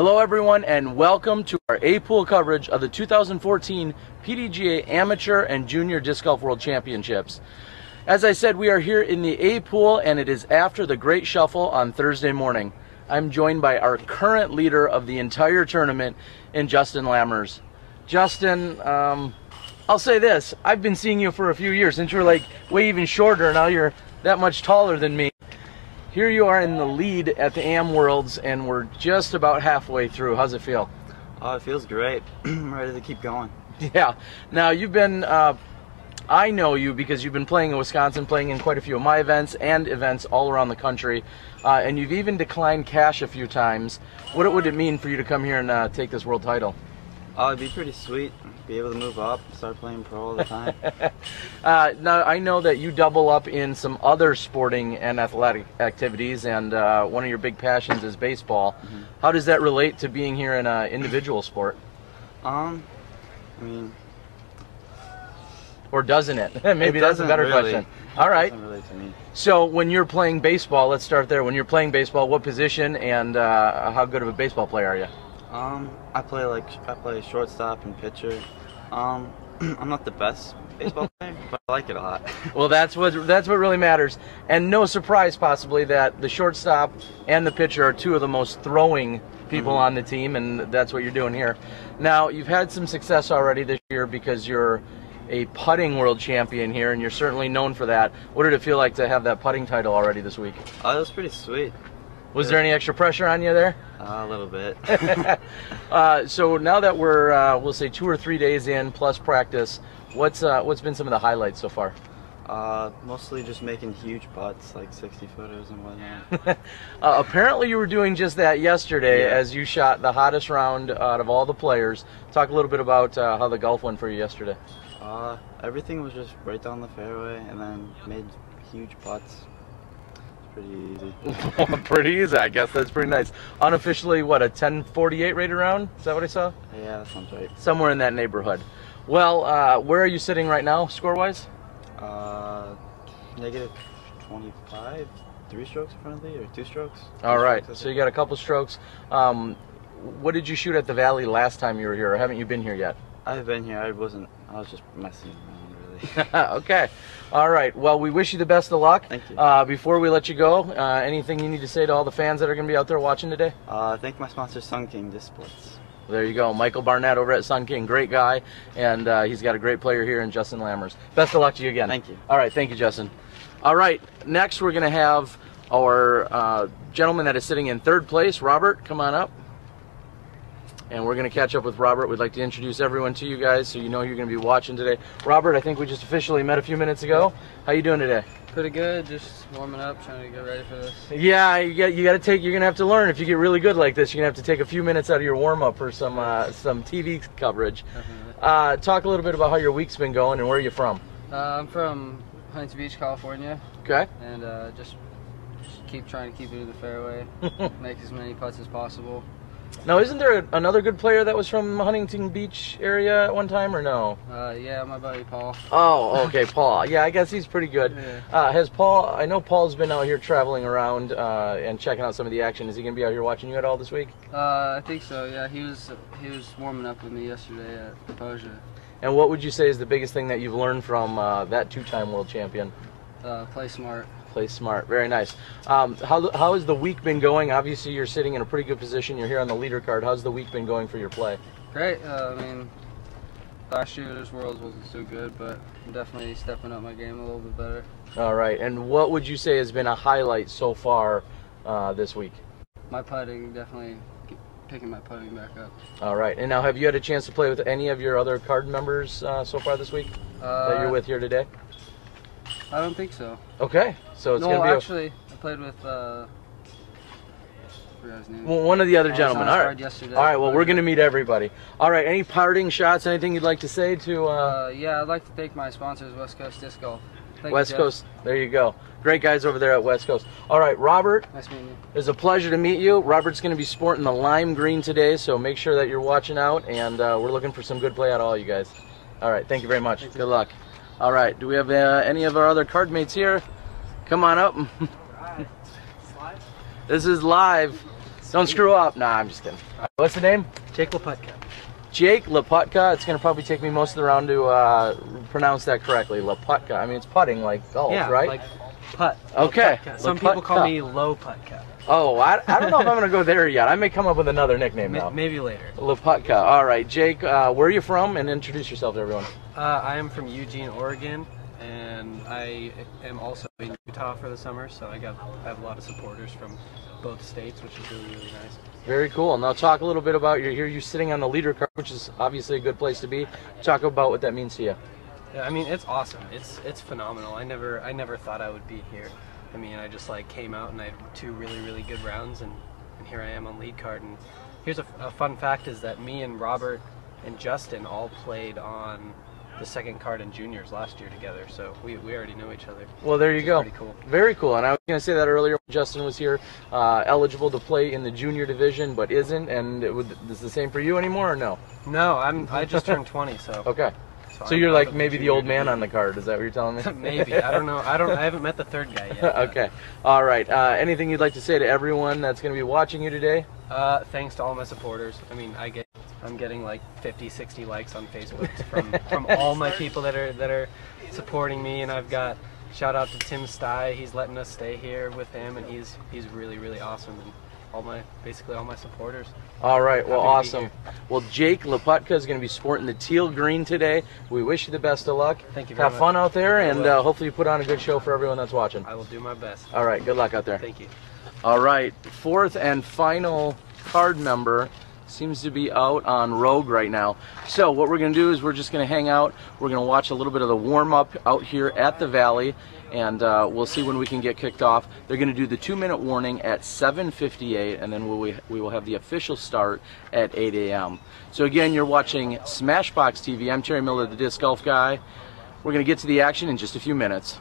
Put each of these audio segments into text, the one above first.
Hello everyone and welcome to our A-Pool coverage of the 2014 PDGA Amateur and Junior Disc Golf World Championships. As I said, we are here in the A-Pool and it is after the Great Shuffle on Thursday morning. I'm joined by our current leader of the entire tournament in Justin Lammers. Justin, I'll say this, I've been seeing you for a few years. Since you were like way even shorter, now you're that much taller than me. Here you are in the lead at the AM Worlds, and we're just about halfway through. How's it feel? Oh, it feels great. I'm ready to keep going. Yeah. Now, you've been, I know you because you've been playing in Wisconsin, playing in quite a few of my events and events all around the country, and you've even declined cash a few times. What would it mean for you to come here and take this world title? Oh, it'd be pretty sweet. Be able to move up, start playing pro all the time. Now, I know that you double up in some other sporting and athletic activities, and one of your big passions is baseball. Mm-hmm. How does that relate to being here in an individual sport? I mean... Or doesn't it? Maybe that's a better question. All right. It doesn't relate to me. So when you're playing baseball, let's start there. When you're playing baseball, what position and how good of a baseball player are you? I play shortstop and pitcher. I'm not the best baseball player, but I like it a lot. Well, that's what really matters. And no surprise, possibly, that the shortstop and the pitcher are two of the most throwing people on the team, and that's what you're doing here. Now, you've had some success already this year because you're a putting world champion here, and you're certainly known for that. What did it feel like to have that putting title already this week? Oh, it was pretty sweet. Was there any extra pressure on you there? A little bit. So now that we're, we'll say 2 or 3 days in plus practice, what's been some of the highlights so far? Mostly just making huge putts, like 60-footers and whatnot. Apparently you were doing just that yesterday as you shot the hottest round out of all the players. Talk a little bit about how the golf went for you yesterday. Everything was just right down the fairway and then made huge putts. Pretty easy. Pretty easy, I guess. That's pretty nice. Unofficially, what, a 1048 rated round? Is that what I saw? Yeah, that sounds right. Somewhere in that neighborhood. Well, where are you sitting right now, score-wise? Negative 25. 3 strokes in front of you, or 2 strokes? All right, so you got a couple strokes. What did you shoot at the Valley last time you were here, or haven't you been here yet? I've been here. I was just messing around, really. Okay. All right. Well, we wish you the best of luck. Thank you. Before we let you go, anything you need to say to all the fans that are going to be out there watching today? Thank my sponsor, Sun King Displays. There you go. Michael Barnett over at Sun King. Great guy, and he's got a great player here in Justin Lammers. Best of luck to you again. Thank you. All right. Thank you, Justin. All right. Next, we're going to have our gentleman that is sitting in third place. Robert, come on up. And we're going to catch up with Robert. We'd like to introduce everyone to you guys so you know who you're going to be watching today. Robert, I think we just officially met a few minutes ago. How you doing today? Pretty good, just warming up, trying to get ready for this. Yeah, you're going to have to learn. If you get really good like this, you're going to have to take a few minutes out of your warm-up for some TV coverage. Talk a little bit about how your week's been going and where are you from? I'm from Huntington Beach, California. Okay. And just keep trying to keep it in the fairway, make as many putts as possible. Now, isn't there another good player that was from Huntington Beach area at one time, or no? Yeah, my buddy Paul. Oh, okay, Paul. Yeah, I guess he's pretty good. Yeah. Has Paul? I know Paul's been out here traveling around and checking out some of the action. Is he going to be out here watching you at all this week? I think so. Yeah, he was warming up with me yesterday at Poja. And what would you say is the biggest thing that you've learned from that two-time world champion? Play smart. Play smart. Very nice. How has the week been going? Obviously, you're sitting in a pretty good position. You're here on the leader card. How's the week been going for your play? Great. I mean, last year's Worlds wasn't so good, but I'm definitely stepping up my game a little bit better. All right. And what would you say has been a highlight so far this week? My putting, definitely picking my putting back up. All right. And now, have you had a chance to play with any of your other card members so far this week that you're with here today? I don't think so. Okay, so it's going to be actually, I played with I forgot his name. One of the other gentlemen. All right. Yesterday, all right. Well, we're going to meet everybody. All right. Any parting shots? Anything you'd like to say to? Yeah, I'd like to thank my sponsors, West Coast Disc Golf. West Coast. There you go. Great guys over there at West Coast. All right, Robert. Nice meeting you. It's a pleasure to meet you. Robert's going to be sporting the lime green today, so make sure that you're watching out, and we're looking for some good play out of all you guys. All right. Thank you very much. Good luck. All right, do we have any of our other card mates here? Come on up. This is live. Don't screw up. Nah, I'm just kidding. What's the name? Jake Laputka. Jake Laputka. It's going to probably take me most of the round to pronounce that correctly. Laputka. I mean, it's putting like golf, Yeah, right? like putt. Okay. Laputka. Some people call me Low Putka. Oh, I don't know if I'm going to go there yet. I may come up with another nickname now. Maybe later. Laputka. All right, Jake, where are you from? And introduce yourself to everyone. I am from Eugene, Oregon, and I am also in Utah for the summer, so I have a lot of supporters from both states, which is really, really nice. Very cool. Now talk a little bit about you're sitting on the leader card, which is obviously a good place to be. Talk about what that means to you. Yeah, I mean, it's awesome. It's phenomenal. I never thought I would be here. I mean, I just like came out and I had 2 really, really good rounds, and here I am on lead card. And here's a fun fact is that me and Robert and Justin all played on the second card in juniors last year together, so we already know each other. Well, there you go. Pretty cool. Very cool. And I was going to say that earlier when Justin was here, eligible to play in the junior division, but isn't. And is this the same for you anymore, or no? No, I just turned 20, so. Okay. So you're like maybe the old man on the card. Is that what you're telling me? Maybe. I don't know. I haven't met the third guy yet. Okay. All right. Anything you'd like to say to everyone that's going to be watching you today? Thanks to all my supporters. I mean, I'm getting like 50, 60 likes on Facebook from all my people that are supporting me, and I've got shout out to Tim Stye. He's letting us stay here with him, and he's really, really awesome. And basically all my supporters. All right, well, Happy to be awesome. Well, Jake Laputka is going to be sporting the teal green today. We wish you the best of luck. Thank you very much. Have fun out there, and hopefully you put on a good show for everyone that's watching. I will do my best. All right, good luck out there. Thank you. All right, 4th and final card member seems to be out on Rogue right now. So what we're going to do is we're just going to hang out. We're going to watch a little bit of the warm-up out here at the Valley, and we'll see when we can get kicked off. They're going to do the 2-minute warning at 7:58, and then we will have the official start at 8 a.m. So again, you're watching Smashbox TV. I'm Terry Miller, the Disc Golf Guy. We're going to get to the action in just a few minutes.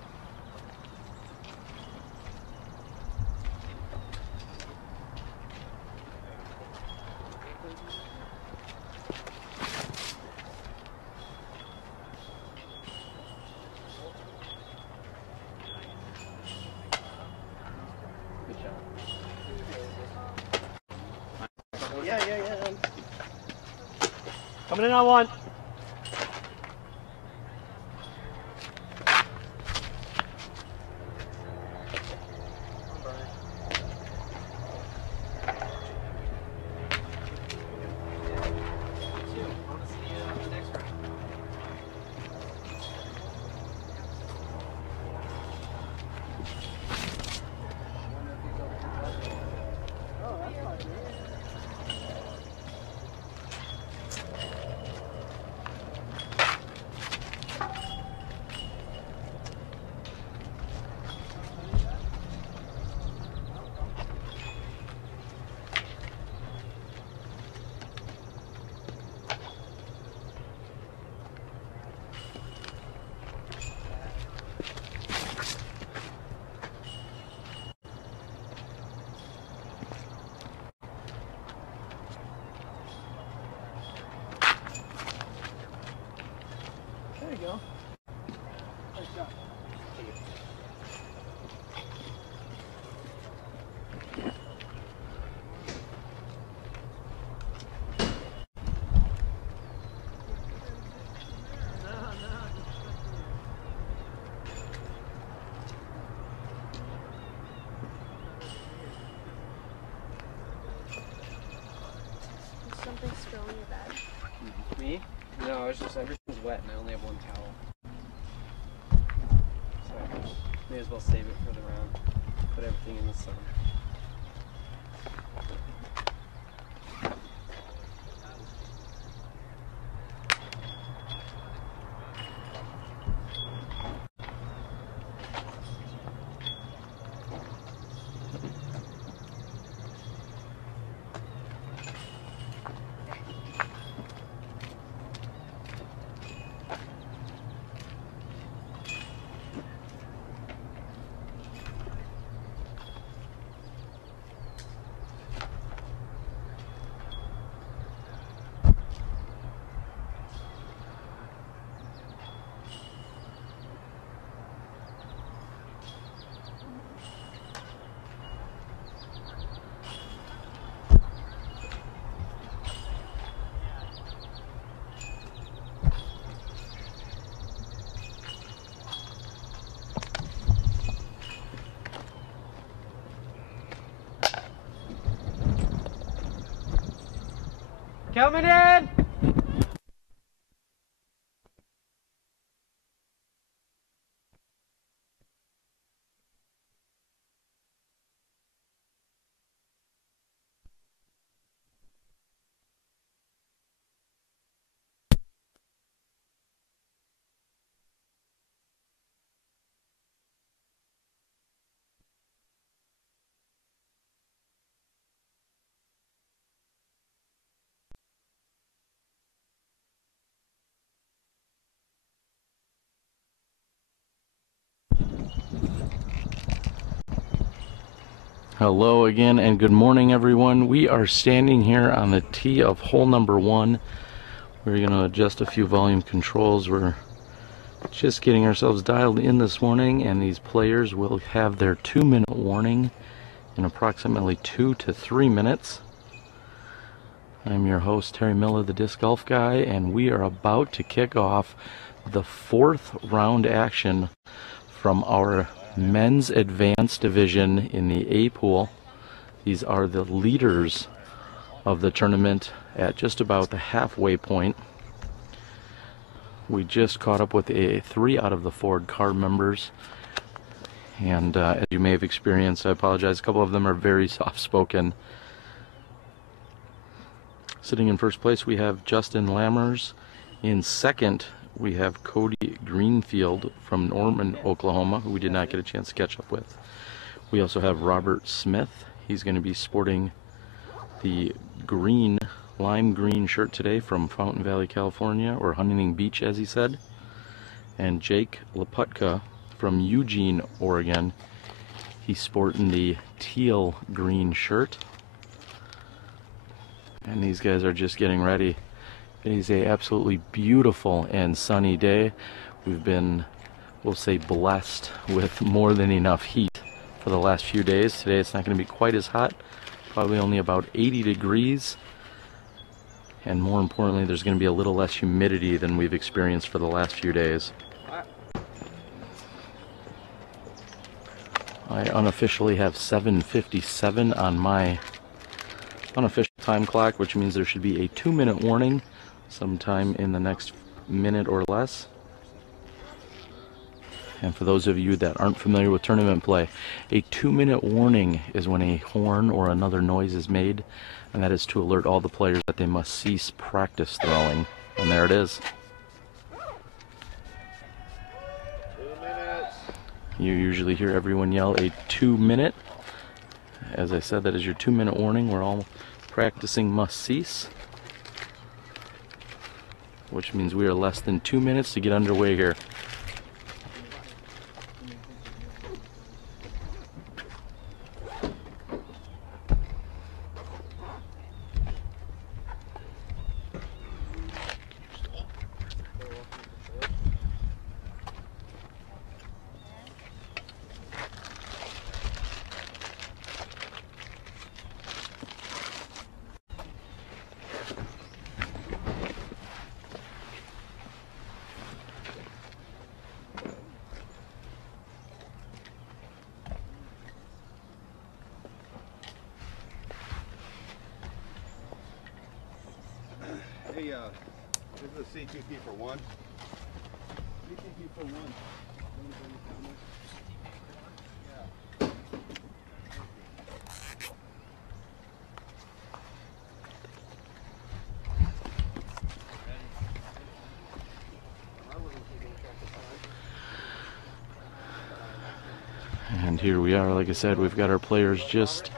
Yeah. Coming in on 1. There you go. Nice job. Something spilling your bag. Me? No, it's just everything's wet and I only have 1 towel. So may as well save it for the round. Put everything in the sun. Coming in! Hello again and good morning everyone. We are standing here on the tee of hole number 1. We're going to adjust a few volume controls. We're just getting ourselves dialed in this morning, and these players will have their 2-minute warning in approximately 2 to 3 minutes. I'm your host Terry Miller, the Disc Golf Guy, and we are about to kick off the 4th round action from our men's advanced division in the A pool. These are the leaders of the tournament at just about the halfway point. We just caught up with 3 out of the 4 card members, and as you may have experienced, I apologize, a couple of them are very soft-spoken. Sitting in first place we have Justin Lammers. In second we have Cody Greenfield from Norman, Oklahoma, who we did not get a chance to catch up with. We also have Robert Smith. He's going to be sporting the lime green shirt today from Fountain Valley, California, or Huntington Beach as he said. And Jake Laputka from Eugene, Oregon. He's sporting the teal green shirt. And these guys are just getting ready. It is a absolutely beautiful and sunny day. We've been, we'll say, blessed with more than enough heat for the last few days. Today it's not going to be quite as hot, probably only about 80 degrees. And more importantly, there's going to be a little less humidity than we've experienced for the last few days. I unofficially have 7:57 on my unofficial time clock, which means there should be a 2-minute warning sometime in the next minute or less. And for those of you that aren't familiar with tournament play, a 2-minute warning is when a horn or another noise is made, and that is to alert all the players that they must cease practice throwing. And there it is. 2 minutes. You usually hear everyone yell a 2-minute. As I said, that is your 2-minute warning. We're all practicing must cease, which means we are less than 2 minutes to get underway here. Hey, this is a CTP for 1. CTP for 1. And here we are. Like I said, we've got our players just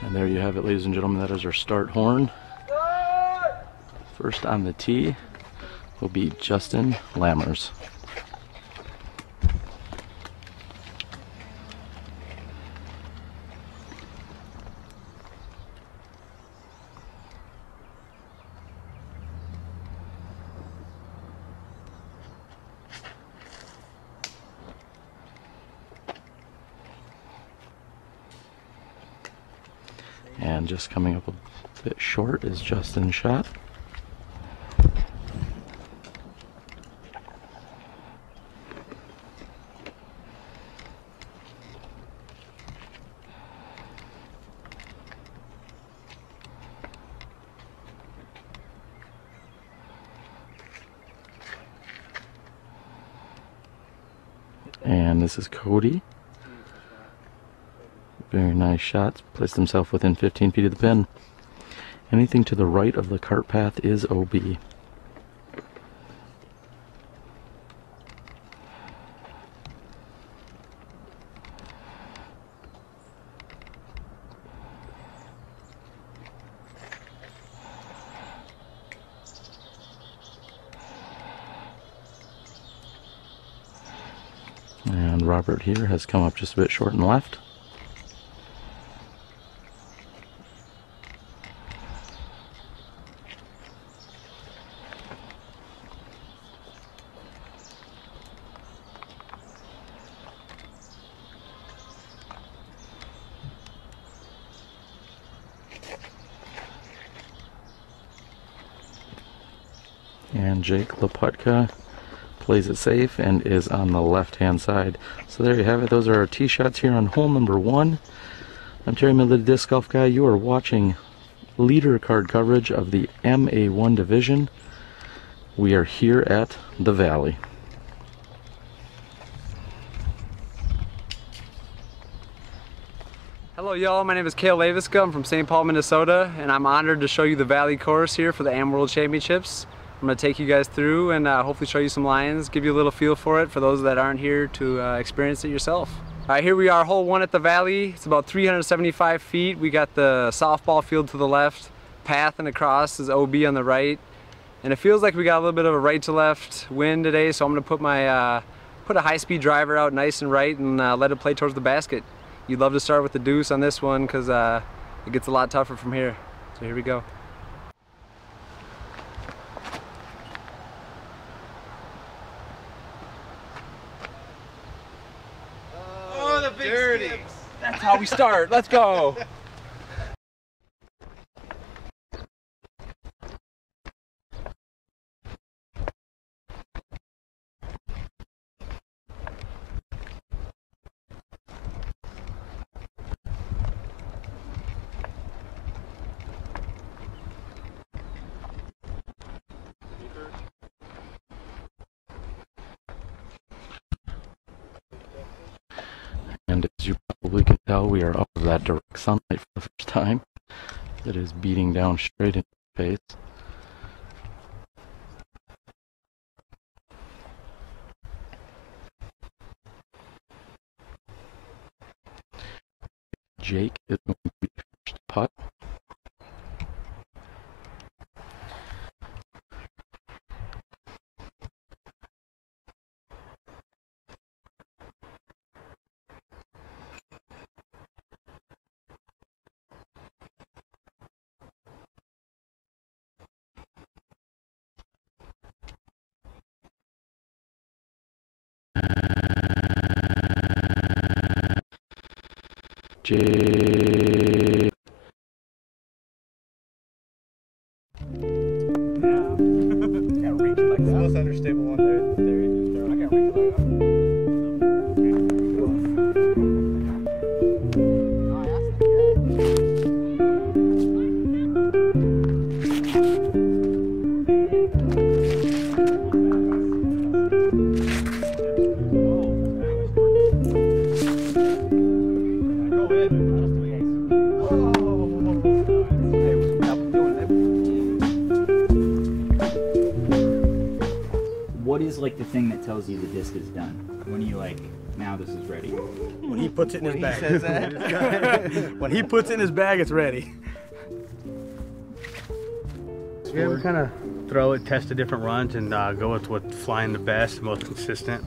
And there you have it, ladies and gentlemen. That is our start horn. First on the tee will be Justin Lammers. And just coming up a bit short is Justin Schott. And this is Cody. Very nice shots. Placed himself within 15 feet of the pin. Anything to the right of the cart path is OB. And Robert here has come up just a bit short and left. And Jake Loputka plays it safe and is on the left-hand side. So there you have it. Those are our tee shots here on hole number 1. I'm Terry Miller, the Disc Golf Guy. You are watching leader card coverage of the MA1 division. We are here at the Valley. Hello y'all, my name is Cale Laviska. I'm from St. Paul, Minnesota, and I'm honored to show you the Valley course here for the AM World Championships. I'm going to take you guys through and hopefully show you some lines, give you a little feel for it for those that aren't here to experience it yourself. Alright, here we are, hole 1 at the Valley. It's about 375 feet. We got the softball field to the left, path and across is OB on the right. And it feels like we got a little bit of a right to left wind today, so I'm going to put my put a high-speed driver out nice and right and let it play towards the basket. You'd love to start with the deuce on this one because it gets a lot tougher from here. So here we go. Oh, the big dirty. That's how we start. Let's go. And as you probably can tell, we are out of that direct sunlight for the first time. It is beating down straight in your face. Jake is going to be the first putt. Jake. The most understable one there. I got reach like that. What is like the thing that tells you the disc is done? When are you like, now this is ready? When he puts it in his bag. When he puts it in his bag, it's ready. So we kind of throw it, test the different runs, and go with what's flying the best, most consistent.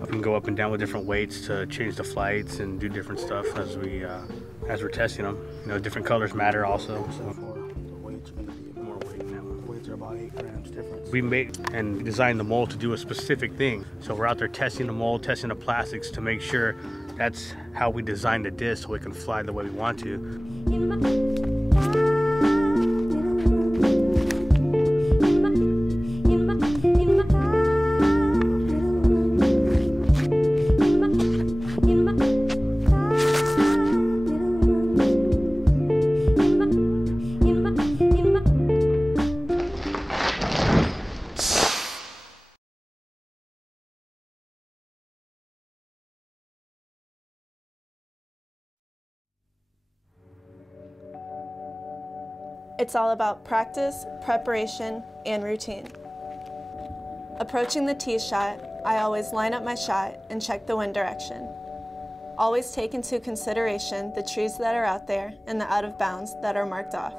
We can go up and down with different weights to change the flights and do different stuff as we're testing them. You know, different colors matter also. So the weights are going to be more weight now. The weights are about 8 grams difference. We made and designed the mold to do a specific thing. So we're out there testing the mold, testing the plastics to make sure that's how we design the disc so it can fly the way we want to. It's all about practice, preparation, and routine. Approaching the tee shot, I always line up my shot and check the wind direction. Always take into consideration the trees that are out there and the out of bounds that are marked off.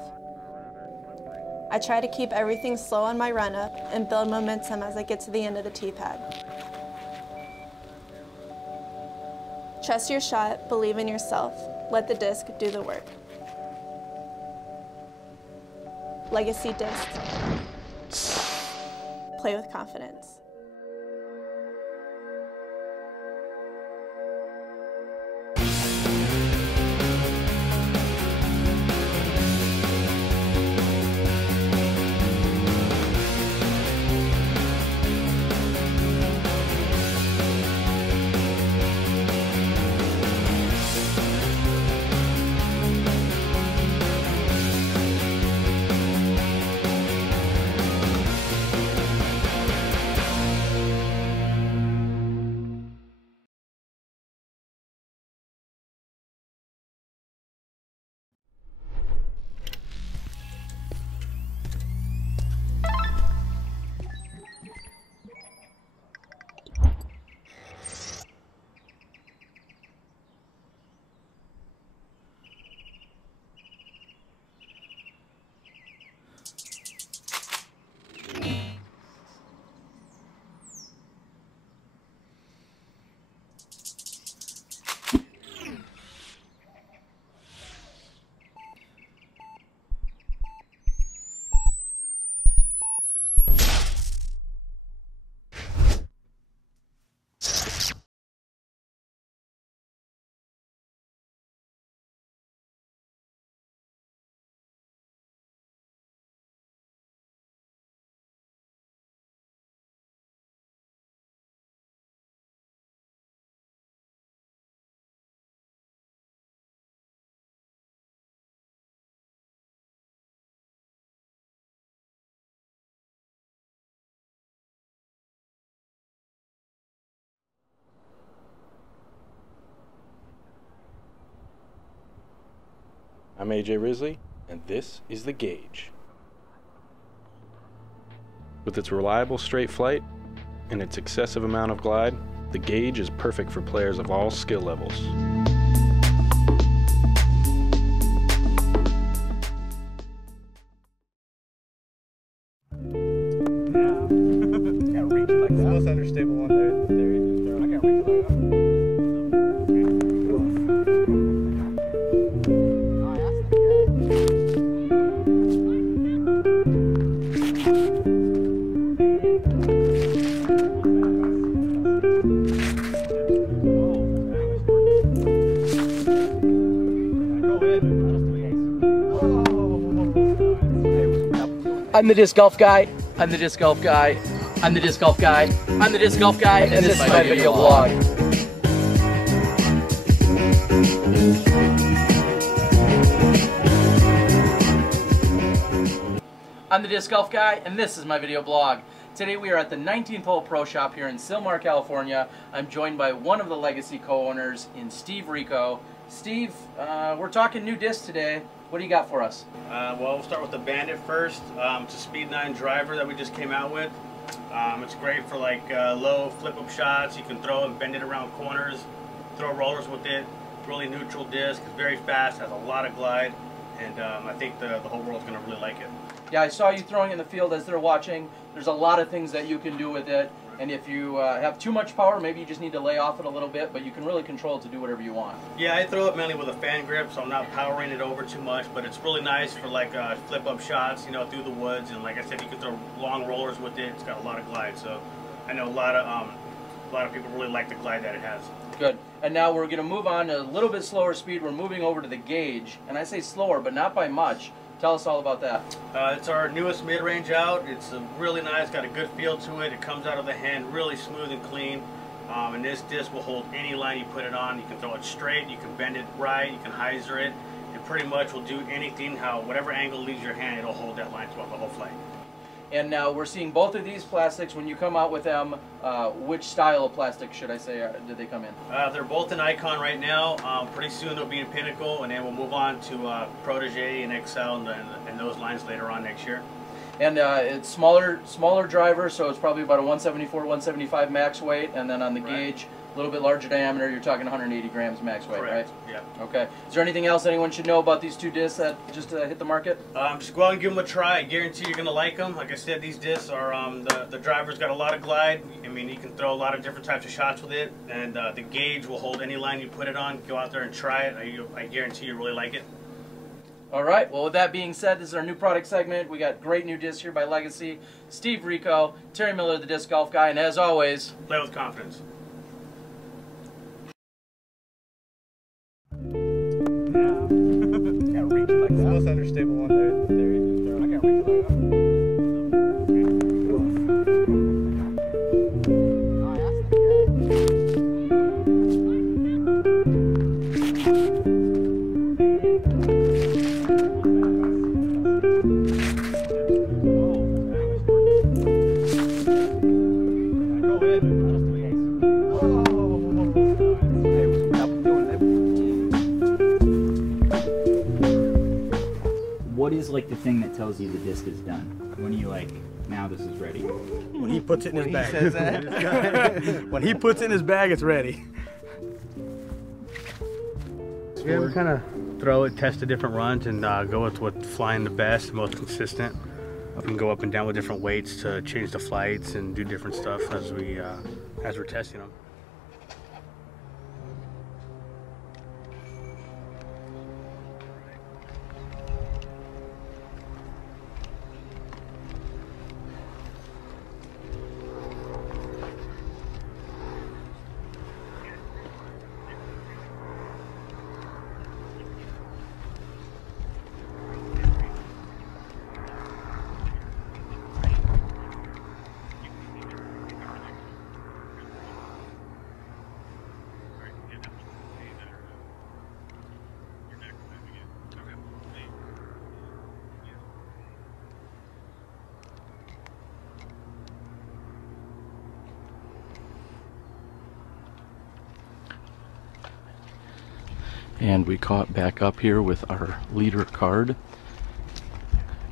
I try to keep everything slow on my run up and build momentum as I get to the end of the tee pad. Trust your shot, believe in yourself, let the disc do the work. Legacy Disc. Play with confidence. I'm AJ Risley, and this is The Gauge. With its reliable straight flight and its excessive amount of glide, the Gauge is perfect for players of all skill levels. The most unstable one there. I can't reach it like that. I'm the disc golf guy. I'm the disc golf guy. I'm the disc golf guy. I'm the disc golf guy, and this is my video blog. I'm the disc golf guy, and this is my video blog. Today we are at the 19th Hole Pro Shop here in Sylmar, California. I'm joined by one of the Legacy co-owners in Steve Rico. Steve, we're talking new discs today. What do you got for us? Well, we'll start with the Bandit first. It's a Speed 9 driver that we just came out with. It's great for like low flip-up shots. You can throw and bend it around corners, throw rollers with it. Really neutral disc, it's very fast, has a lot of glide, and I think the whole world's going to really like it. Yeah, I saw you throwing in the field as they're watching. There's a lot of things that you can do with it, and if you have too much power, maybe you just need to lay off it a little bit, but you can really control it to do whatever you want. Yeah, I throw it mainly with a fan grip, so I'm not powering it over too much, but it's really nice for like flip-up shots, you know, through the woods, and like I said, you can throw long rollers with it. It's got a lot of glide, so I know a lot of people really like the glide that it has. Good. And now we're going to move on to a little bit slower speed. We're moving over to the Gauge, and I say slower, but not by much. Tell us all about that. It's our newest mid-range out. It's really nice, got a good feel to it. It comes out of the hand really smooth and clean. And this disc will hold any line you put it on. You can throw it straight, you can bend it right, you can hyzer it. It pretty much will do anything, whatever angle leaves your hand, it'll hold that line throughout the whole flight. And now we're seeing both of these plastics. When you come out with them, which style of plastic should I say did they come in? They're both in Icon right now. Pretty soon they'll be in Pinnacle, and then we'll move on to Protege and XL and those lines later on next year. And it's smaller driver, so it's probably about a 174, 175 max weight, and then on the gauge, a little bit larger diameter, you're talking 180 grams max weight, Correct. right? Yeah. Okay. Is there anything else anyone should know about these two discs that just hit the market? Just go out and give them a try. I guarantee you're going to like them. Like I said, these discs are, the driver's got a lot of glide. I mean, you can throw a lot of different types of shots with it, and the gauge will hold any line you put it on. Go out there and try it. I guarantee you really like it. All right. Well, with that being said, this is our new product segment. We got great new discs here by Legacy. Steve Rico, Terry Miller, the disc golf guy, and as always, play with confidence. Can't reach like the most unstable one there. I can't reach like that. What is like the thing that tells you the disc is done? When you like, now this is ready? When he puts it in his bag. Says that. When he puts it in his bag, it's ready. Yeah, we kind of throw it, test the different runs, and go with what's flying the best, most consistent. We can go up and down with different weights to change the flights and do different stuff as we're testing them. And we caught back up here with our leader card.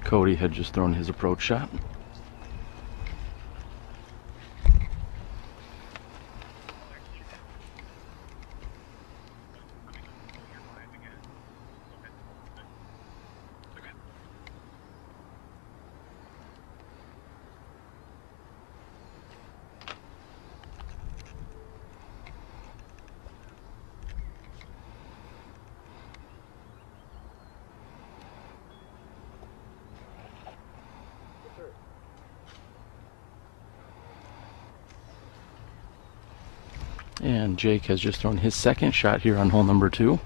Cody had just thrown his approach shot. And Jake has just thrown his second shot here on hole number 2.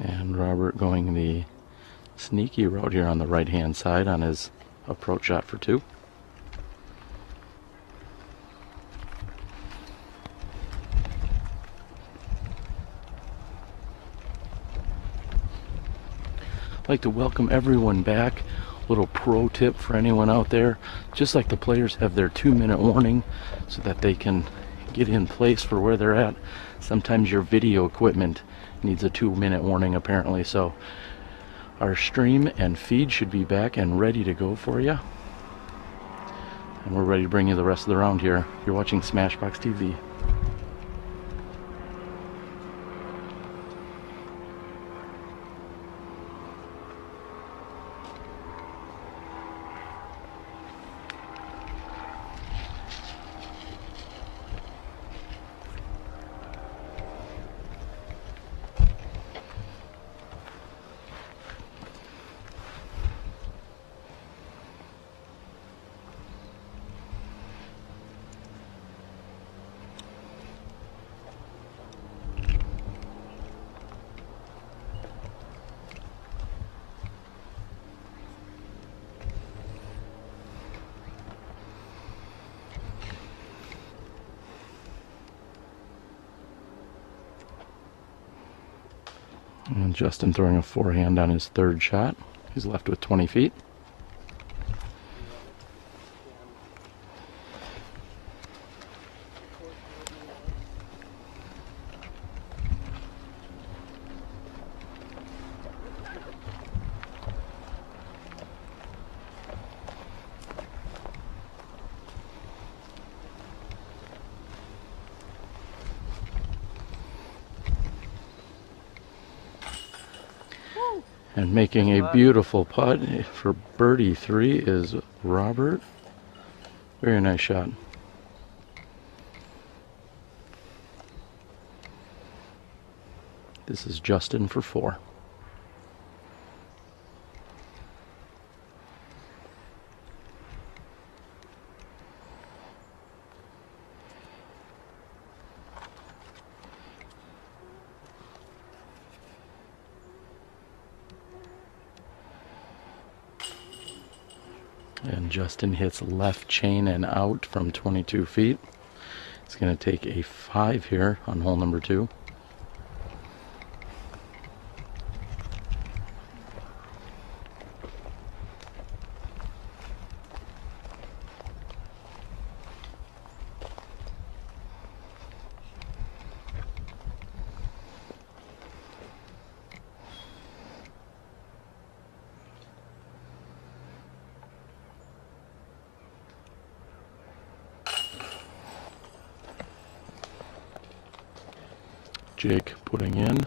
And Robert going the sneaky route here on the right hand side on his approach shot for 2. I'd like to welcome everyone back. Little pro tip for anyone out there, just like the players have their 2-minute warning so that they can get in place for where they're at. Sometimes your video equipment needs a 2-minute warning apparently, so our stream and feed should be back and ready to go for you. And we're ready to bring you the rest of the round here. You're watching Smashbox TV. And Justin throwing a forehand on his third shot. He's left with 20 feet. And making a beautiful putt for birdie 3 is Robert. Very nice shot. This is Justin for 4. And Justin hits left chain and out from 22 feet. It's going to take a 5 here on hole number 2. Jake putting in.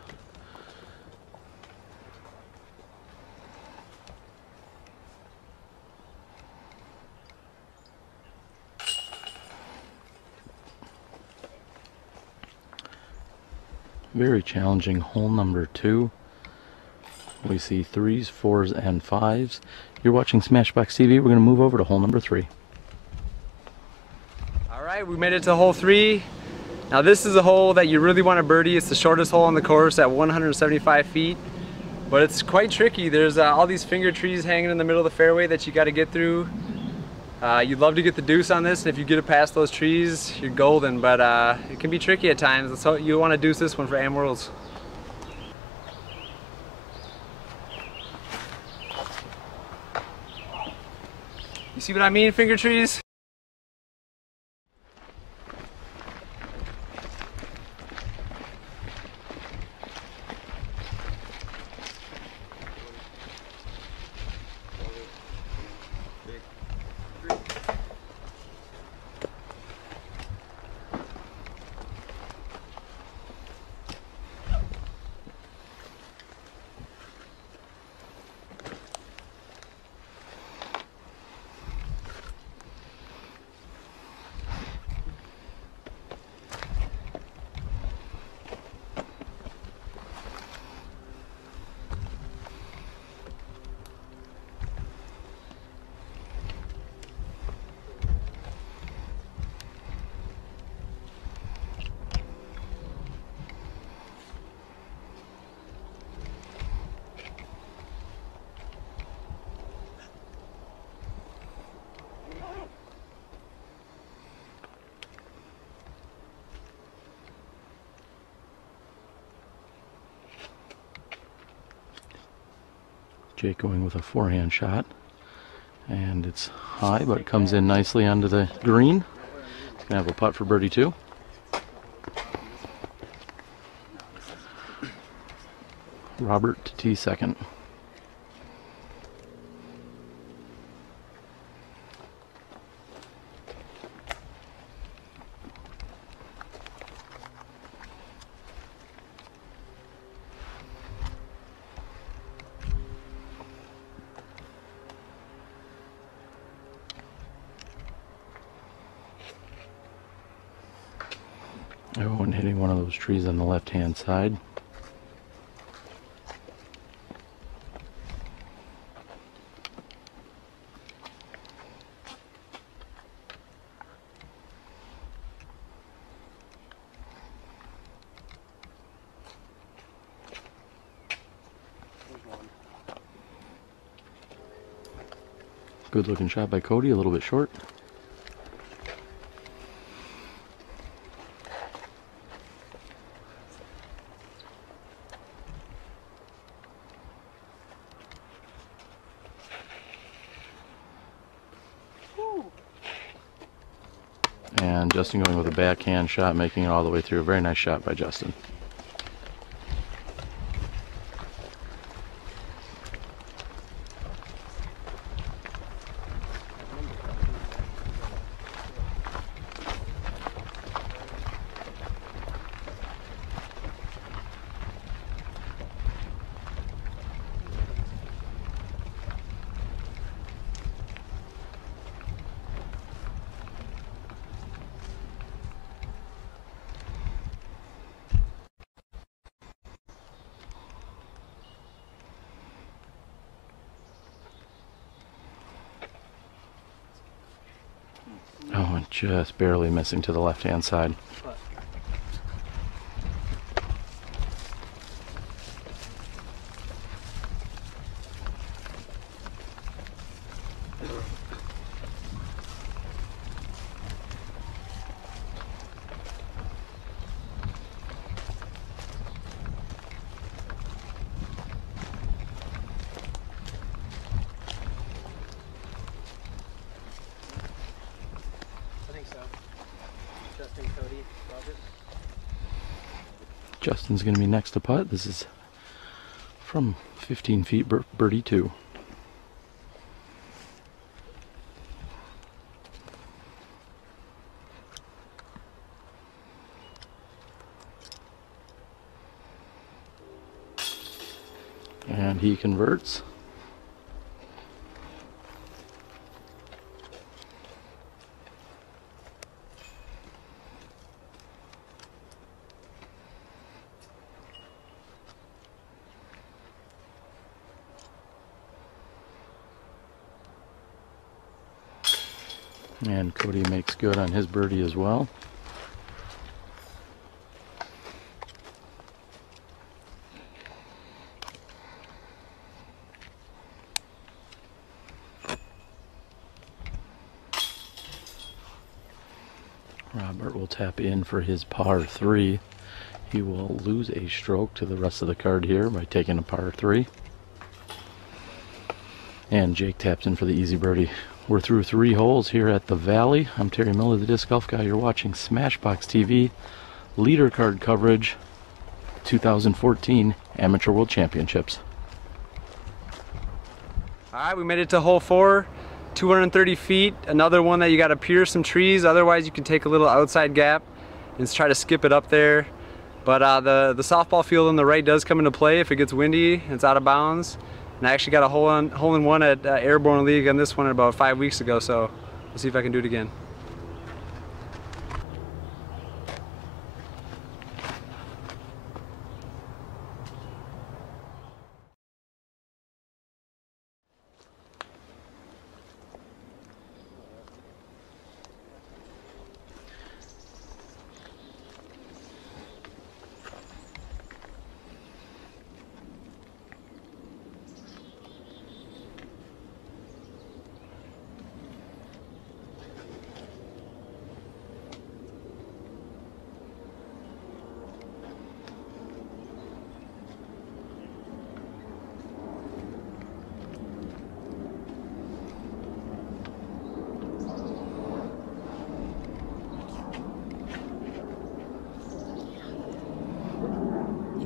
Very challenging hole number 2. We see 3s, 4s, and 5s. You're watching Smashbox TV. We're going to move over to hole number 3. All right, we made it to hole 3. Now this is a hole that you really want to birdie. It's the shortest hole on the course at 175 feet, but it's quite tricky. There's all these finger trees hanging in the middle of the fairway that you got to get through. You'd love to get the deuce on this, and if you get it past those trees, you're golden, but it can be tricky at times. So you want to deuce this one for AM Worlds. You see what I mean, finger trees? Jake going with a forehand shot, and it's high, but it comes in nicely onto the green. He's gonna have a putt for birdie 2. Robert to tee second. Everyone hitting one of those trees on the left-hand side. Good looking shot by Cody, a little bit short. Justin going with a backhand shot, making it all the way through. A very nice shot by Justin. Oh, and just barely missing to the left-hand side. Justin's going to be next to putt. This is from 15 feet, birdie 2. And he converts. And Cody makes good on his birdie as well. Robert will tap in for his par 3. He will lose a stroke to the rest of the card here by taking a par 3. And Jake taps in for the easy birdie. We're through 3 holes here at the Valley. I'm Terry Miller, the Disc Golf Guy. You're watching Smashbox TV, leader card coverage, 2014 Amateur World Championships. All right, we made it to hole 4, 230 feet. Another one that you got to pierce some trees. Otherwise, you can take a little outside gap and try to skip it up there. But the softball field on the right does come into play if it gets windy. It's out of bounds. And I actually got a hole in one at Airborne League on this one about 5 weeks ago, so we'll see if I can do it again.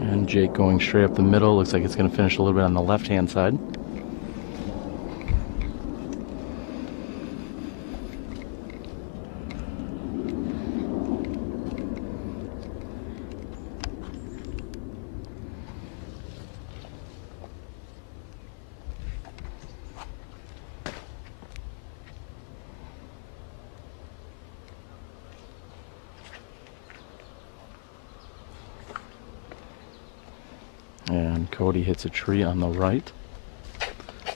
And Jake going straight up the middle. Looks like it's going to finish a little bit on the left-hand side. And Cody hits a tree on the right.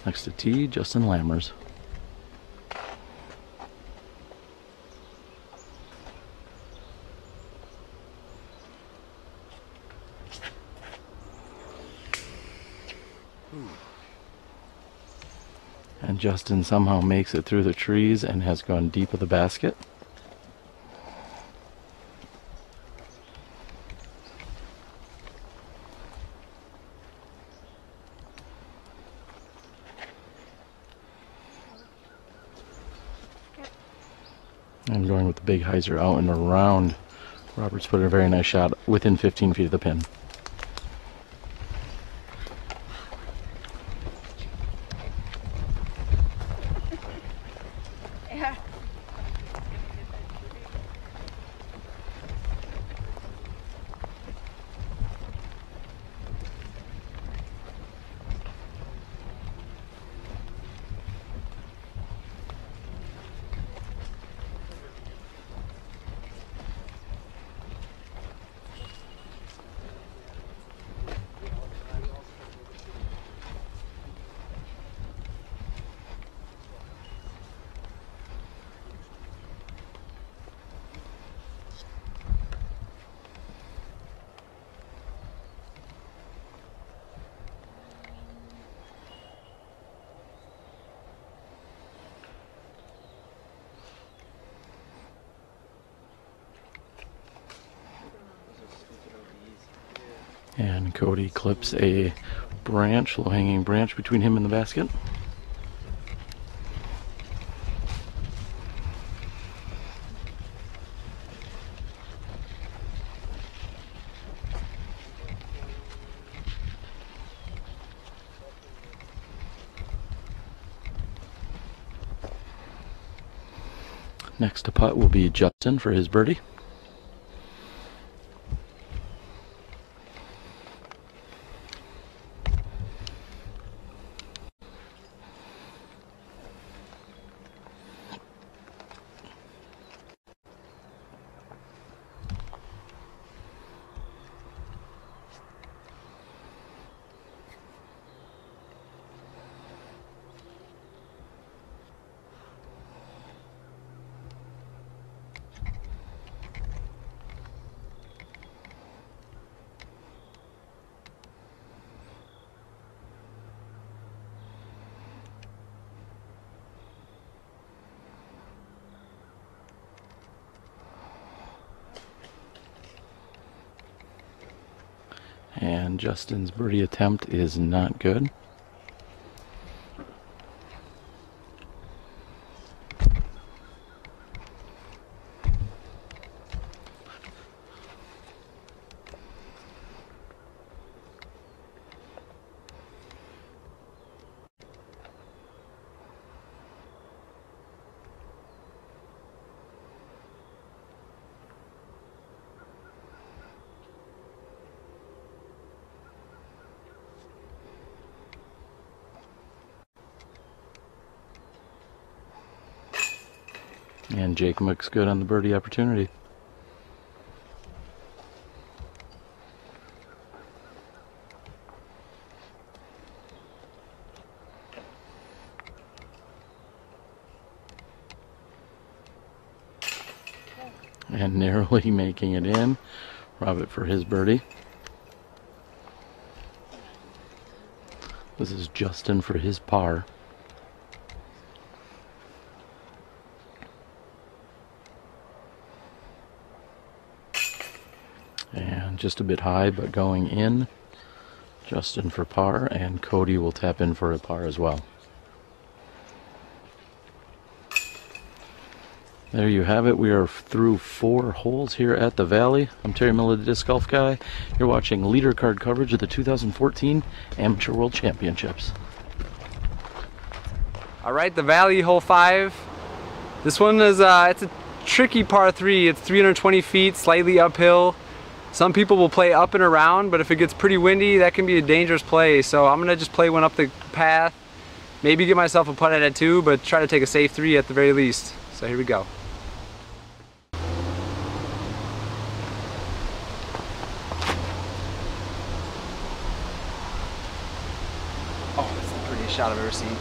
Next to tee, Justin Lammers. And Justin somehow makes it through the trees and has gone deep of the basket. And going with the big hyzer out and around. Roberts put in a very nice shot within 15 feet of the pin. And Cody clips a branch, low-hanging branch between him and the basket. Next to putt will be Justin for his birdie. And Justin's birdie attempt is not good. And Jake looks good on the birdie opportunity. And narrowly making it in. Robert for his birdie. This is Justin for his par. And just a bit high, but going in. Justin for par, and Cody will tap in for a par as well. There you have it. We are through 4 holes here at the Valley. I'm Terry Miller, the Disc Golf Guy. You're watching leader card coverage of the 2014 Amateur World Championships. All right, the Valley, hole 5. This one is it's a tricky par 3. It's 320 feet, slightly uphill. Some people will play up and around, but if it gets pretty windy, that can be a dangerous play. So I'm gonna just play one up the path, maybe get myself a putt at it 2, but try to take a safe 3 at the very least. So here we go. Oh, that's the prettiest shot I've ever seen.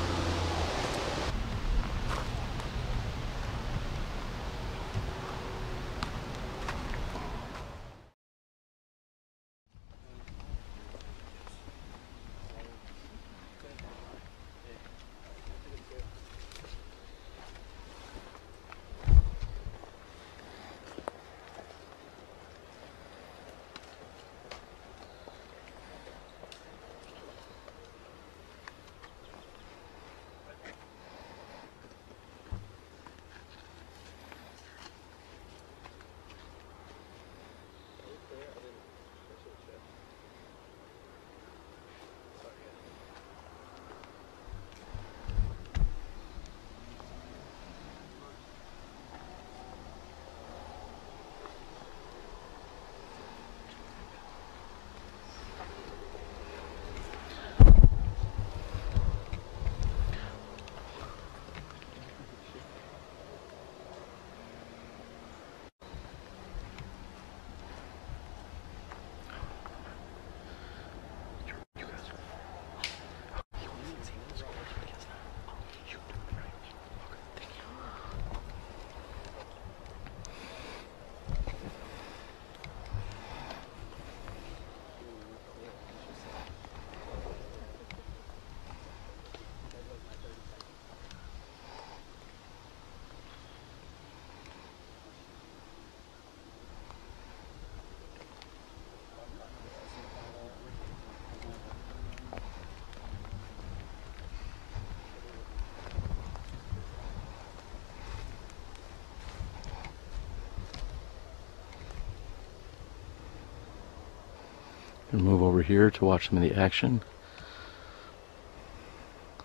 Gonna move over here to watch some of the action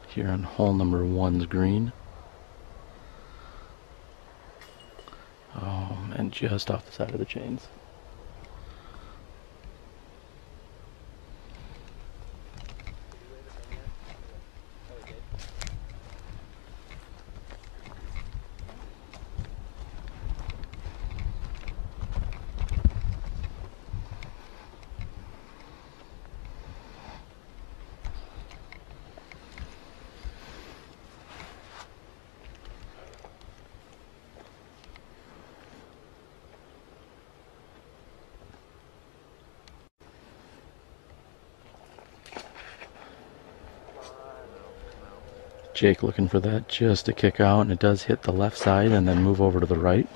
here on hole number 1's green. And just off the side of the chains. Jake looking for that just to kick out, and it does hit the left side and then move over to the right.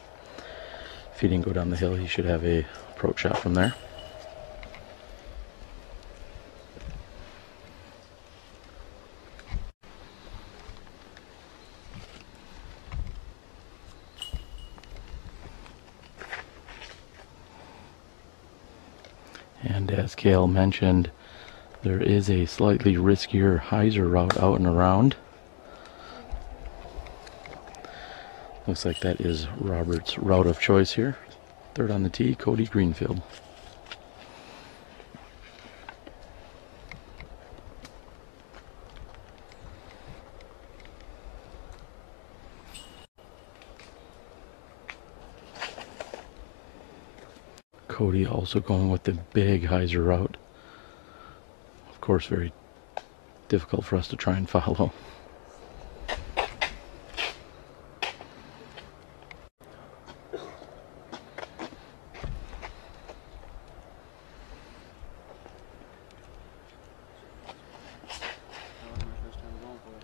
If he didn't go down the hill, he should have a approach shot from there. And as Cale mentioned, there is a slightly riskier hyzer route out and around. Looks like that is Robert's route of choice here. Third on the tee, Cody Greenfield. Cody also going with the big hyzer route. Of course, very difficult for us to try and follow.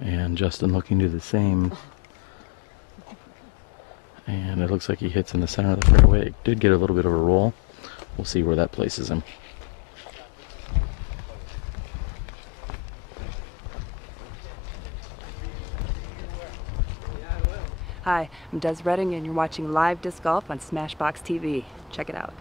And Justin looking to do the same. And it looks like he hits in the center of the fairway. It did get a little bit of a roll. We'll see where that places him. Hi, I'm Des Redding and you're watching live disc golf on Smashbox TV. Check it out.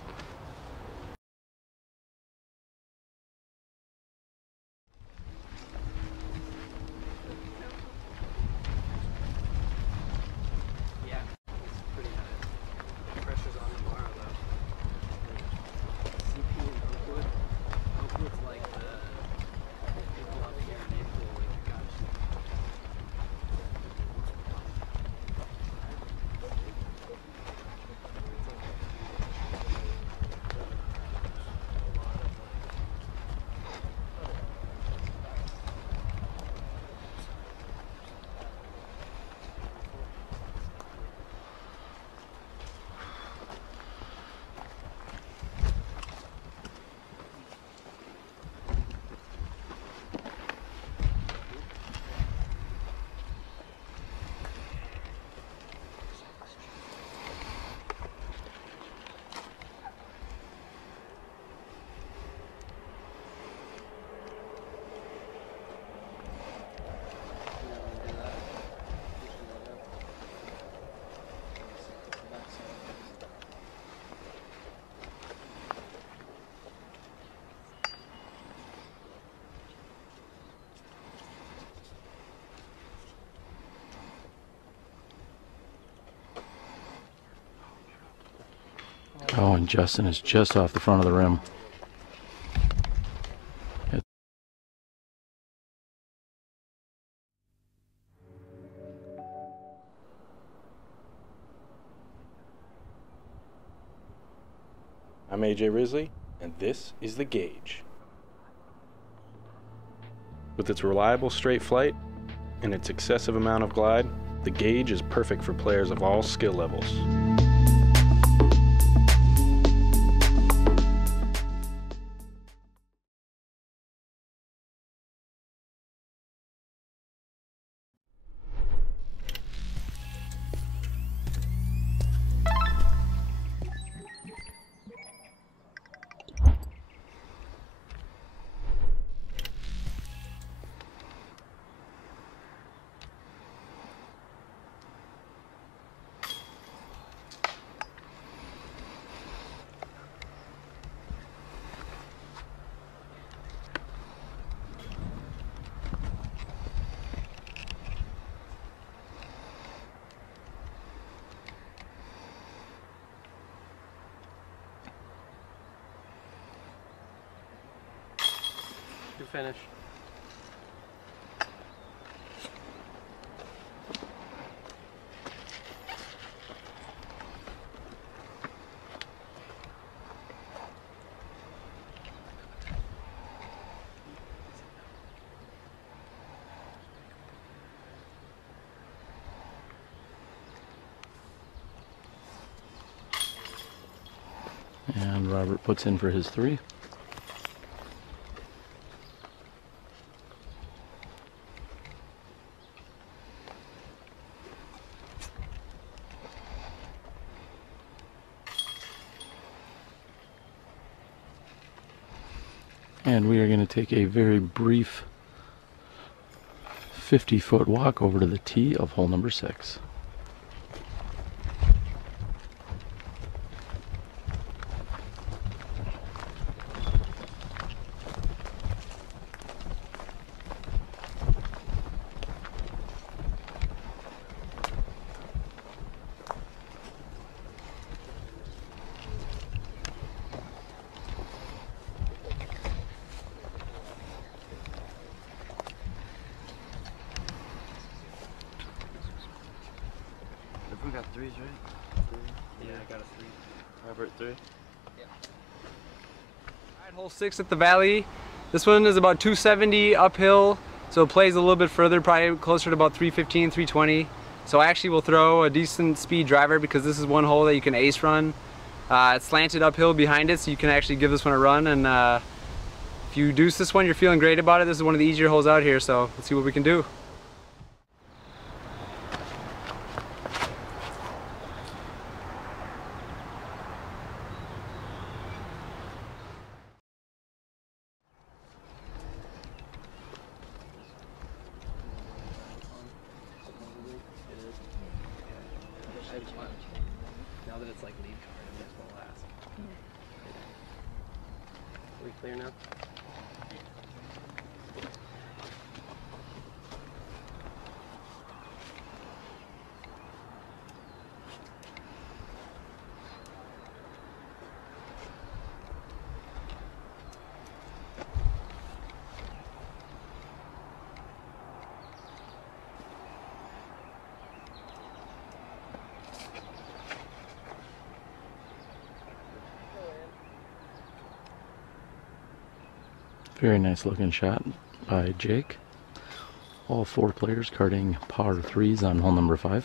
Oh, and Justin is just off the front of the rim. I'm AJ Risley, and this is The Gauge. With its reliable straight flight and its excessive amount of glide, the Gauge is perfect for players of all skill levels. Good finish. And Robert puts in for his 3. And we are going to take a very brief 50-foot walk over to the tee of hole number 6. Everyone got 3s, right? 3. Yeah, I got a 3. Robert 3. Alright, hole 6 at the Valley. This one is about 270 uphill, so it plays a little bit further, probably closer to about 315, 320. So I actually will throw a decent speed driver because this is one hole that you can ace run. It's slanted uphill behind it, so you can actually give this one a run. And if you deuce this one, you're feeling great about it. This is one of the easier holes out here, so let's see what we can do. Now that it's like lead card, it may as well last. Are we clear now? Very nice looking shot by Jake. All 4 players carding par 3s on hole number 5.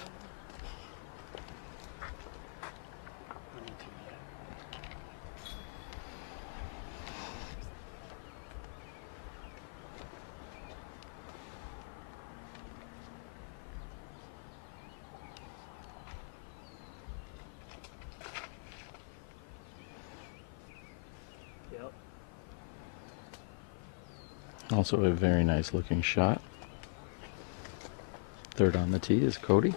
Also a very nice looking shot. Third on the tee is Cody.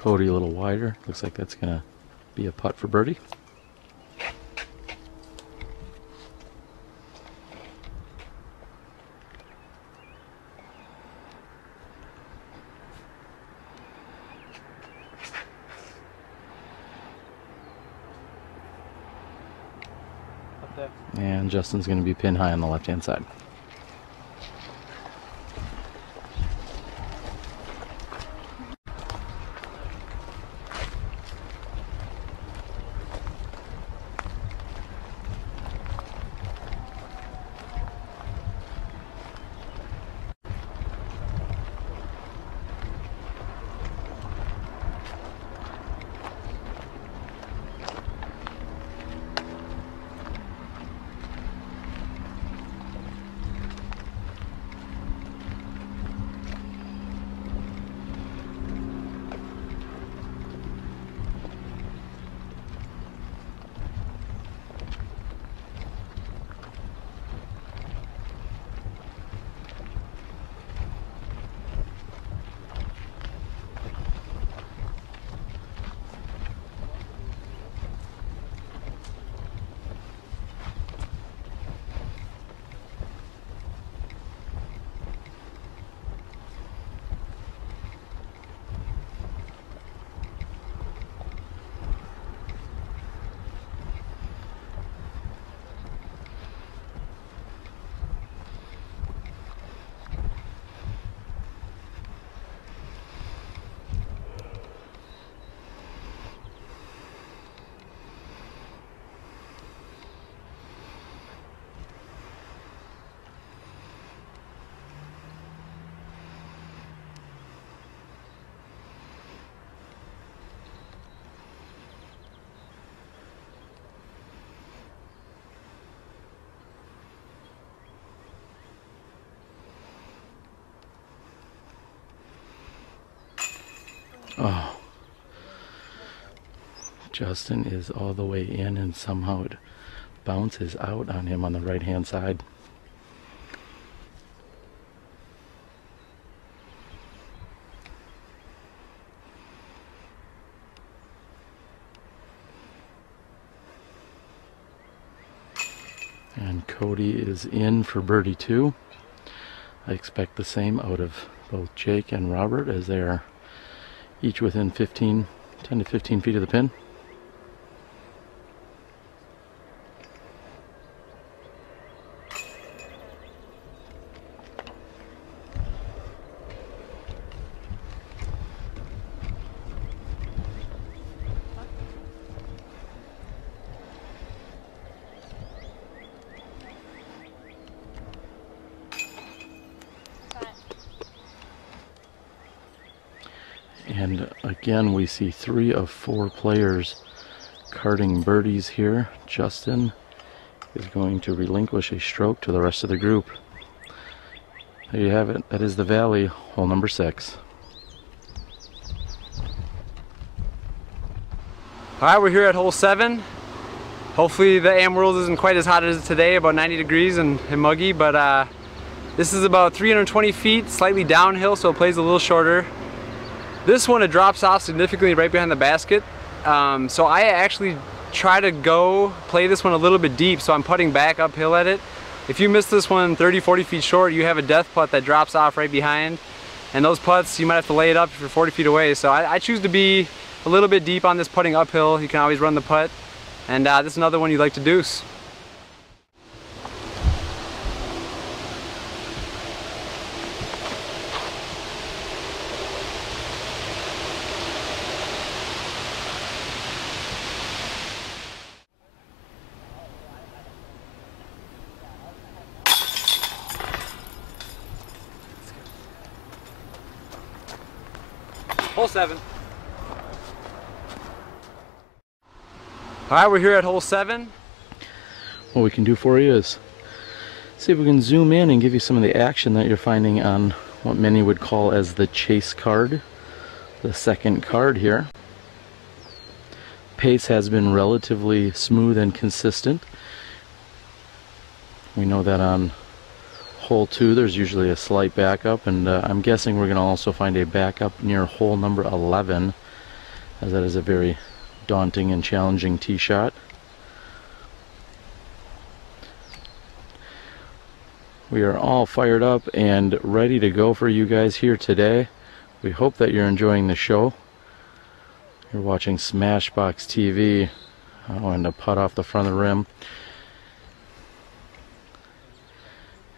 Cody a little wider. Looks like that's gonna be a putt for birdie. Up there. And Justin's going to be pin high on the left-hand side. Oh. Justin is all the way in and somehow it bounces out on him on the right hand side. And Cody is in for birdie 2. I expect the same out of both Jake and Robert as they are each within 10 to 15 feet of the pin. And again, we see 3 of 4 players carding birdies here. Justin is going to relinquish a stroke to the rest of the group. There you have it. That is the Valley, hole number 6. Alright, we're here at hole 7. Hopefully the Am World isn't quite as hot as today, about 90 degrees and muggy, but this is about 320 feet, slightly downhill, so it plays a little shorter. This one, it drops off significantly right behind the basket. So I actually try to play this one a little bit deep, so I'm putting back uphill at it. If you miss this one 30, 40 feet short, you have a death putt that drops off right behind. And those putts, you might have to lay it up if you're 40 feet away. So I choose to be a little bit deep on this putting uphill. You can always run the putt. And this is another one you'd like to deuce. Hole 7. Alright, we're here at hole 7. What we can do for you is see if we can zoom in and give you some of the action that you're finding on what many would call as the chase card, the second card here. Pace has been relatively smooth and consistent. We know that on hole 2 there's usually a slight backup, and I'm guessing we're going to also find a backup near hole number 11, as that is a very daunting and challenging tee shot. We are all fired up and ready to go for you guys here today. We hope that you're enjoying the show. You're watching Smashbox TV. And a putt off the front of the rim.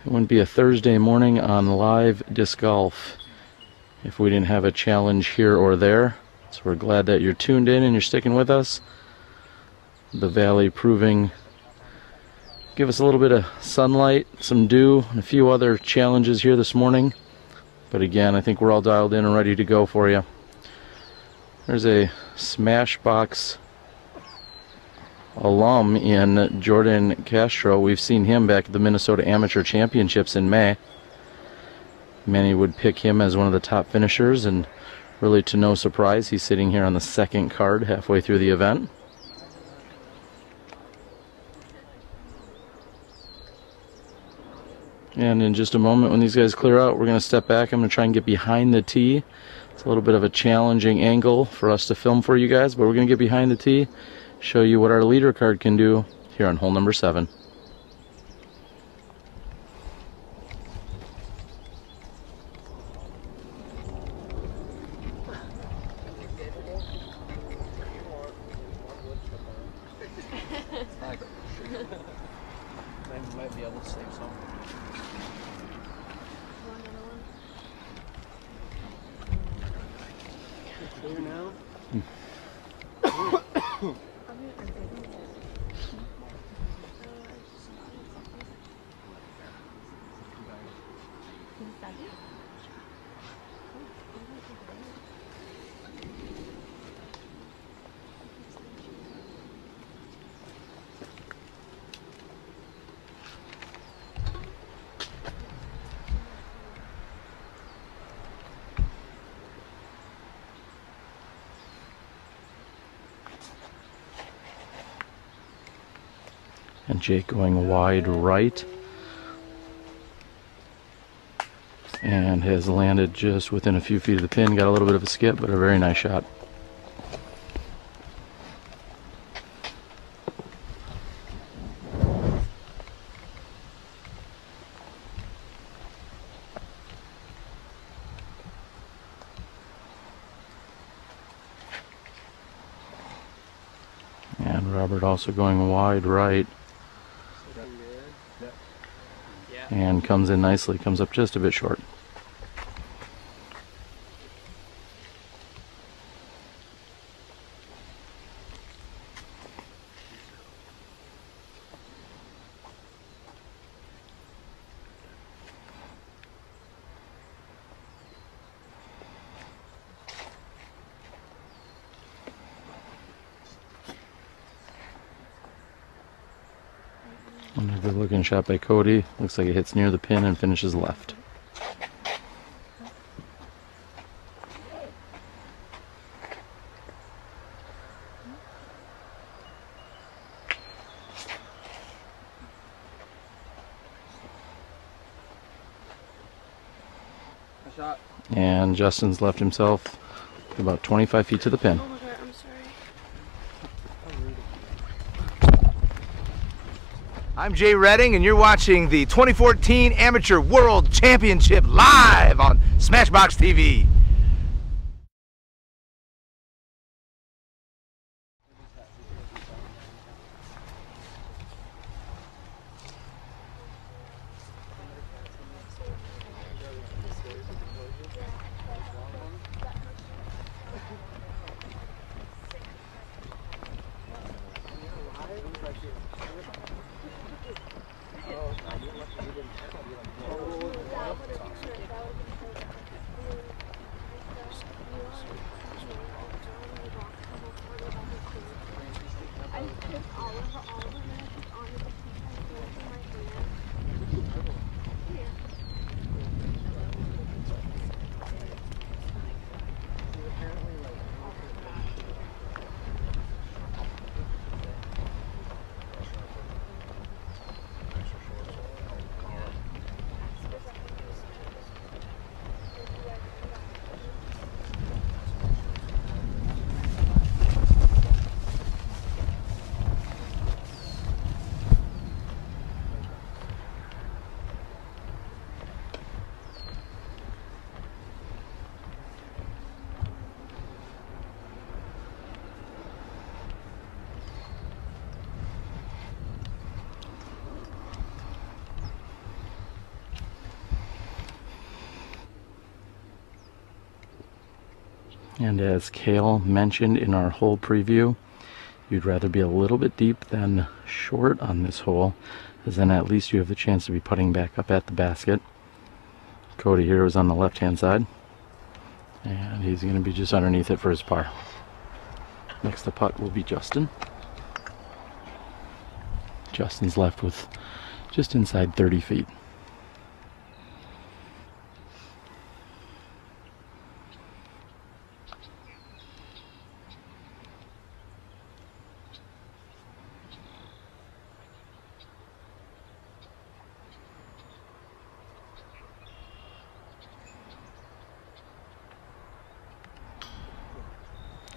It wouldn't be a Thursday morning on live disc golf if we didn't have a challenge here or there. So we're glad that you're tuned in and you're sticking with us. The Valley proving, give us a little bit of sunlight, some dew, and a few other challenges here this morning. But again, I think we're all dialed in and ready to go for you. There's a Smashbox alum in Jordan Castro. We've seen him back at the Minnesota Amateur Championships in May. Many would pick him as one of the top finishers, and really to no surprise, he's sitting here on the second card halfway through the event. And in just a moment, when these guys clear out, we're going to step back. I'm going to try and get behind the tee. It's a little bit of a challenging angle for us to film for you guys, but we're going to get behind the tee, show you what our leader card can do here on hole number 7. Might be able to save some. Clear now. And Jake going wide right. And has landed just within a few feet of the pin. Got a little bit of a skip, but a very nice shot. And Robert also going wide right. And comes in nicely, comes up just a bit short. Another good looking shot by Cody. Looks like it hits near the pin and finishes left. And Justin's left himself about 25 feet to the pin. I'm Jay Redding, and you're watching the 2014 Amateur World Championship live on Smashbox TV. And as Cale mentioned in our hole preview, you'd rather be a little bit deep than short on this hole, as then at least you have the chance to be putting back up at the basket. Cody here was on the left hand side, and he's going to be just underneath it for his par. Next to putt will be Justin. Justin's left with just inside 30 feet.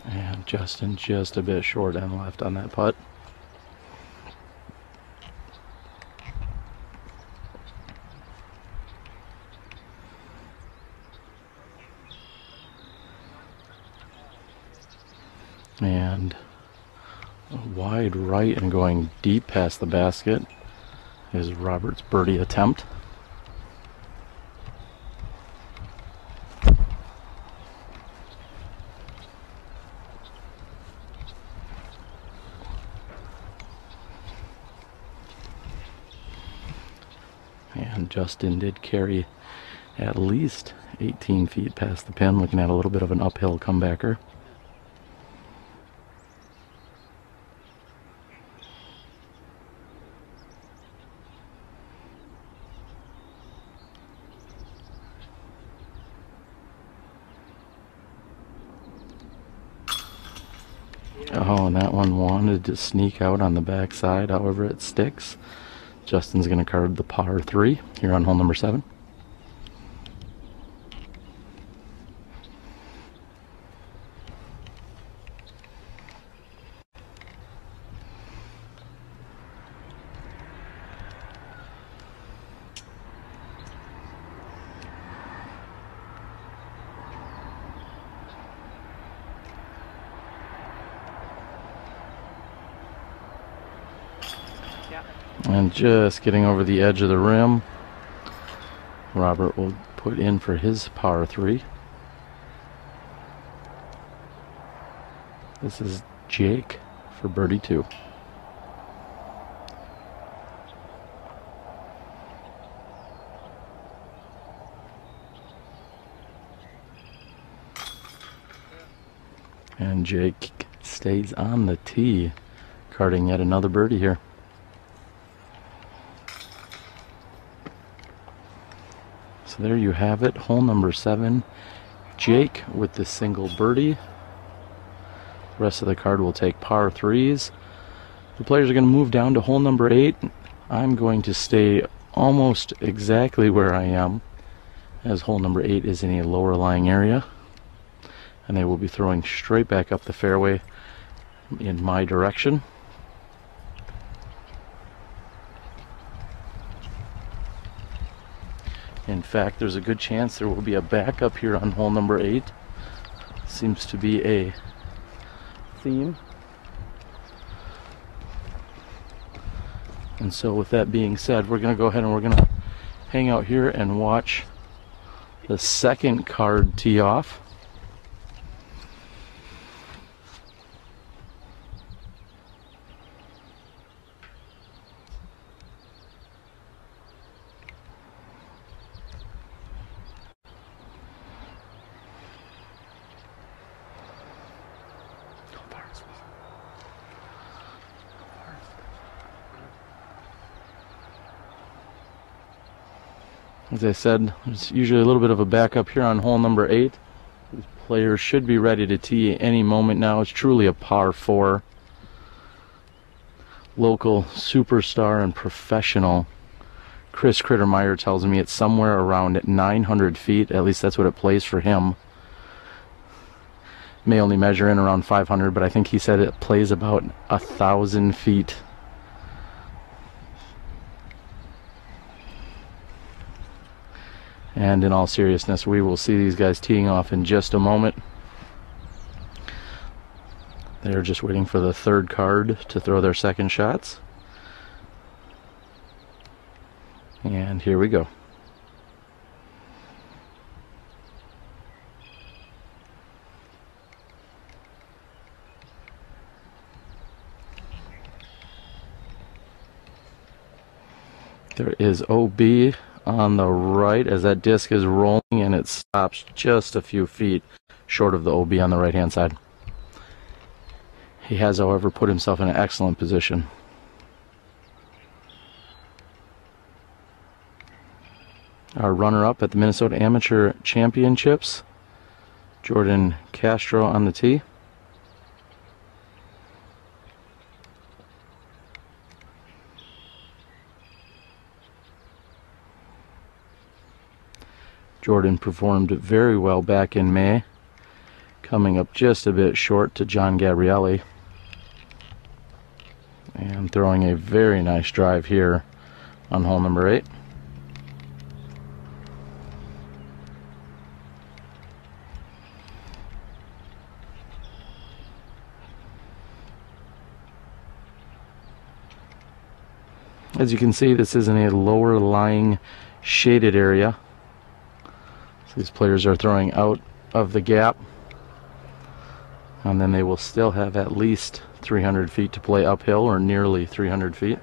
And Justin just a bit short and left on that putt. And wide right and going deep past the basket is Robert's birdie attempt. And Justin did carry at least 18 feet past the pin, looking at a little bit of an uphill comebacker. Oh, and that one wanted to sneak out on the backside, however it sticks. Justin's going to card the par 3 here on hole number 7. And just getting over the edge of the rim, Robert will put in for his par 3. This is Jake for birdie 2. And Jake stays on the tee, carding yet another birdie here. So there you have it, hole number 7. Jake with the single birdie. The rest of the card will take par 3s. The players are going to move down to hole number 8. I'm going to stay almost exactly where I am, as hole number 8 is in a lower lying area. And they will be throwing straight back up the fairway in my direction. In fact, there's a good chance there will be a backup here on hole number 8. Seems to be a theme. And so with that being said, we're going to go ahead and we're going to hang out here and watch the second card tee off. As I said, there's usually a little bit of a backup here on hole number 8. These players should be ready to tee any moment now. It's truly a par 4. Local superstar and professional Chris Crittermeyer tells me it's somewhere around 900 feet. At least that's what it plays for him. May only measure in around 500, but I think he said it plays about 1,000 feet. And in all seriousness, we will see these guys teeing off in just a moment. They're just waiting for the third card to throw their second shots. And here we go. There is OB on the right as that disc is rolling, and it stops just a few feet short of the OB on the right hand side. He has, however, put himself in an excellent position. Our runner-up at the Minnesota Amateur Championships, Jordan Castro on the tee. Jordan performed very well back in May, coming up just a bit short to John Gabrielli, and throwing a very nice drive here on hole number 8. As you can see, this is in a lower lying shaded area. These players are throwing out of the gap, and then they will still have at least 300 feet to play uphill, or nearly 300 feet.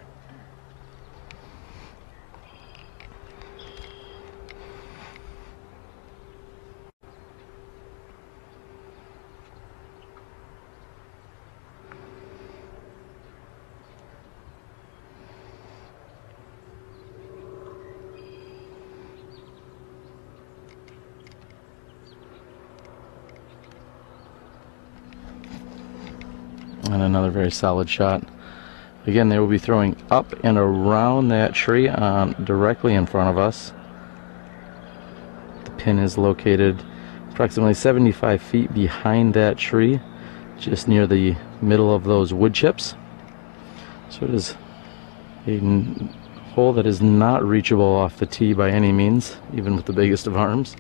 And another very solid shot. Again, they will be throwing up and around that tree directly in front of us. The pin is located approximately 75 feet behind that tree, just near the middle of those wood chips. So it is a hole that is not reachable off the tee by any means, even with the biggest of arms.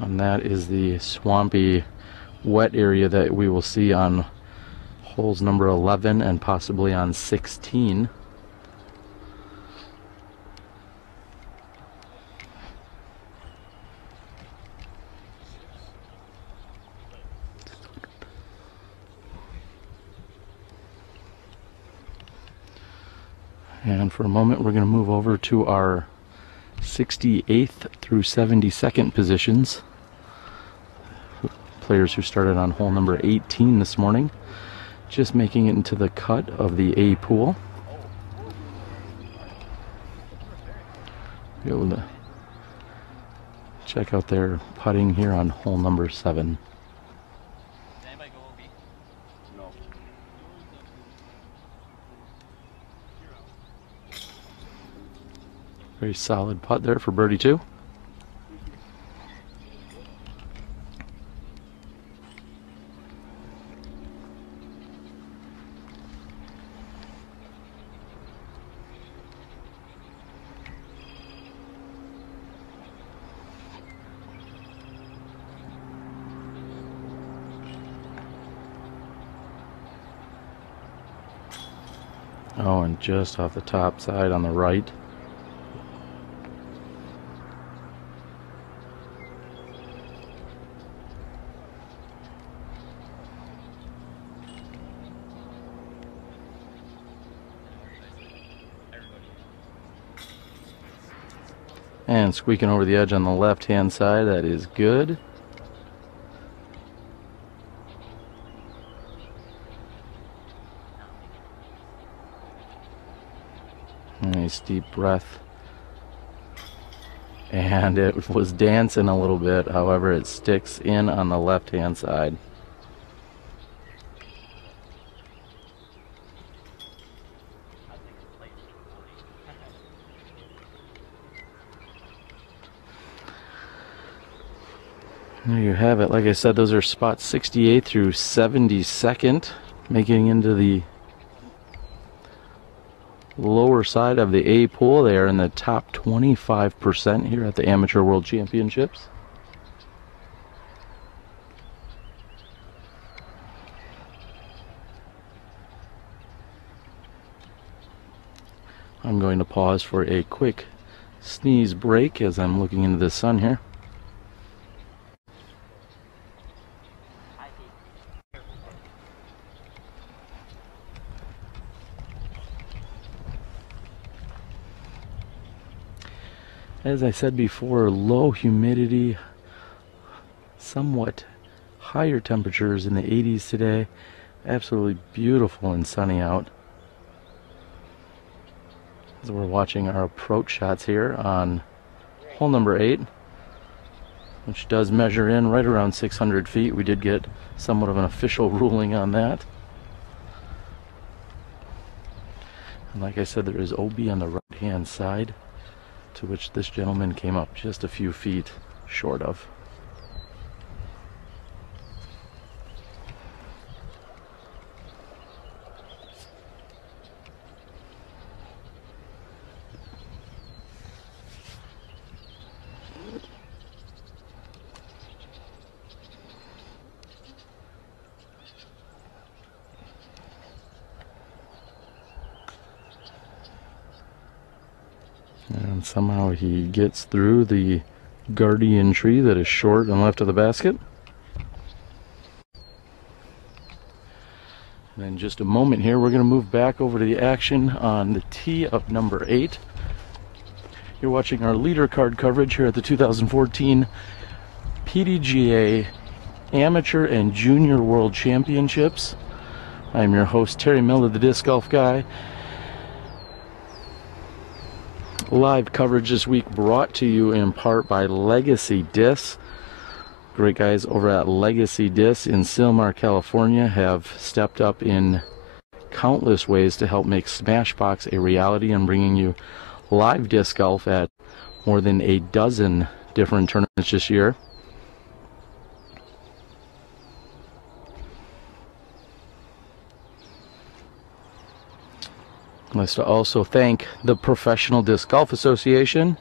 And that is the swampy, wet area that we will see on holes number 11 and possibly on 16. And for a moment, we're going to move over to our 68th through 72nd positions. Players who started on hole number 18 this morning, just making it into the cut of the A pool. Be able to check out their putting here on hole number 7. Very solid putt there for birdie 2. Oh, and just off the top side on the right. And squeaking over the edge on the left-hand side, that is good. Nice deep breath. And it was dancing a little bit, however it sticks in on the left-hand side. There you have it. Like I said, those are spots 68 through 72nd, making into the lower side of the A pool. They are in the top 25% here at the Amateur World Championships. I'm going to pause for a quick sneeze break as I'm looking into the sun here. As I said before, low humidity, somewhat higher temperatures in the 80s today. Absolutely beautiful and sunny out. As we're watching our approach shots here on hole number 8, which does measure in right around 600 feet. We did get somewhat of an official ruling on that. And like I said, there is OB on the right-hand side, to which this gentleman came up just a few feet short of. And somehow he gets through the guardian tree that is short and left of the basket. And in just a moment here, we're going to move back over to the action on the tee of number 8. You're watching our leader card coverage here at the 2014 PDGA Amateur and Junior World Championships. I'm your host, Terry Miller, the Disc Golf Guy. Live coverage this week brought to you in part by Legacy Discs. Great guys over at Legacy Discs in Sylmar, California have stepped up in countless ways to help make Smashbox a reality and bringing you live disc golf at more than a dozen different tournaments this year. I'd like to also thank the Professional Disc Golf Association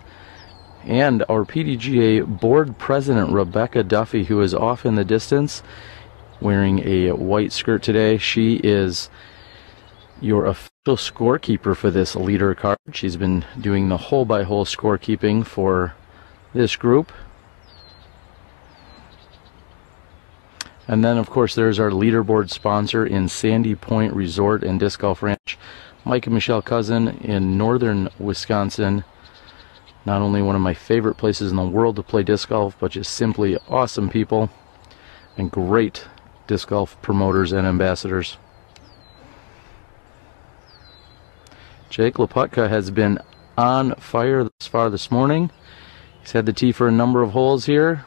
and our PDGA board president, Rebecca Duffy, who is off in the distance wearing a white skirt today. She is your official scorekeeper for this leader card. She's been doing the hole-by-hole scorekeeping for this group. And then, of course, there's our leaderboard sponsor in Sandy Point Resort and Disc Golf Ranch, Mike and Michelle Cousin in northern Wisconsin. Not only one of my favorite places in the world to play disc golf, but just simply awesome people and great disc golf promoters and ambassadors. Jake Laputka has been on fire thus far this morning. He's had the tee for a number of holes here,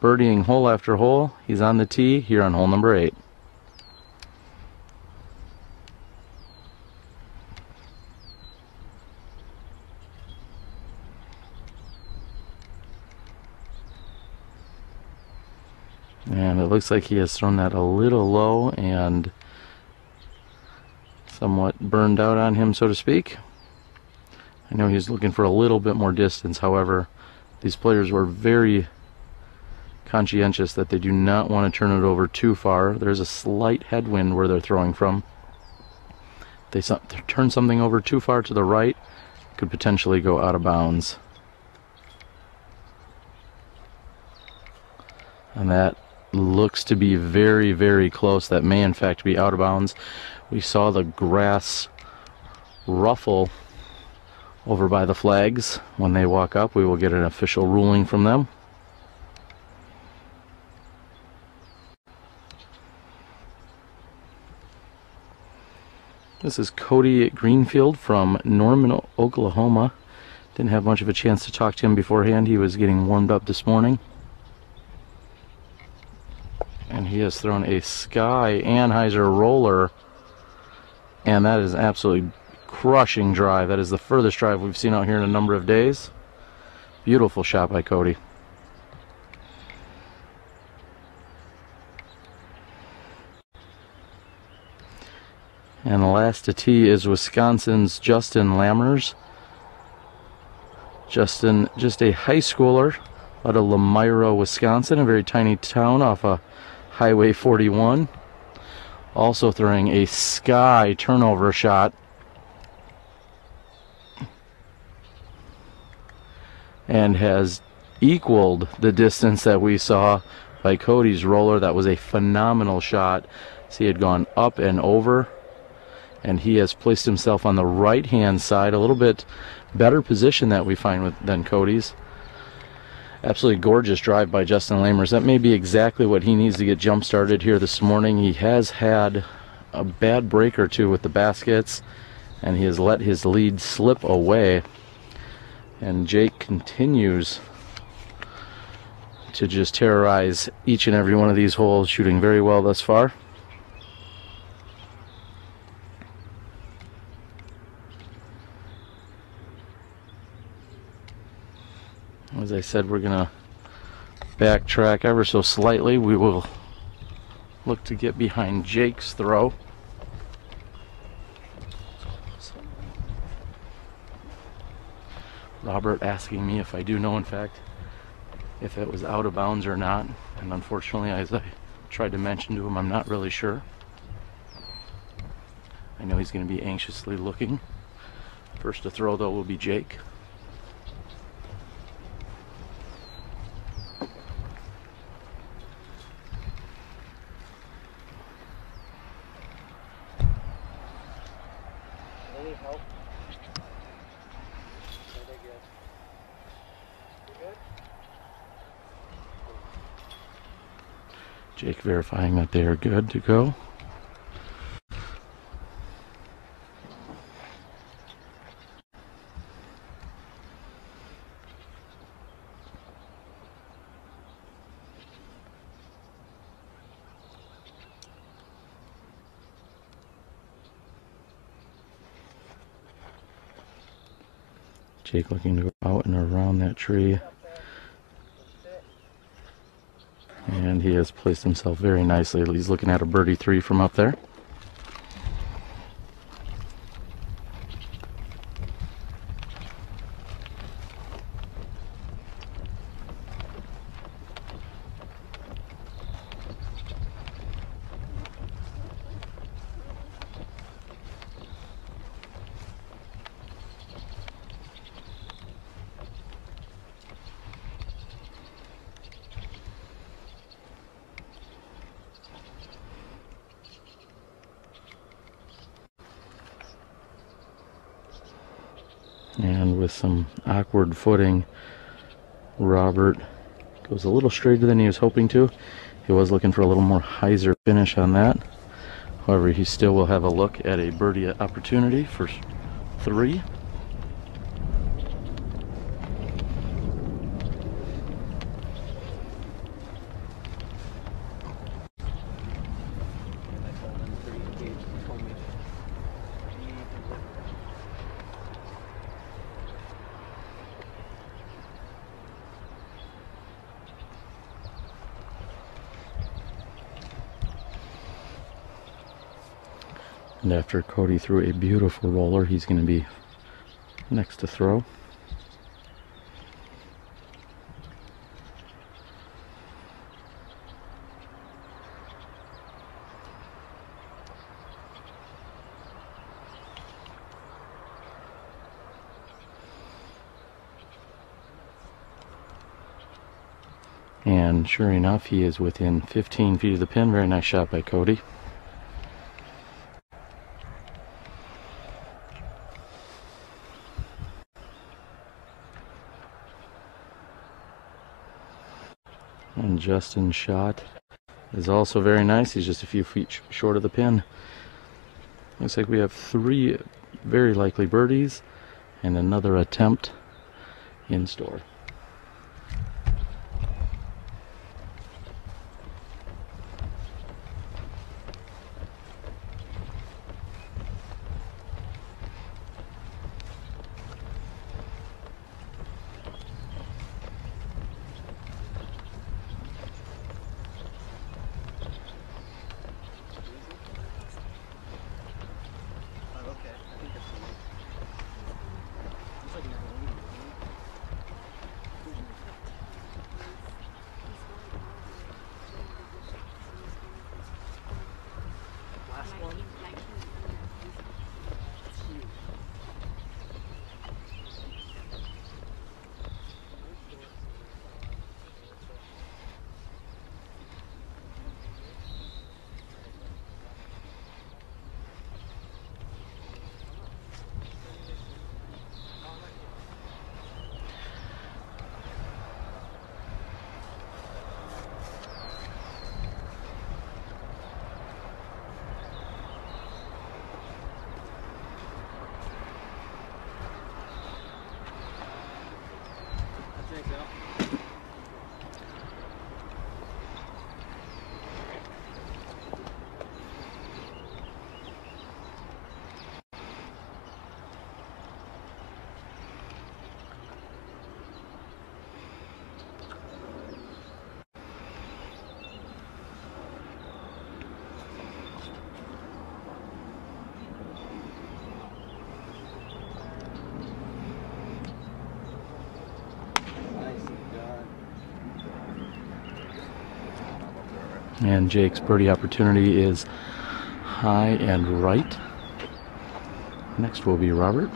birdieing hole after hole. He's on the tee here on hole number 8. And it looks like he has thrown that a little low and somewhat burned out on him, so to speak. I know he's looking for a little bit more distance. However, these players were very conscientious that they do not want to turn it over too far. There's a slight headwind where they're throwing from. If they turn something over too far to the right, it could potentially go out of bounds. And that looks to be very, very close. That may in fact be out of bounds. We saw the grass ruffle over by the flags. When they walk up, we will get an official ruling from them. This is Cody Greenfield from Norman, Oklahoma. Didn't have much of a chance to talk to him beforehand. He was getting warmed up this morning. And he has thrown a Sky Anheuser roller, and that is absolutely crushing drive. That is the furthest drive we've seen out here in a number of days. Beautiful shot by Cody. And the last to tee is Wisconsin's Justin Lammers. Justin, just a high schooler out of Lamira, Wisconsin, a very tiny town off a Highway 41. Also throwing a Sky turnover shot. And has equaled the distance that we saw by Cody's roller. That was a phenomenal shot. So he had gone up and over, and he has placed himself on the right hand side, a little bit better position that we find than Cody's. Absolutely gorgeous drive by Justin Lammers. That may be exactly what he needs to get jump started here this morning. He has had a bad break or two with the baskets, and he has let his lead slip away. And Jake continues to just terrorize each and every one of these holes, shooting very well thus far. As I said, we're going to backtrack ever so slightly. We will look to get behind Jake's throw. Robert asking me if I do know, in fact, if it was out of bounds or not. And unfortunately, as I tried to mention to him, I'm not really sure. I know he's going to be anxiously looking. First to throw, though, will be Jake. Jake verifying that they are good to go. Jake looking to go out and around that tree. And he has placed himself very nicely. He's looking at a birdie 3 from up there. And with some awkward footing, Robert goes a little straighter than he was hoping to. He was looking for a little more hyzer finish on that. However, he still will have a look at a birdie opportunity for 3. And after Cody threw a beautiful roller, he's going to be next to throw. And sure enough, he is within 15 feet of the pin. Very nice shot by Cody. And Justin's shot is also very nice. He's just a few feet short of the pin. Looks like we have 3 very likely birdies and another attempt in store. And Jake's birdie opportunity is high and right. Next will be Robert.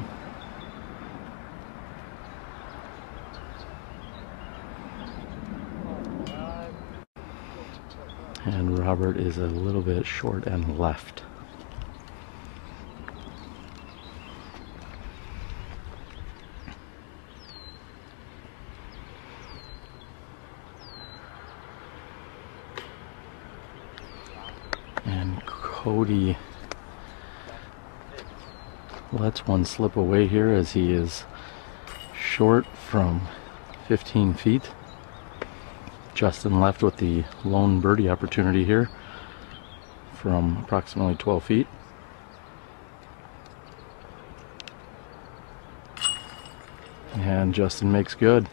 And Robert is a little bit short and left. And Cody lets one slip away here as he is short from 15 feet. Justin left with the lone birdie opportunity here from approximately 12 feet. And Justin makes good.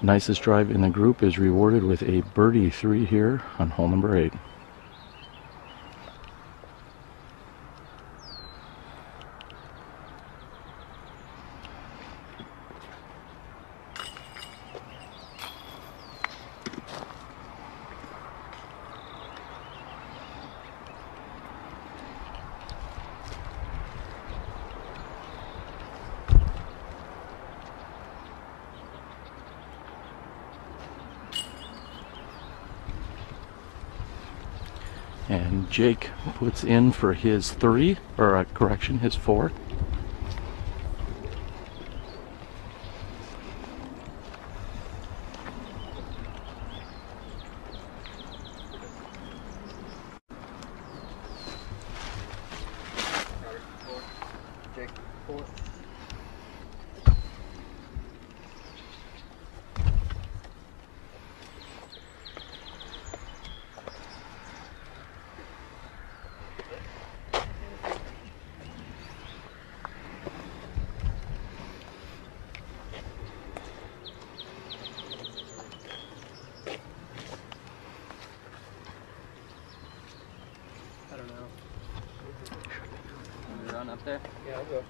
Nicest drive in the group is rewarded with a birdie 3 here on hole number 8. And Jake puts in for his 3, or correction, his 4. Up there? Yeah, I'll go.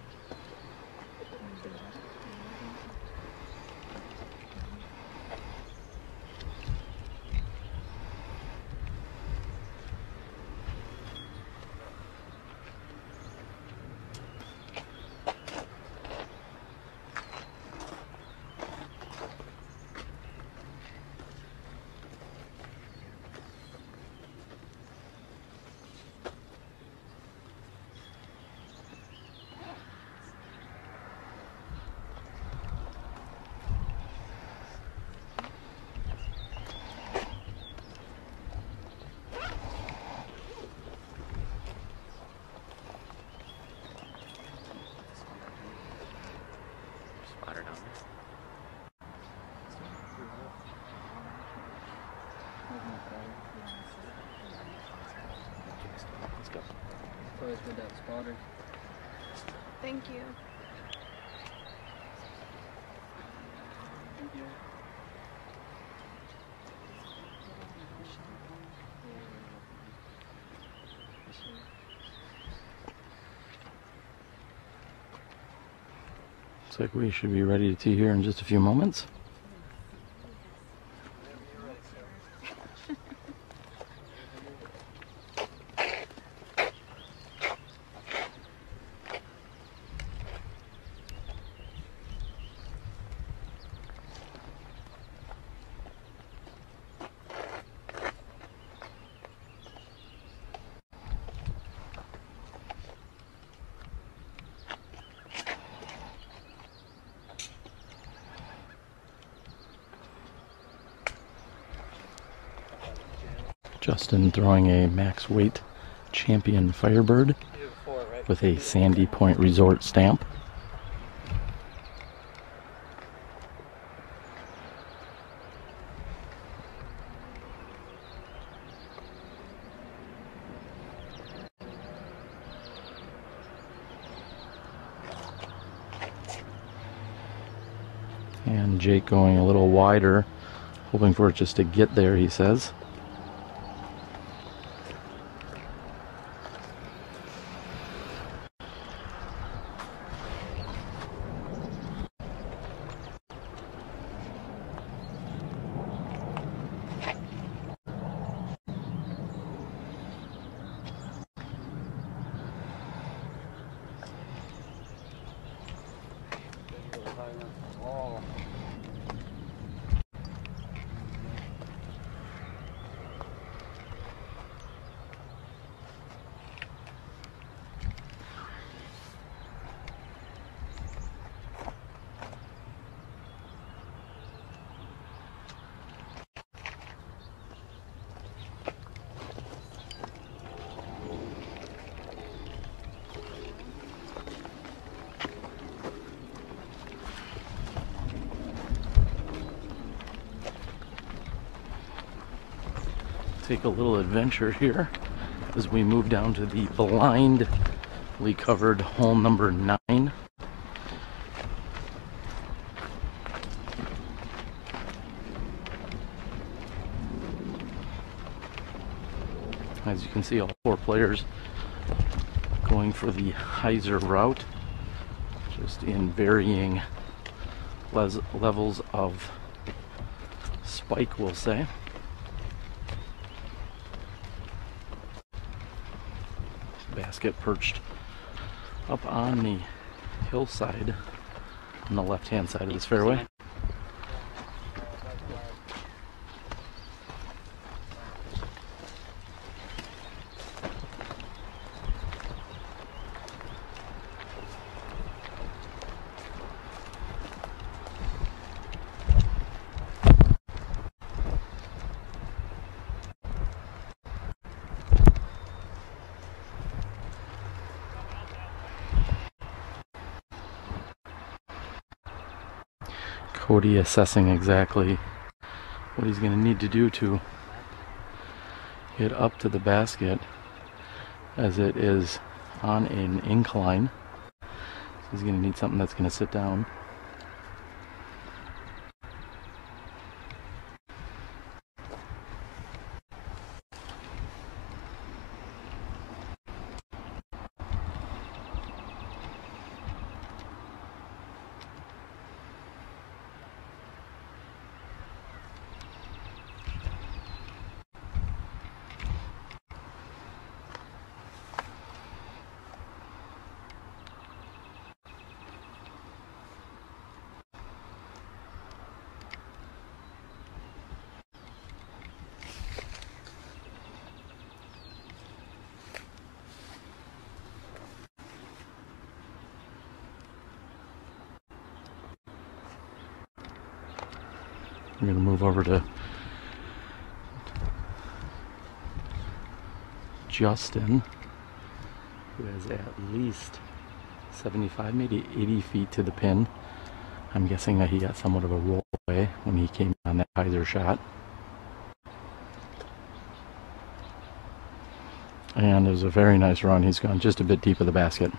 Always good to have a spotter. Thank you. Thank you. Looks like we should be ready to tee here in just a few moments. Justin throwing a max weight Champion Firebird with a Sandy Point Resort stamp. And Jake going a little wider, hoping for it just to get there, he says. Take a little adventure here as we move down to the blindly covered hole number 9. As you can see, all 4 players going for the hyzer route, just in varying levels of spike, we'll say. Basket perched up on the hillside on the left-hand side of this fairway. Cody assessing exactly what he's going to need to do to get up to the basket, as it is on an incline. So he's going to need something that's going to sit down. We're going to move over to Justin, who has at least 75, maybe 80 feet to the pin. I'm guessing that he got somewhat of a roll away when he came on that hyzer shot. And it was a very nice run. He's gone just a bit deep of the basket.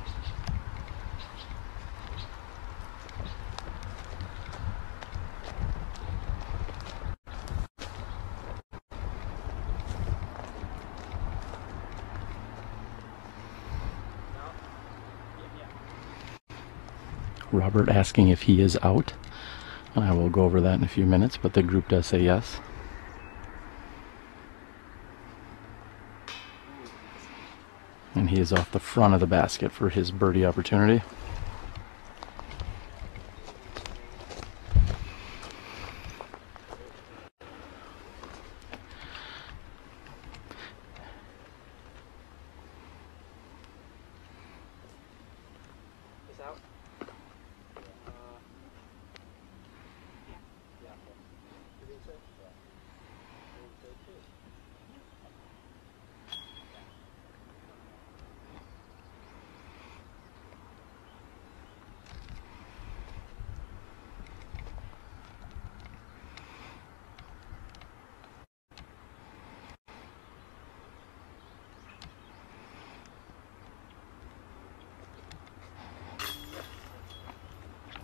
Robert asking if he is out. I will go over that in a few minutes, but the group does say yes. And he is off the front of the basket for his birdie opportunity.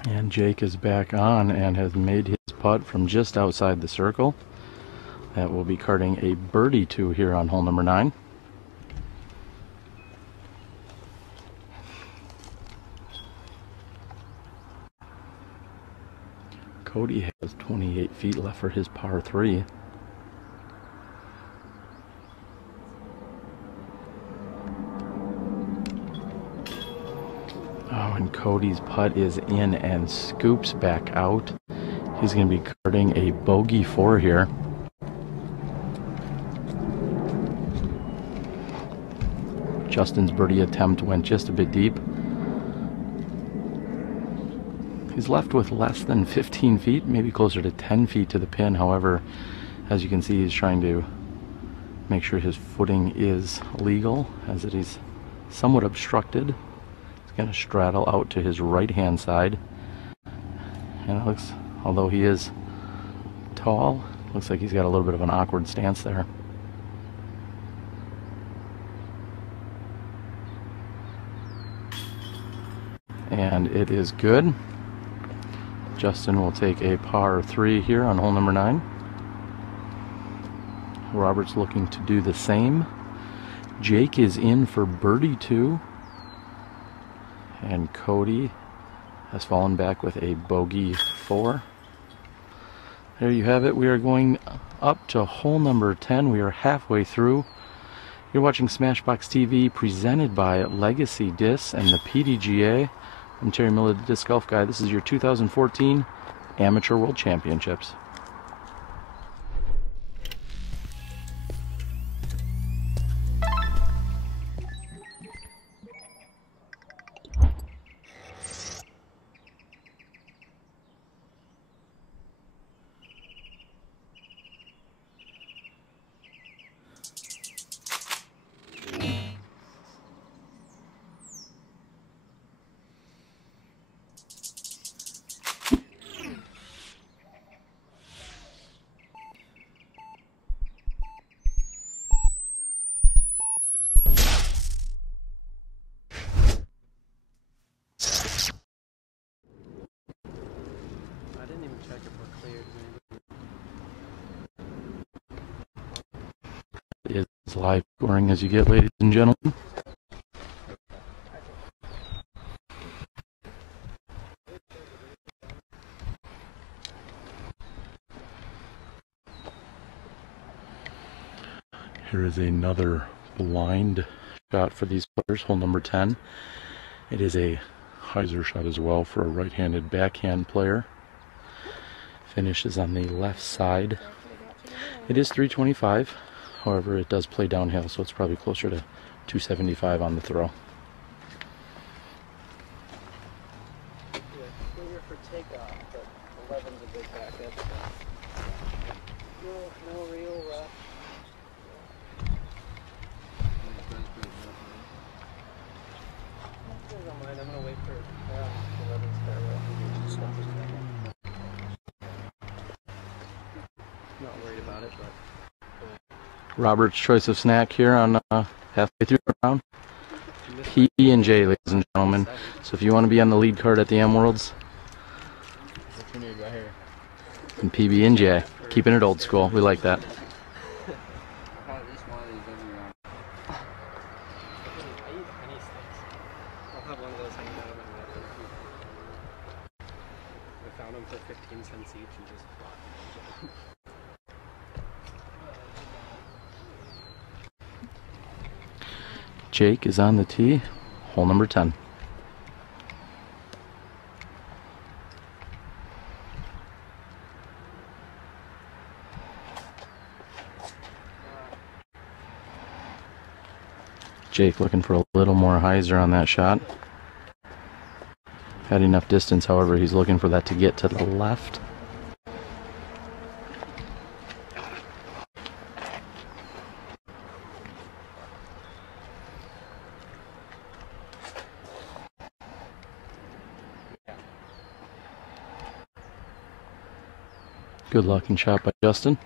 And Jake is back on and has made his putt from just outside the circle. That will be carting a birdie to here on hole number 9. Cody has 28 feet left for his par 3. Oh, and Cody's putt is in and scoops back out. He's going to be carting a bogey 4 here. Justin's birdie attempt went just a bit deep. He's left with less than 15 feet, maybe closer to 10 feet to the pin. However, as you can see, he's trying to make sure his footing is legal, as it is somewhat obstructed. He's going to straddle out to his right-hand side. And it looks, although he is tall, looks like he's got a little bit of an awkward stance there. And it is good. Justin will take a par 3 here on hole number 9. Robert's looking to do the same. Jake is in for birdie 2. And Cody has fallen back with a bogey 4. There you have it. We are going up to hole number 10. We are halfway through. You're watching Smashbox TV, presented by Legacy Discs and the PDGA. I'm Terry Miller, the Disc Golf Guy. This is your 2014 Amateur World Championships. It's live scoring as you get, ladies and gentlemen. Here is another blind shot for these players, hole number 10. It is a hyzer shot as well for a right-handed backhand player. Finish is on the left side. It is 325. However, it does play downhill, so it's probably closer to 275 on the throw. Clear for takeoff, but 11's a big backup. No real rush. I don't mind. I'm gonna wait for 11's fairway. Not worried about it, but. Robert's choice of snack here on halfway through the round. PB&J, ladies and gentlemen. So if you want to be on the lead card at the M Worlds, and PB&J, keeping it old school. We like that. I'll have one of those hanging out on my laptop. I found them for 15 cents each and just bought them. Jake is on the tee, hole number 10. Jake looking for a little more hyzer on that shot. Had enough distance, however, he's looking for that to get to the left. Good luck and shot by Justin.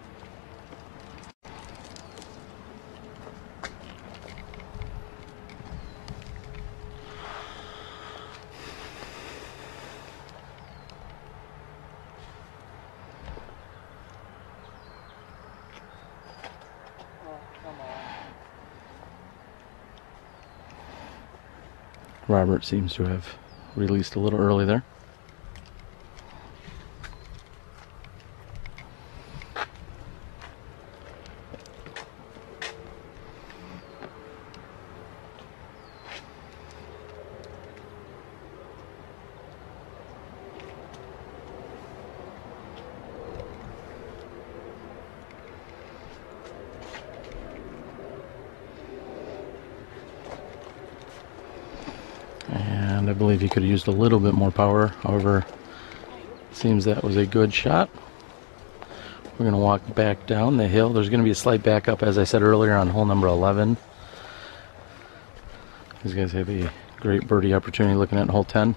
Robert seems to have released a little early there. And I believe he could have used a little bit more power. However, it seems that was a good shot. We're going to walk back down the hill. There's going to be a slight backup, as I said earlier, on hole number 11. These guys have a great birdie opportunity looking at hole 10.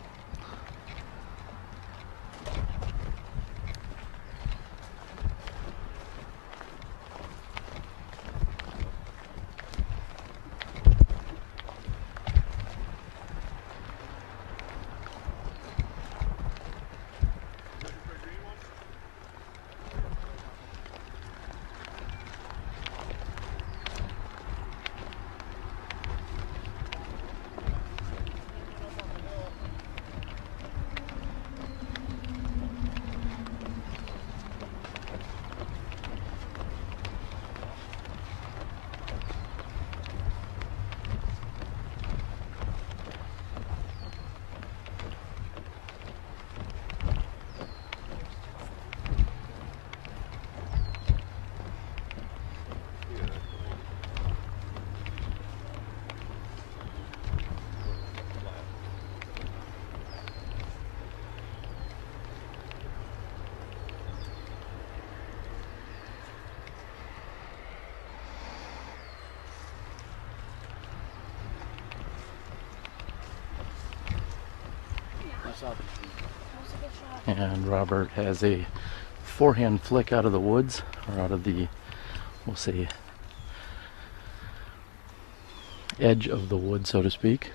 And Robert has a forehand flick out of the woods, or out of the, we'll say, edge of the wood, so to speak.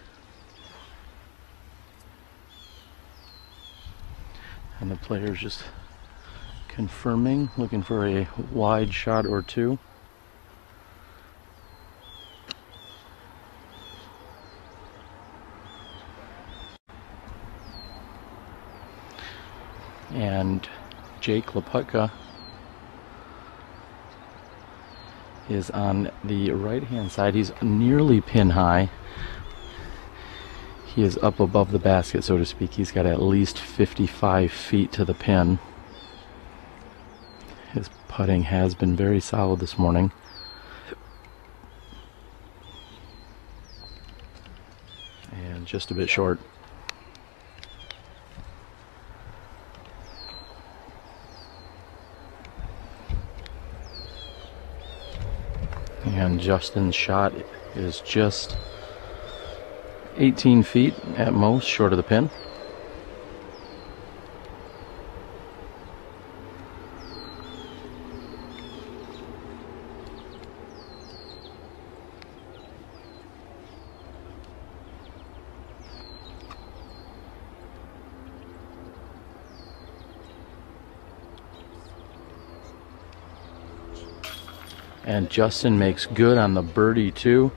And the player's just confirming, looking for a wide shot or two. And Jake Laputka is on the right hand side. He's nearly pin high. He is up above the basket, so to speak. He's got at least 55 feet to the pin. His putting has been very solid this morning. And just a bit short. And Justin's shot is just 18 feet at most short of the pin. And Justin makes good on the birdie too.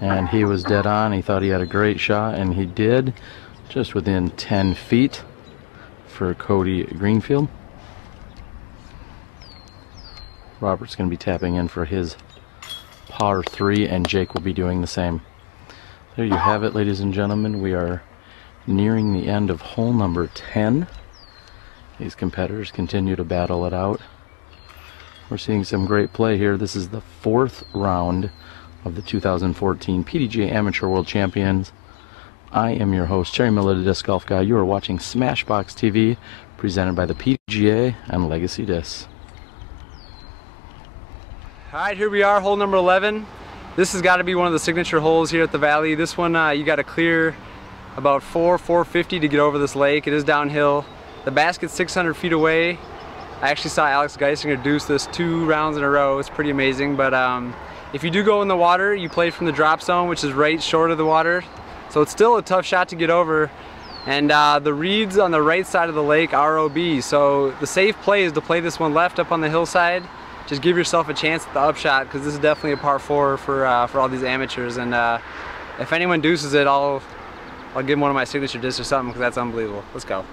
And he was dead on. He thought he had a great shot, and he did, just within 10 feet for Cody Greenfield. Robert's going to be tapping in for his par 3, and Jake will be doing the same. There you have it, ladies and gentlemen. We are nearing the end of hole number 10. These competitors continue to battle it out. We're seeing some great play here. This is the 4th round of the 2014 PDGA Amateur World Champions. I am your host, Terry Miller, the Disc Golf Guy. You are watching Smashbox TV, presented by the PDGA and Legacy Discs. Alright, here we are, hole number 11. This has got to be one of the signature holes here at the Valley. This one, you got to clear about 450 to get over this lake. It is downhill. The basket's 600 feet away. I actually saw Alex Geisinger deuce this 2 rounds in a row. It's pretty amazing, but if you do go in the water, you play from the drop zone, which is right short of the water. So it's still a tough shot to get over. And the reeds on the right side of the lake are OB. So the safe play is to play this one left up on the hillside. Just give yourself a chance at the upshot, because this is definitely a par 4 for all these amateurs. And if anyone deuces it, I'll give him one of my signature discs or something, because that's unbelievable. Let's go.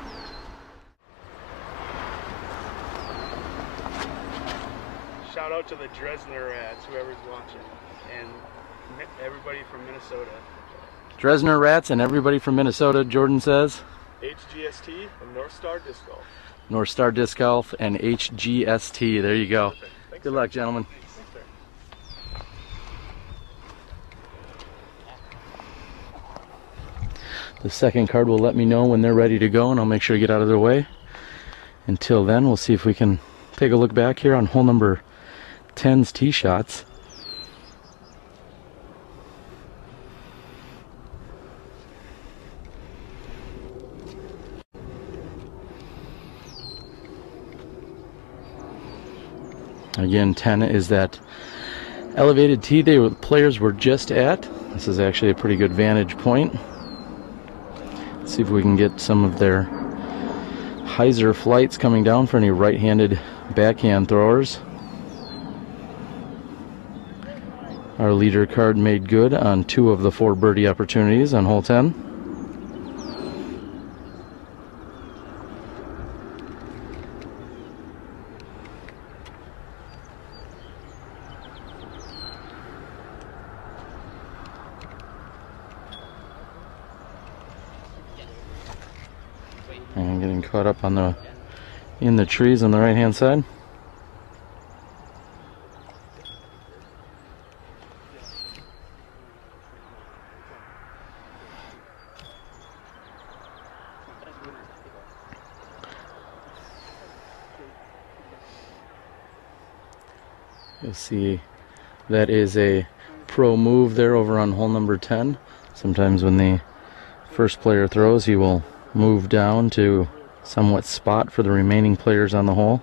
Shout out to the Dresdner Rats, whoever's watching, and everybody from Minnesota. Dresdner Rats and everybody from Minnesota, Jordan says. HGST and North Star Disc Golf. North Star Disc Golf and HGST. There you go. Good luck, gentlemen. The second card will let me know when they're ready to go, and I'll make sure to get out of their way. Until then, we'll see if we can take a look back here on hole number 10's tee shots. Again, 10 is that elevated tee the players were just at. This is actually a pretty good vantage point. Let's see if we can get some of their hyzer flights coming down for any right-handed backhand throwers. Our leader card made good on 2 of the 4 birdie opportunities on hole 10. And getting caught up on in the trees on the right hand side. You'll see that is a pro move there over on hole number 10. Sometimes when the first player throws, he will move down to somewhat spot for the remaining players on the hole.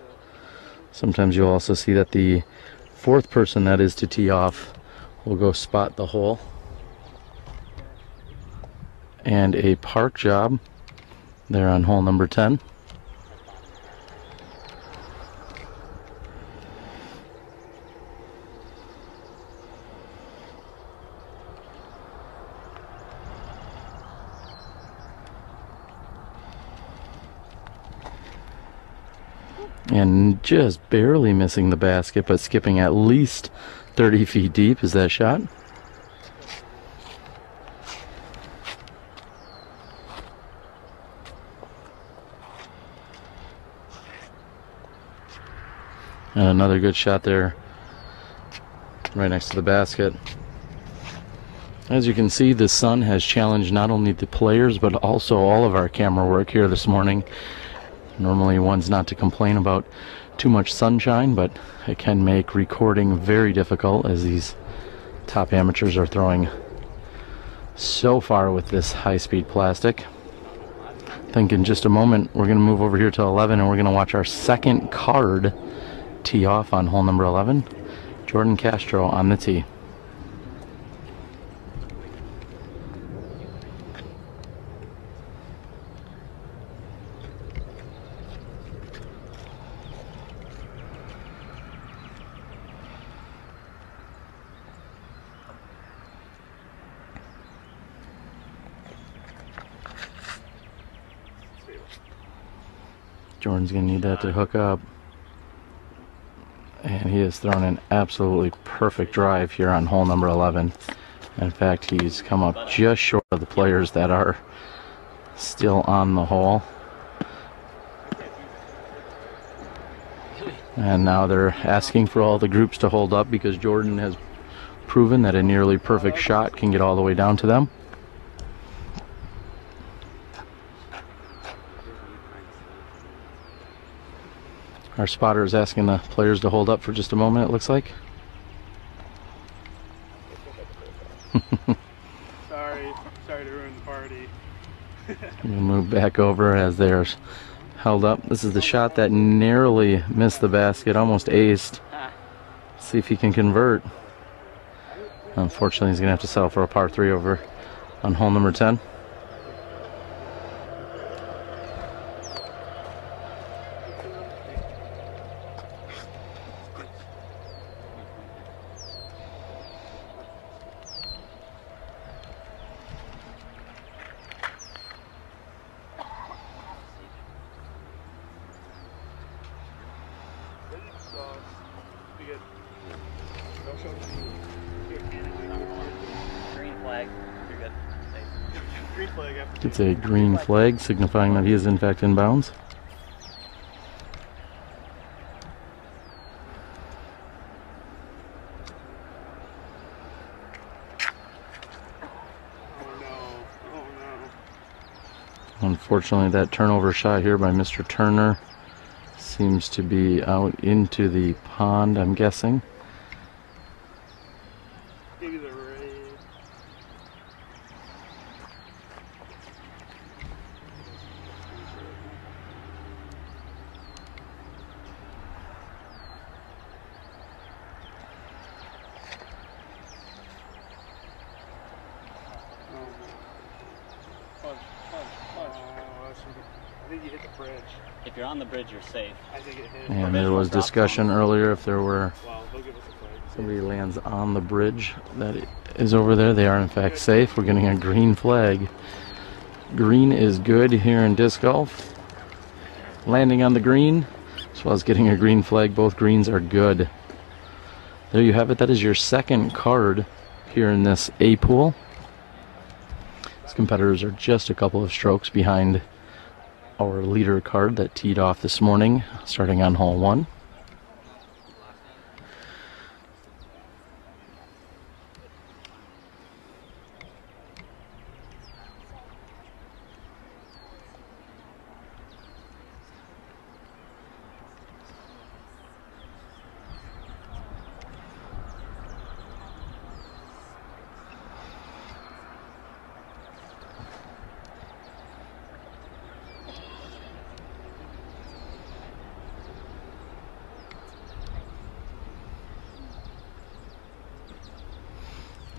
Sometimes you'll also see that the fourth person that is to tee off will go spot the hole. And a park job there on hole number 10. And just barely missing the basket, but skipping at least 30 feet deep is that shot. And another good shot there, right next to the basket. As you can see, the sun has challenged not only the players, but also all of our camera work here this morning. Normally one's not to complain about too much sunshine, but it can make recording very difficult as these top amateurs are throwing so far with this high-speed plastic. I think in just a moment we're going to move over here to 11 and we're going to watch our second card tee off on hole number 11. Jordan Castro on the tee. Jordan's going to need that to hook up. And he has thrown an absolutely perfect drive here on hole number 11. In fact, he's come up just short of the players that are still on the hole. And now they're asking for all the groups to hold up because Jordan has proven that a nearly perfect shot can get all the way down to them. Our spotter is asking the players to hold up for just a moment, it looks like. Sorry to ruin the party. We'll move back over as they're held up. This is the shot that narrowly missed the basket, almost aced. See if he can convert. Unfortunately, he's going to have to settle for a par 3 over on hole number 10. It's a green flag signifying that he is in fact in bounds. Unfortunately, that turnover shot here by Mr. Turner seems to be out into the pond, I'm guessing. If you're on the bridge, you're safe. And there was discussion earlier if there were somebody lands on the bridge that is over there. They are in fact safe. We're getting a green flag. Green is good here in disc golf. Landing on the green as well as getting a green flag. Both greens are good. There you have it. That is your second card here in this A pool. These competitors are just a couple of strokes behind our leader card that teed off this morning, starting on hole 1.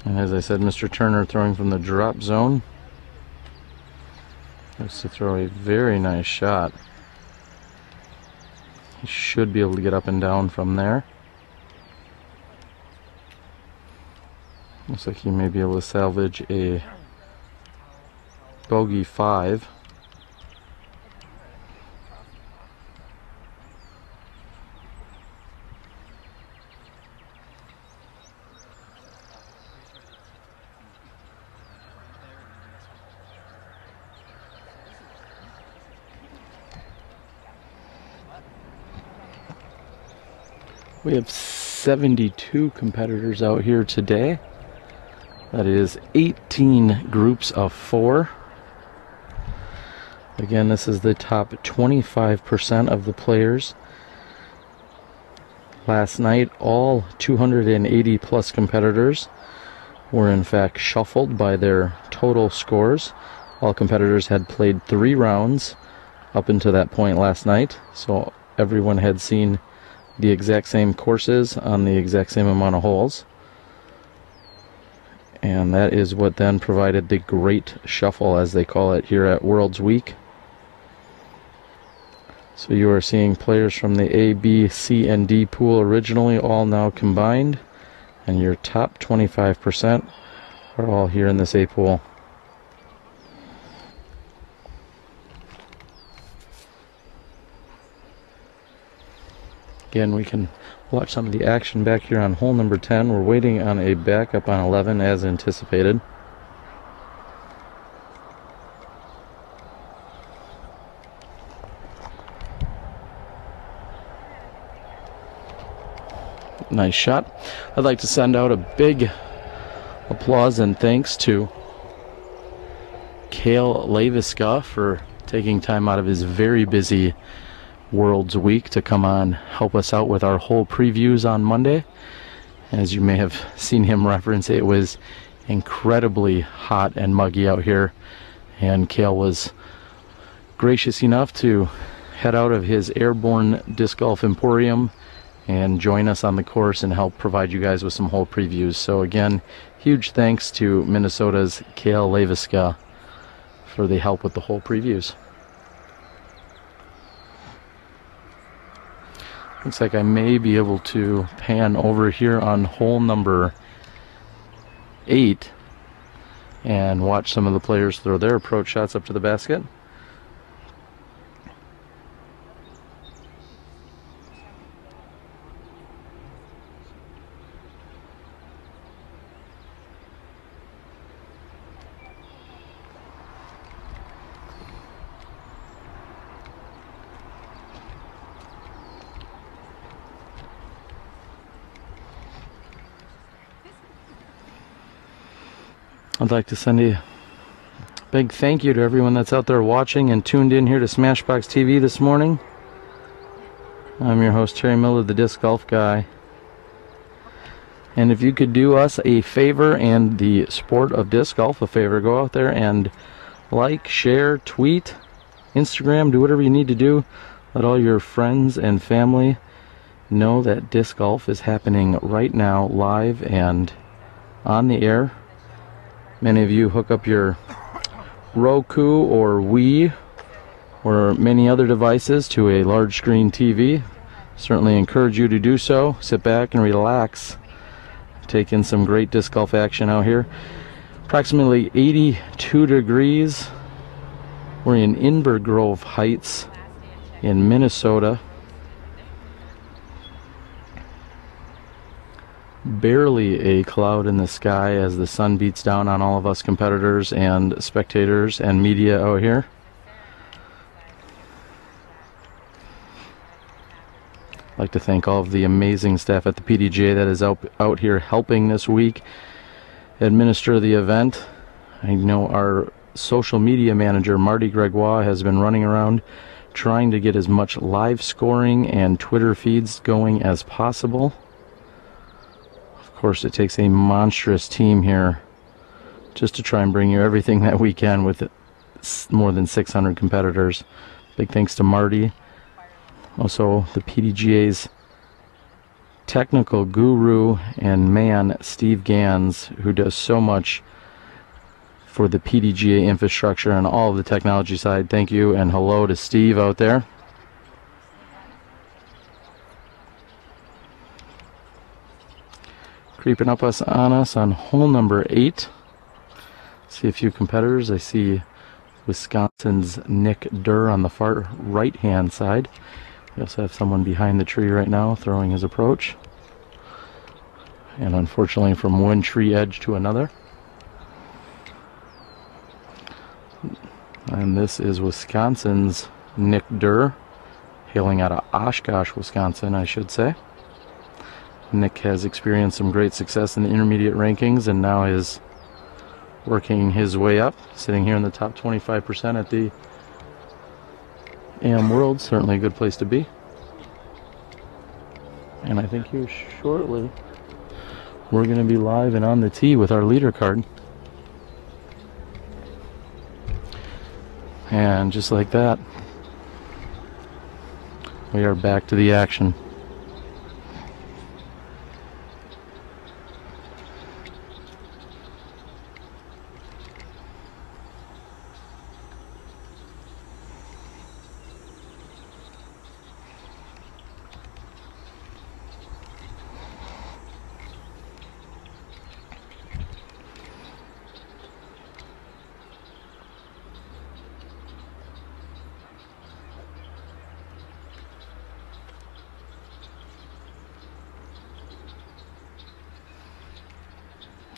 And as I said, Mr. Turner throwing from the drop zone. Looks to throw a very nice shot. He should be able to get up and down from there. Looks like he may be able to salvage a bogey 5. We have 72 competitors out here today. That is 18 groups of 4. Again, this is the top 25% of the players. Last night, all 280 plus competitors were in fact shuffled by their total scores. All competitors had played 3 rounds up until that point last night, so everyone had seen the exact same courses on the exact same amount of holes. And that is what then provided the great shuffle, as they call it here at Worlds Week. So you are seeing players from the A, B, C, and D pool originally all now combined, and your top 25% are all here in this A pool. Again, we can watch some of the action back here on hole number 10. We're waiting on a backup on 11 as anticipated. Nice shot. I'd like to send out a big applause and thanks to Cale Leiviska for taking time out of his very busy Worlds Week to come on help us out with our hole previews on Monday. As you may have seen him reference, it was incredibly hot and muggy out here, and Cale was gracious enough to head out of his Airborne Disc Golf Emporium and join us on the course and help provide you guys with some hole previews. So again, huge thanks to Minnesota's Cale Leiviska for the help with the hole previews. Looks like I may be able to pan over here on hole number 8 and watch some of the players throw their approach shots up to the basket. I'd like to send a big thank you to everyone that's out there watching and tuned in here to Smashbox TV this morning. I'm your host, Terry Miller, the Disc Golf Guy. And if you could do us a favor and the sport of disc golf a favor, go out there and like, share, tweet, Instagram, do whatever you need to do. Let all your friends and family know that disc golf is happening right now, live and on the air. Many of you hook up your Roku or Wii or many other devices to a large screen TV. Certainly encourage you to do so. Sit back and relax. Take in some great disc golf action out here. Approximately 82 degrees. We're in Inver Grove Heights in Minnesota. Barely a cloud in the sky as the sun beats down on all of us competitors and spectators and media out here. I'd like to thank all of the amazing staff at the PDGA that is out here helping this week administer the event. I know our social media manager, Marty Gregoire, has been running around trying to get as much live scoring and Twitter feeds going as possible. Of course, it takes a monstrous team here just to try and bring you everything that we can with more than 600 competitors. Big thanks to Marty. Also, the PDGA's technical guru and man, Steve Gans, who does so much for the PDGA infrastructure and all of the technology side. Thank you, and hello to Steve out there. Creeping up on us on hole number 8. See a few competitors. I see Wisconsin's Nick Durr on the far right-hand side. We also have someone behind the tree right now throwing his approach. And unfortunately from one tree edge to another. And this is Wisconsin's Nick Durr, hailing out of Oshkosh, Wisconsin, I should say. Nick has experienced some great success in the intermediate rankings and now is working his way up, sitting here in the top 25% at the AM World. Certainly a good place to be. And I think here shortly we're going to be live and on the tee with our leader card. And just like that, we are back to the action.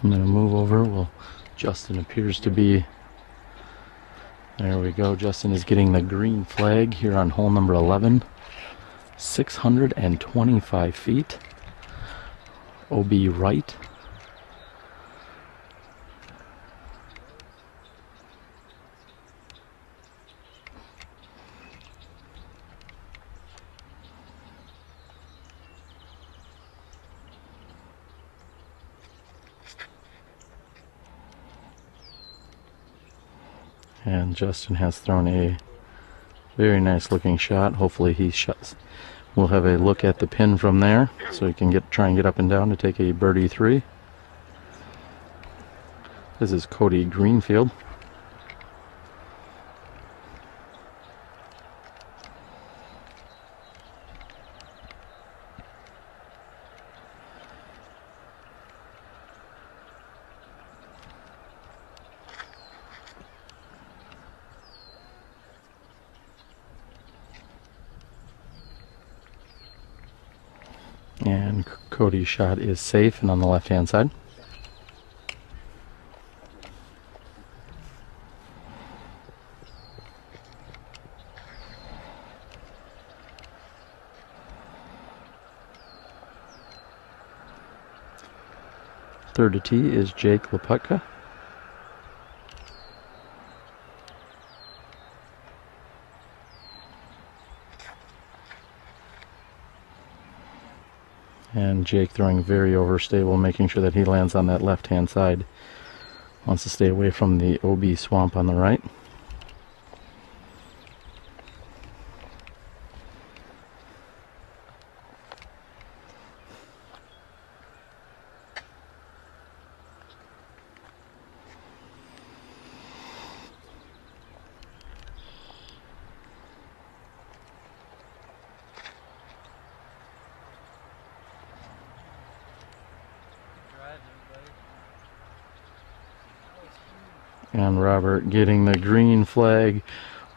I'm going to move over. Well, Justin appears to be... There we go. Justin is getting the green flag here on hole number 11. 625 feet. OB right. And Justin has thrown a very nice looking shot. Hopefully he shots. We'll have a look at the pin from there so he can try and get up and down to take a birdie 3. This is Cody Greenfield. And Cody's shot is safe and on the left-hand side. Third to tee is Jake Leputka. And Jake throwing very overstable, making sure that he lands on that left-hand side. Wants to stay away from the OB swamp on the right. And Robert getting the green flag.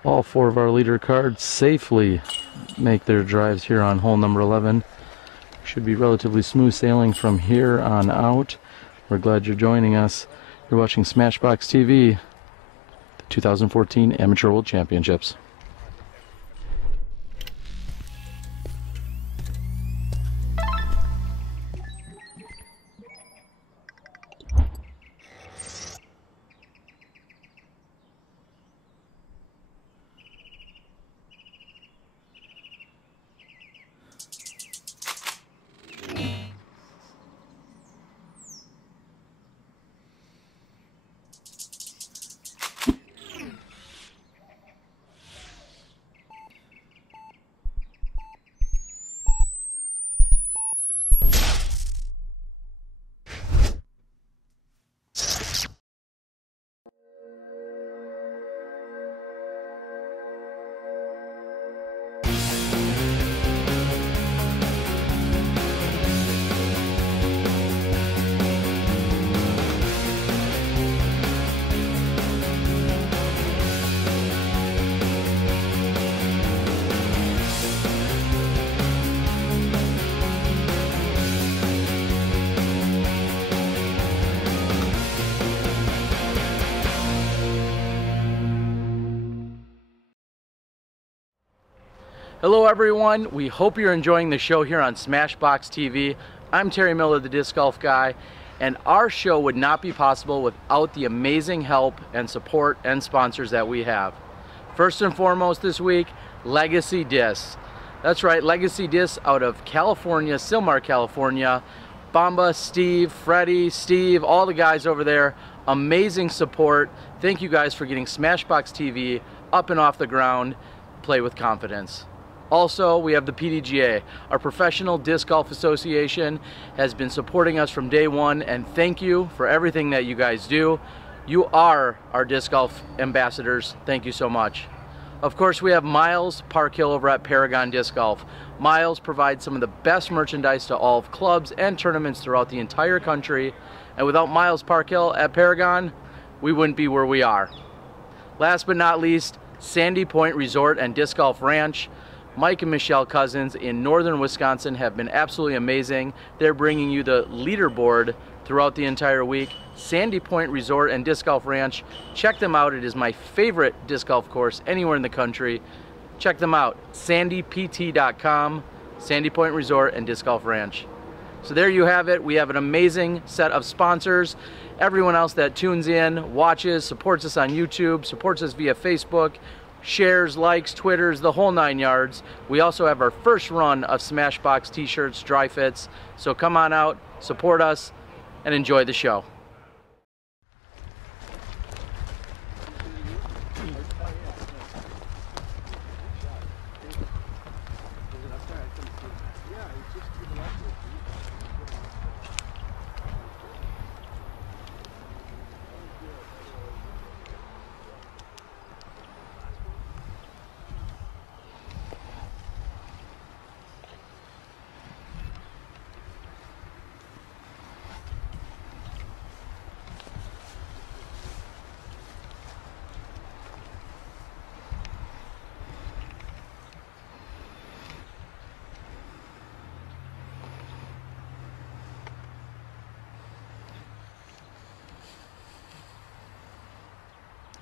All 4 of our leader cards safely make their drives here on hole number 11. Should be relatively smooth sailing from here on out. We're glad you're joining us. You're watching Smashbox TV, the 2014 Amateur World Championships. Hello everyone, we hope you're enjoying the show here on Smashbox TV. I'm Terry Miller, the Disc Golf Guy, and our show would not be possible without the amazing help and support and sponsors that we have. First and foremost this week, Legacy Discs. That's right, Legacy Discs out of California, Sylmar, California. Bamba, Steve, Freddie, Steve, all the guys over there, amazing support. Thank you guys for getting Smashbox TV up and off the ground. Play with confidence. Also, we have the PDGA. Our Professional Disc Golf Association has been supporting us from day one, and thank you for everything that you guys do. You are our disc golf ambassadors. Thank you so much. Of course, we have Miles Parkhill over at Paragon Disc Golf. Miles provides some of the best merchandise to all of clubs and tournaments throughout the entire country. And without Miles Parkhill at Paragon, we wouldn't be where we are. Last but not least, Sandy Point Resort and Disc Golf Ranch. Mike and Michelle Cousins in northern Wisconsin have been absolutely amazing. They're bringing you the leaderboard throughout the entire week. Sandy Point Resort and Disc Golf Ranch. Check them out. It is my favorite disc golf course anywhere in the country. Check them out. sandypt.com, Sandy Point Resort and Disc Golf Ranch. So there you have it. We have an amazing set of sponsors. Everyone else that tunes in, watches, supports us on YouTube, supports us via Facebook, shares, likes, Twitters, the whole 9 yards. We also have our first run of Smashbox t-shirts, dry fits. So come on out, support us, and enjoy the show.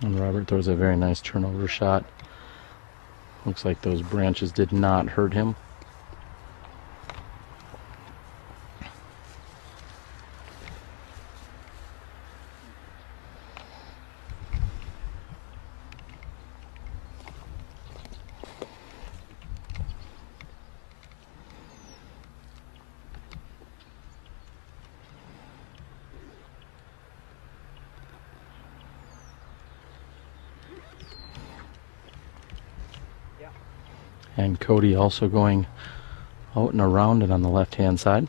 And Robert throws a very nice turnover shot. Looks like those branches did not hurt him. And Cody also going out and around and on the left-hand side.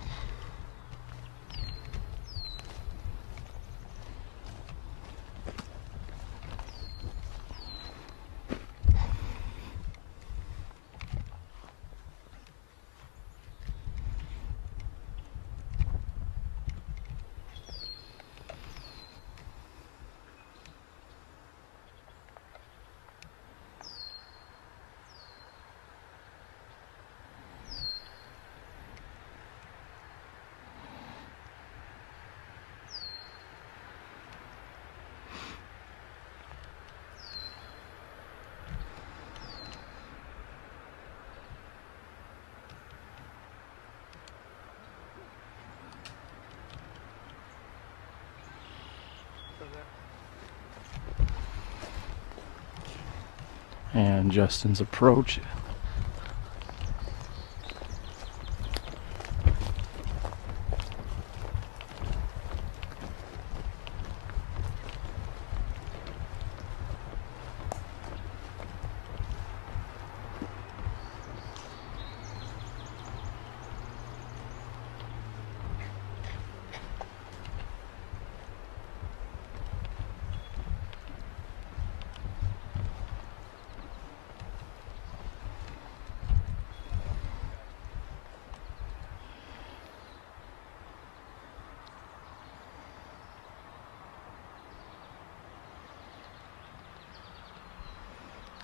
And Justin's approach.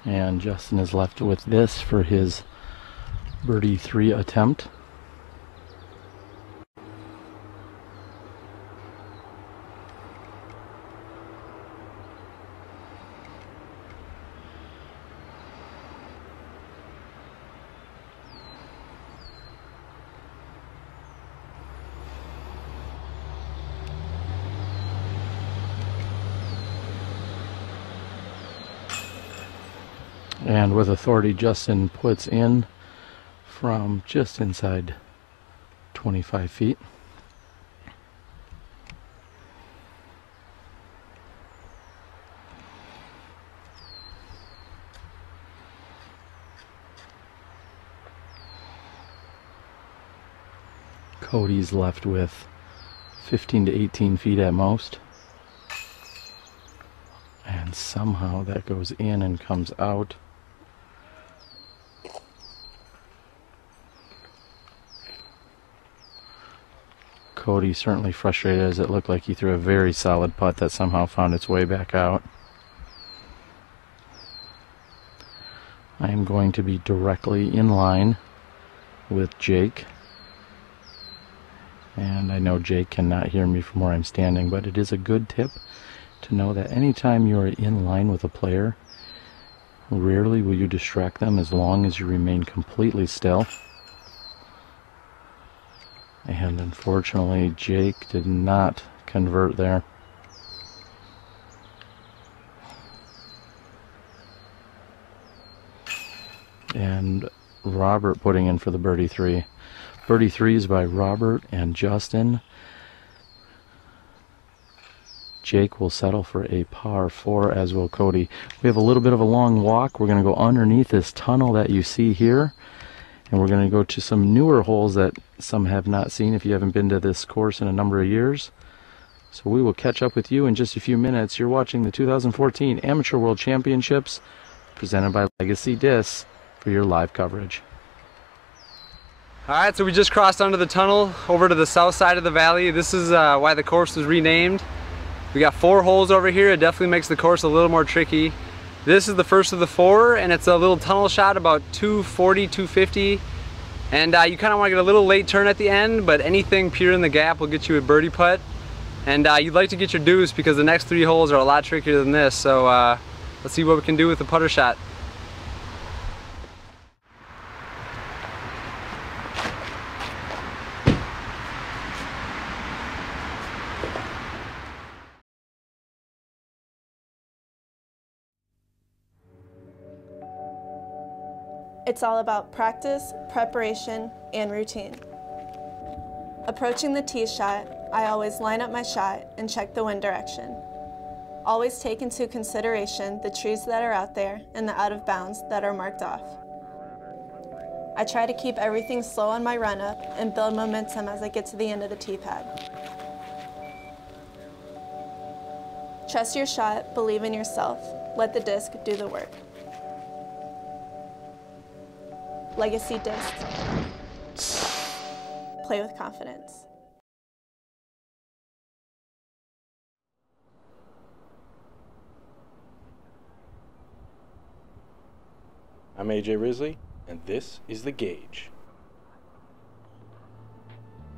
And Justin is left with this for his birdie 3 attempt. And with authority, Justin puts in from just inside 25 feet. Cody's left with 15 to 18 feet at most. And somehow that goes in and comes out. Cody certainly frustrated, as it looked like he threw a very solid putt that somehow found its way back out. I am going to be directly in line with Jake. And I know Jake cannot hear me from where I'm standing, but it is a good tip to know that anytime you are in line with a player, rarely will you distract them as long as you remain completely still. And unfortunately, Jake did not convert there. And Robert putting in for the birdie three. Birdie threes by Robert and Justin. Jake will settle for a par 4, as will Cody. We have a little bit of a long walk. We're going to go underneath this tunnel that you see here. And we're going to go to some newer holes that some have not seen if you haven't been to this course in a number of years. So we will catch up with you in just a few minutes. You're watching the 2014 Amateur World Championships presented by Legacy Discs for your live coverage. Alright, so we just crossed under the tunnel over to the south side of the valley. This is why the course was renamed. We got 4 holes over here. It definitely makes the course a little more tricky. This is the first of the 4, and it's a little tunnel shot about 240, 250. And you kind of want to get a little late turn at the end, but anything pure in the gap will get you a birdie putt. And you'd like to get your deuce because the next 3 holes are a lot trickier than this. So let's see what we can do with the putter shot. It's all about practice, preparation, and routine. Approaching the tee shot, I always line up my shot and check the wind direction. Always take into consideration the trees that are out there and the out of bounds that are marked off. I try to keep everything slow on my run up and build momentum as I get to the end of the tee pad. Trust your shot, believe in yourself, let the disc do the work. Legacy Discs. Play with confidence. I'm AJ Risley, and this is the Gauge.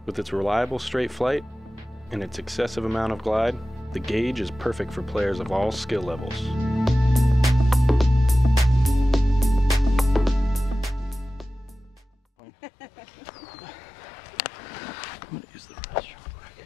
With its reliable straight flight and its excessive amount of glide, the Gauge is perfect for players of all skill levels. I'm going to use the restroom quick.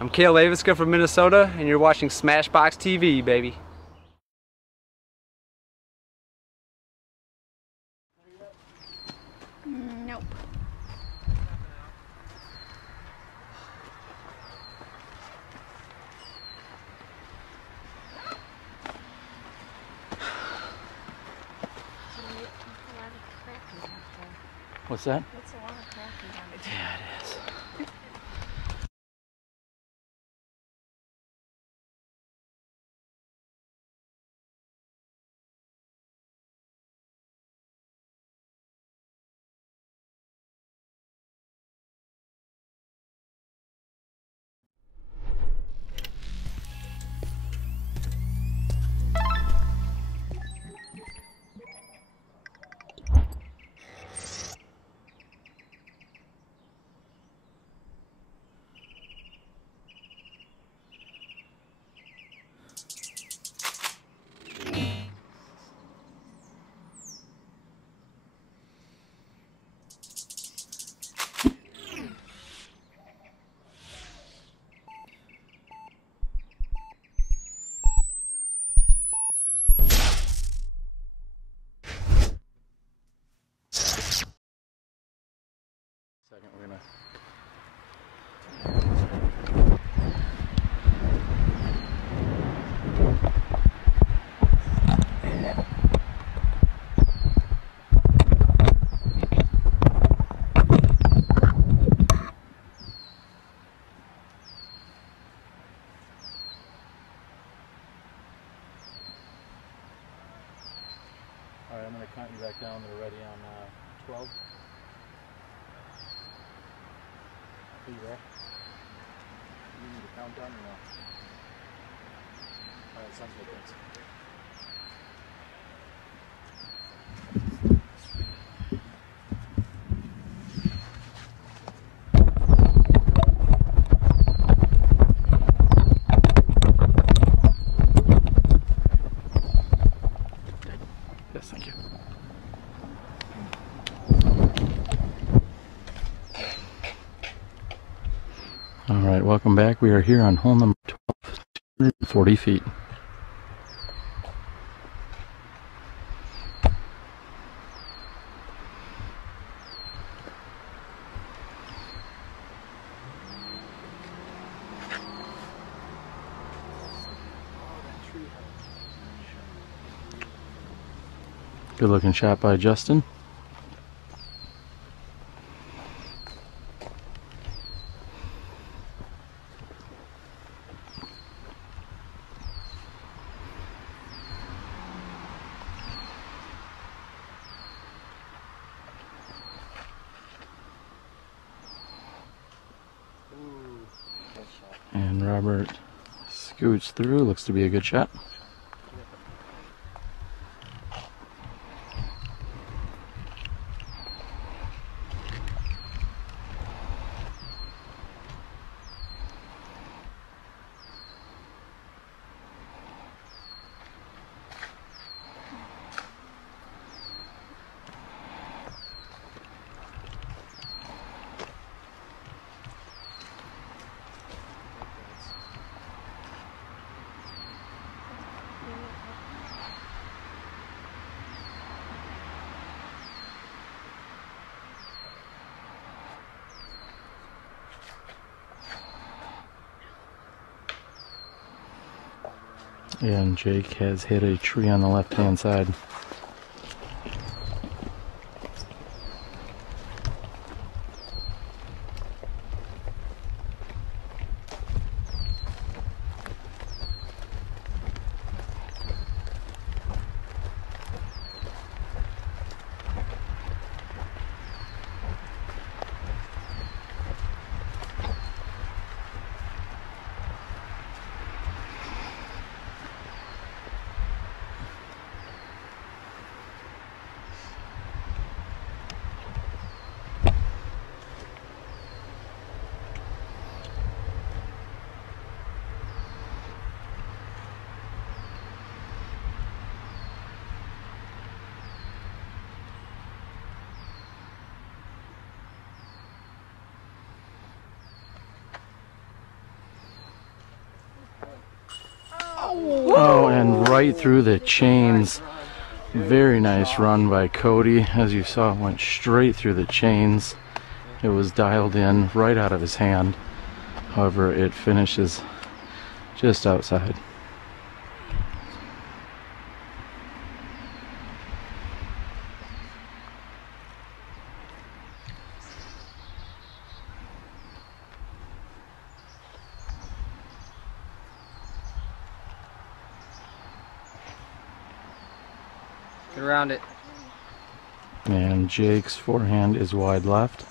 I'm Cale Laviska from Minnesota, and you're watching Smashbox TV, baby. Nope. What's that? That's a lot of cracking down there. Yeah, it is. to count you back down. They're ready on 12. Are you there? You need a countdown or no? Alright, sounds good, thanks. Yes, thank you. All right, welcome back. We are here on hole number 12, 240 feet. Good looking shot by Justin. And Robert scoots through, looks to be a good shot. And Jake has hit a tree on the left-hand side. Oh, and right through the chains. Very nice run by Cody. As you saw, it went straight through the chains. It was dialed in right out of his hand. However, it finishes just outside. Get around it. And Jake's forehand is wide left.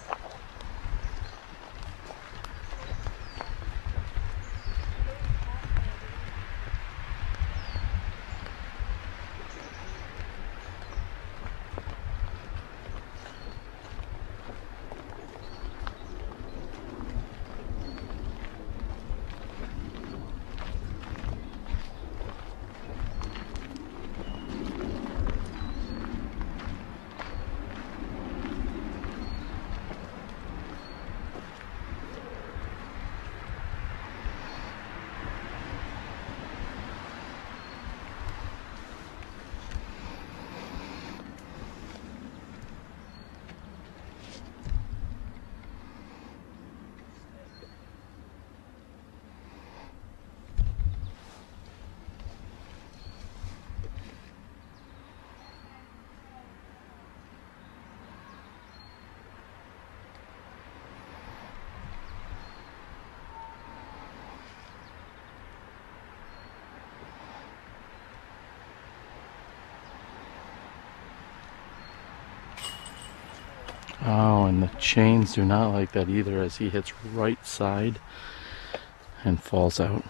Oh, and the chains do not like that either as he hits right side and falls out.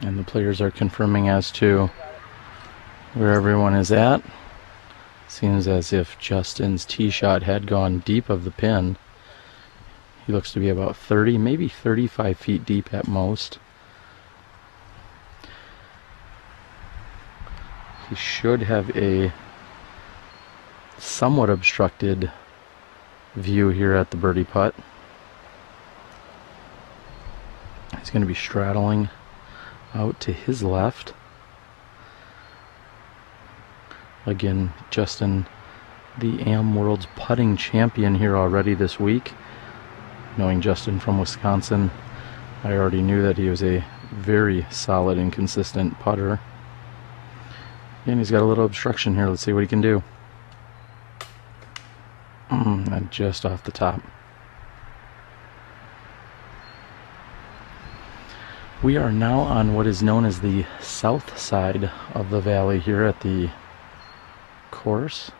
And the players are confirming as to where everyone is at. Seems as if Justin's tee shot had gone deep of the pin. He looks to be about 30, maybe 35 feet deep at most. He should have a somewhat obstructed view here at the birdie putt. He's going to be straddling out to his left. Again, Justin, the Am World's putting champion here already this week. Knowing Justin from Wisconsin, I already knew that he was a very solid and consistent putter. And he's got a little obstruction here. Let's see what he can do. And just off the top. We are now on what is known as the south side of the valley here at the course.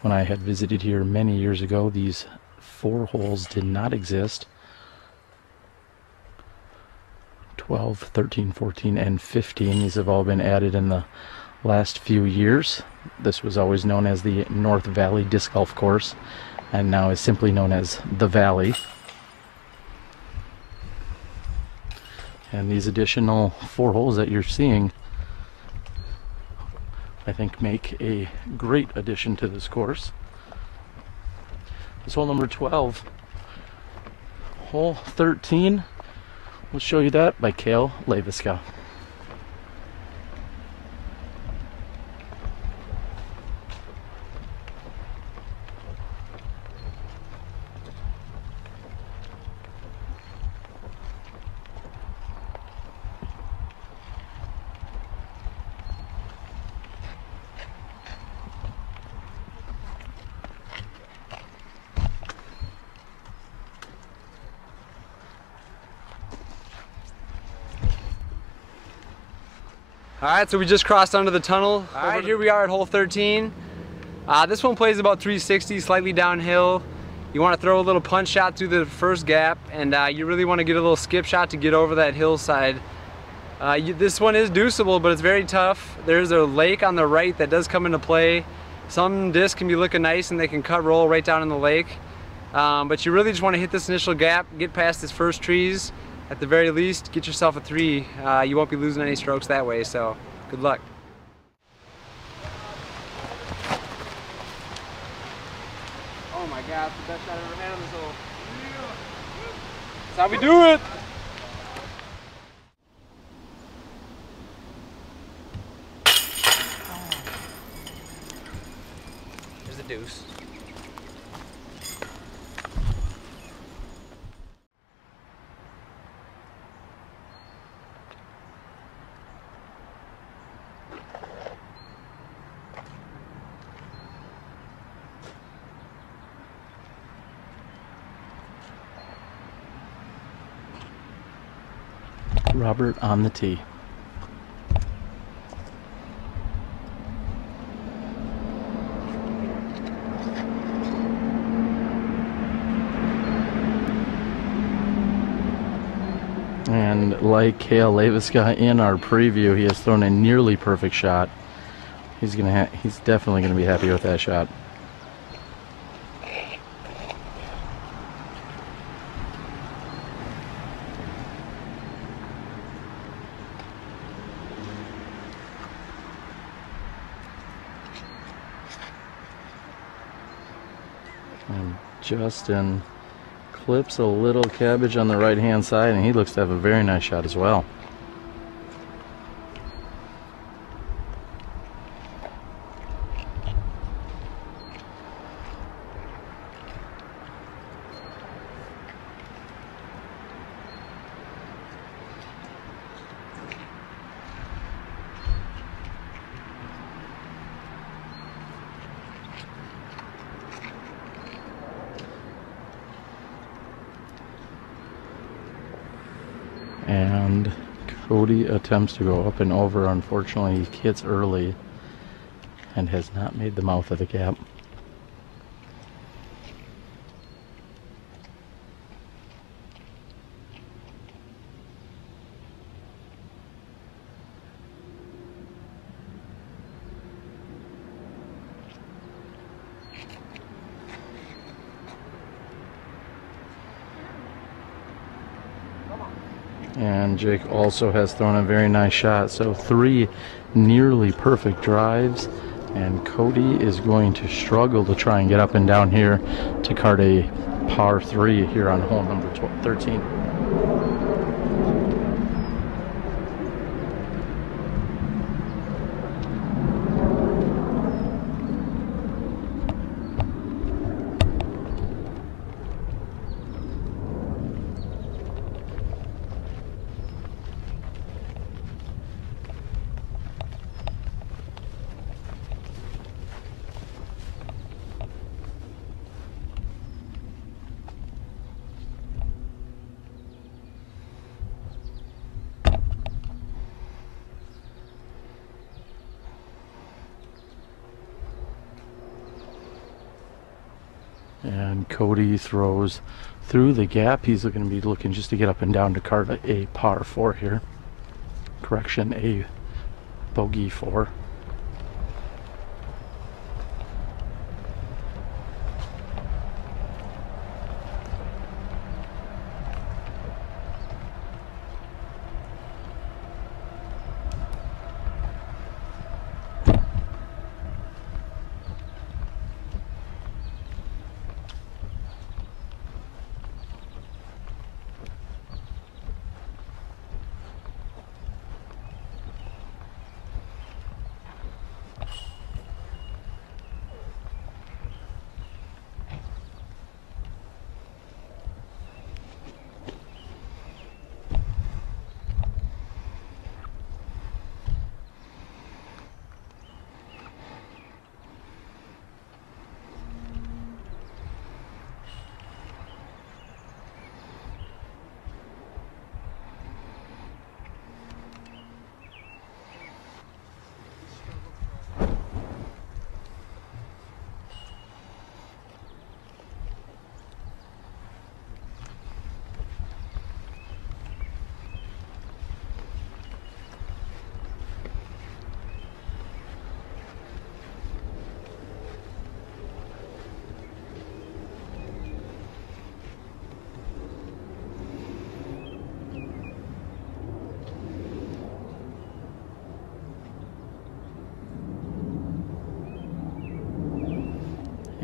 When I had visited here many years ago, these 4 holes did not exist. 12, 13, 14, and 15. These have all been added in the last few years. This was always known as the North Valley Disc Golf Course, and now is simply known as the Valley. And these additional 4 holes that you're seeing, I think, make a great addition to this course. This hole number 12. Hole 13. We'll show you that by Kale Leviska. Alright, so we just crossed under the tunnel. Alright, here we are at hole 13. This one plays about 360, slightly downhill. You want to throw a little punch shot through the first gap, and you really want to get a little skip shot to get over that hillside. This one is deuceable, but it's very tough. There's a lake on the right that does come into play. Some discs can be looking nice and they can cut roll right down in the lake. But you really just want to hit this initial gap, get past this first trees. At the very least, get yourself a 3. You won't be losing any strokes that way, so good luck. Oh my God, it's the best shot I've ever had on this hole. That's how we do it! There's the deuce. Robert on the tee. And like Kale Leviska in our preview, he has thrown a nearly perfect shot. He's definitely gonna be happy with that shot. And Justin clips a little cabbage on the right hand side, and he looks to have a very nice shot as well. And Cody attempts to go up and over. Unfortunately, he hits early and has not made the mouth of the gap. And Jake also has thrown a very nice shot. So 3 nearly perfect drives. And Cody is going to struggle to try and get up and down here to card a par 3 here on hole number 13. And Cody throws through the gap. He's going to be looking just to get up and down to card a par 4 here. Correction, a bogey 4.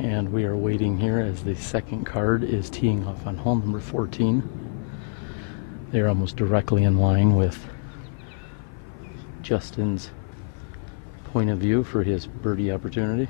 And we are waiting here as the second card is teeing off on hole number 14. They're almost directly in line with Justin's point of view for his birdie opportunity.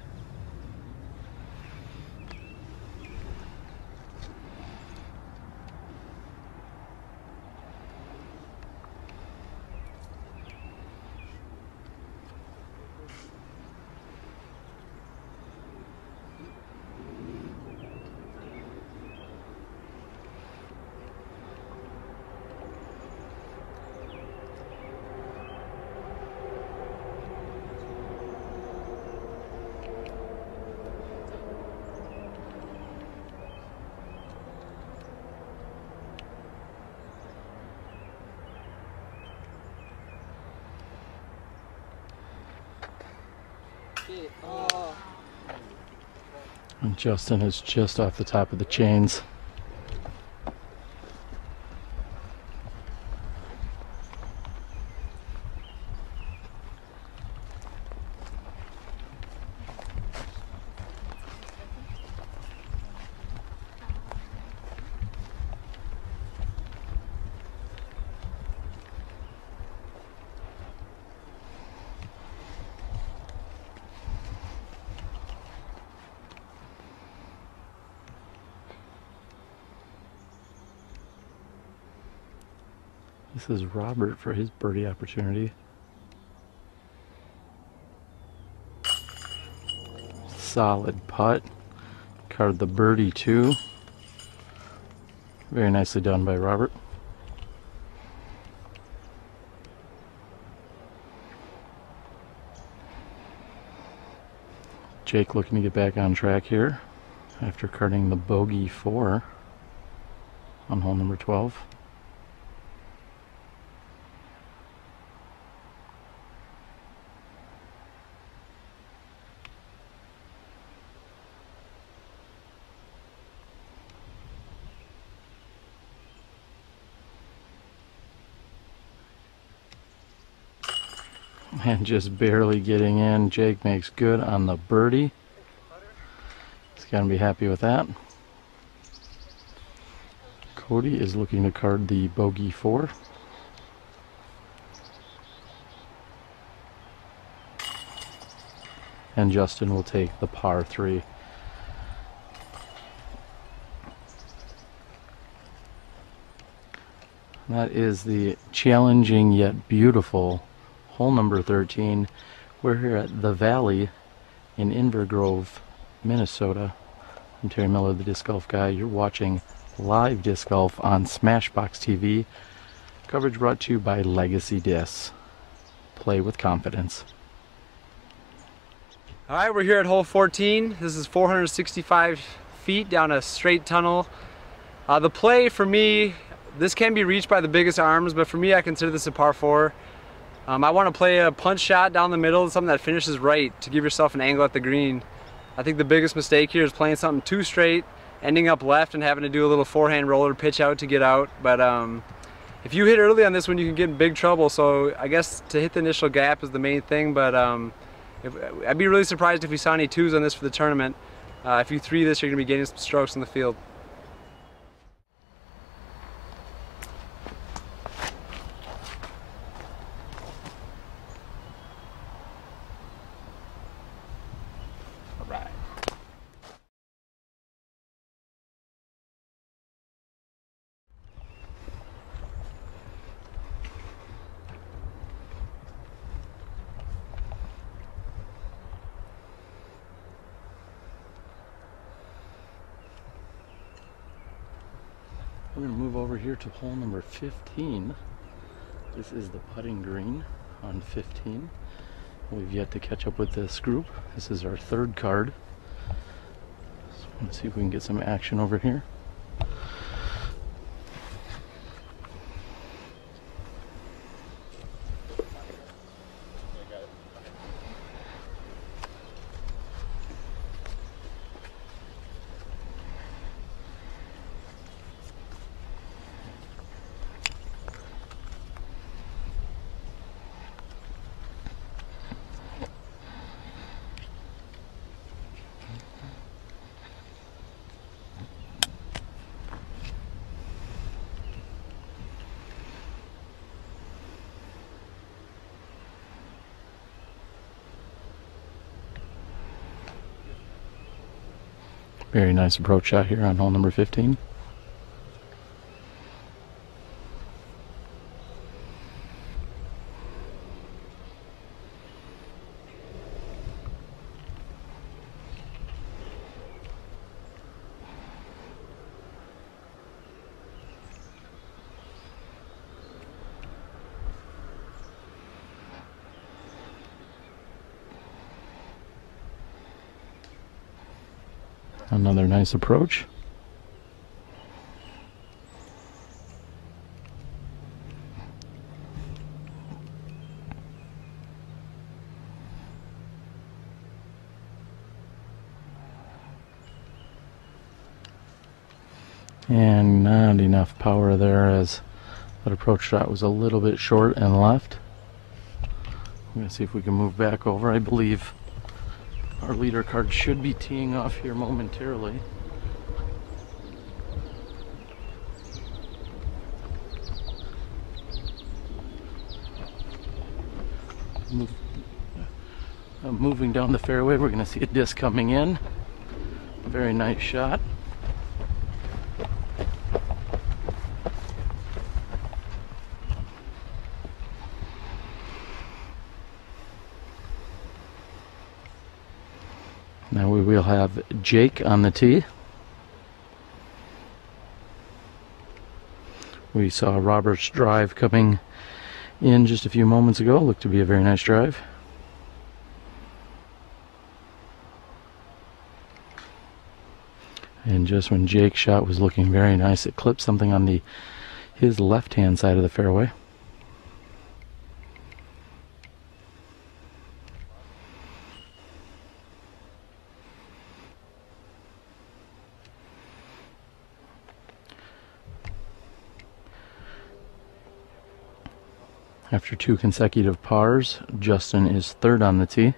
And Justin is just off the top of the chains. This is Robert for his birdie opportunity. Solid putt. Card the birdie too. Very nicely done by Robert. Jake looking to get back on track here after carding the bogey 4 on hole number 12. And just barely getting in. Jake makes good on the birdie. He's got to be happy with that. Cody is looking to card the bogey 4. And Justin will take the par 3. That is the challenging yet beautiful hole number 13. We're here at the Valley in Invergrove, Minnesota. I'm Terry Miller, the Disc Golf Guy. You're watching live disc golf on Smashbox TV. Coverage brought to you by Legacy Discs. Play with confidence. All right, we're here at hole 14. This is 465 feet down a straight tunnel. The play for me, this can be reached by the biggest arms, but for me, I consider this a par 4. I want to play a punch shot down the middle, something that finishes right to give yourself an angle at the green. I think the biggest mistake here is playing something too straight, ending up left and having to do a little forehand roller pitch out to get out. But if you hit early on this one, you can get in big trouble. So I guess to hit the initial gap is the main thing, but I'd be really surprised if we saw any 2s on this for the tournament. If you 3 this, you're going to be getting some strokes in the field. We're going to move over here to hole number 15. This is the putting green on 15. We've yet to catch up with this group. This is our 3rd card. So let's see if we can get some action over here. Very nice approach shot here on hole number 15. Another nice approach. And not enough power there, as that approach shot was a little bit short and left. I'm going to see if we can move back over. I believe our leader card should be teeing off here momentarily. Moving down the fairway, we're going to see a disc coming in. Very nice shot. Now we will have Jake on the tee. We saw Robert's drive coming in just a few moments ago. Looked to be a very nice drive. And just when Jake's shot was looking very nice, it clipped something on his left-hand side of the fairway. After 2 consecutive pars, Justin is 3rd on the tee.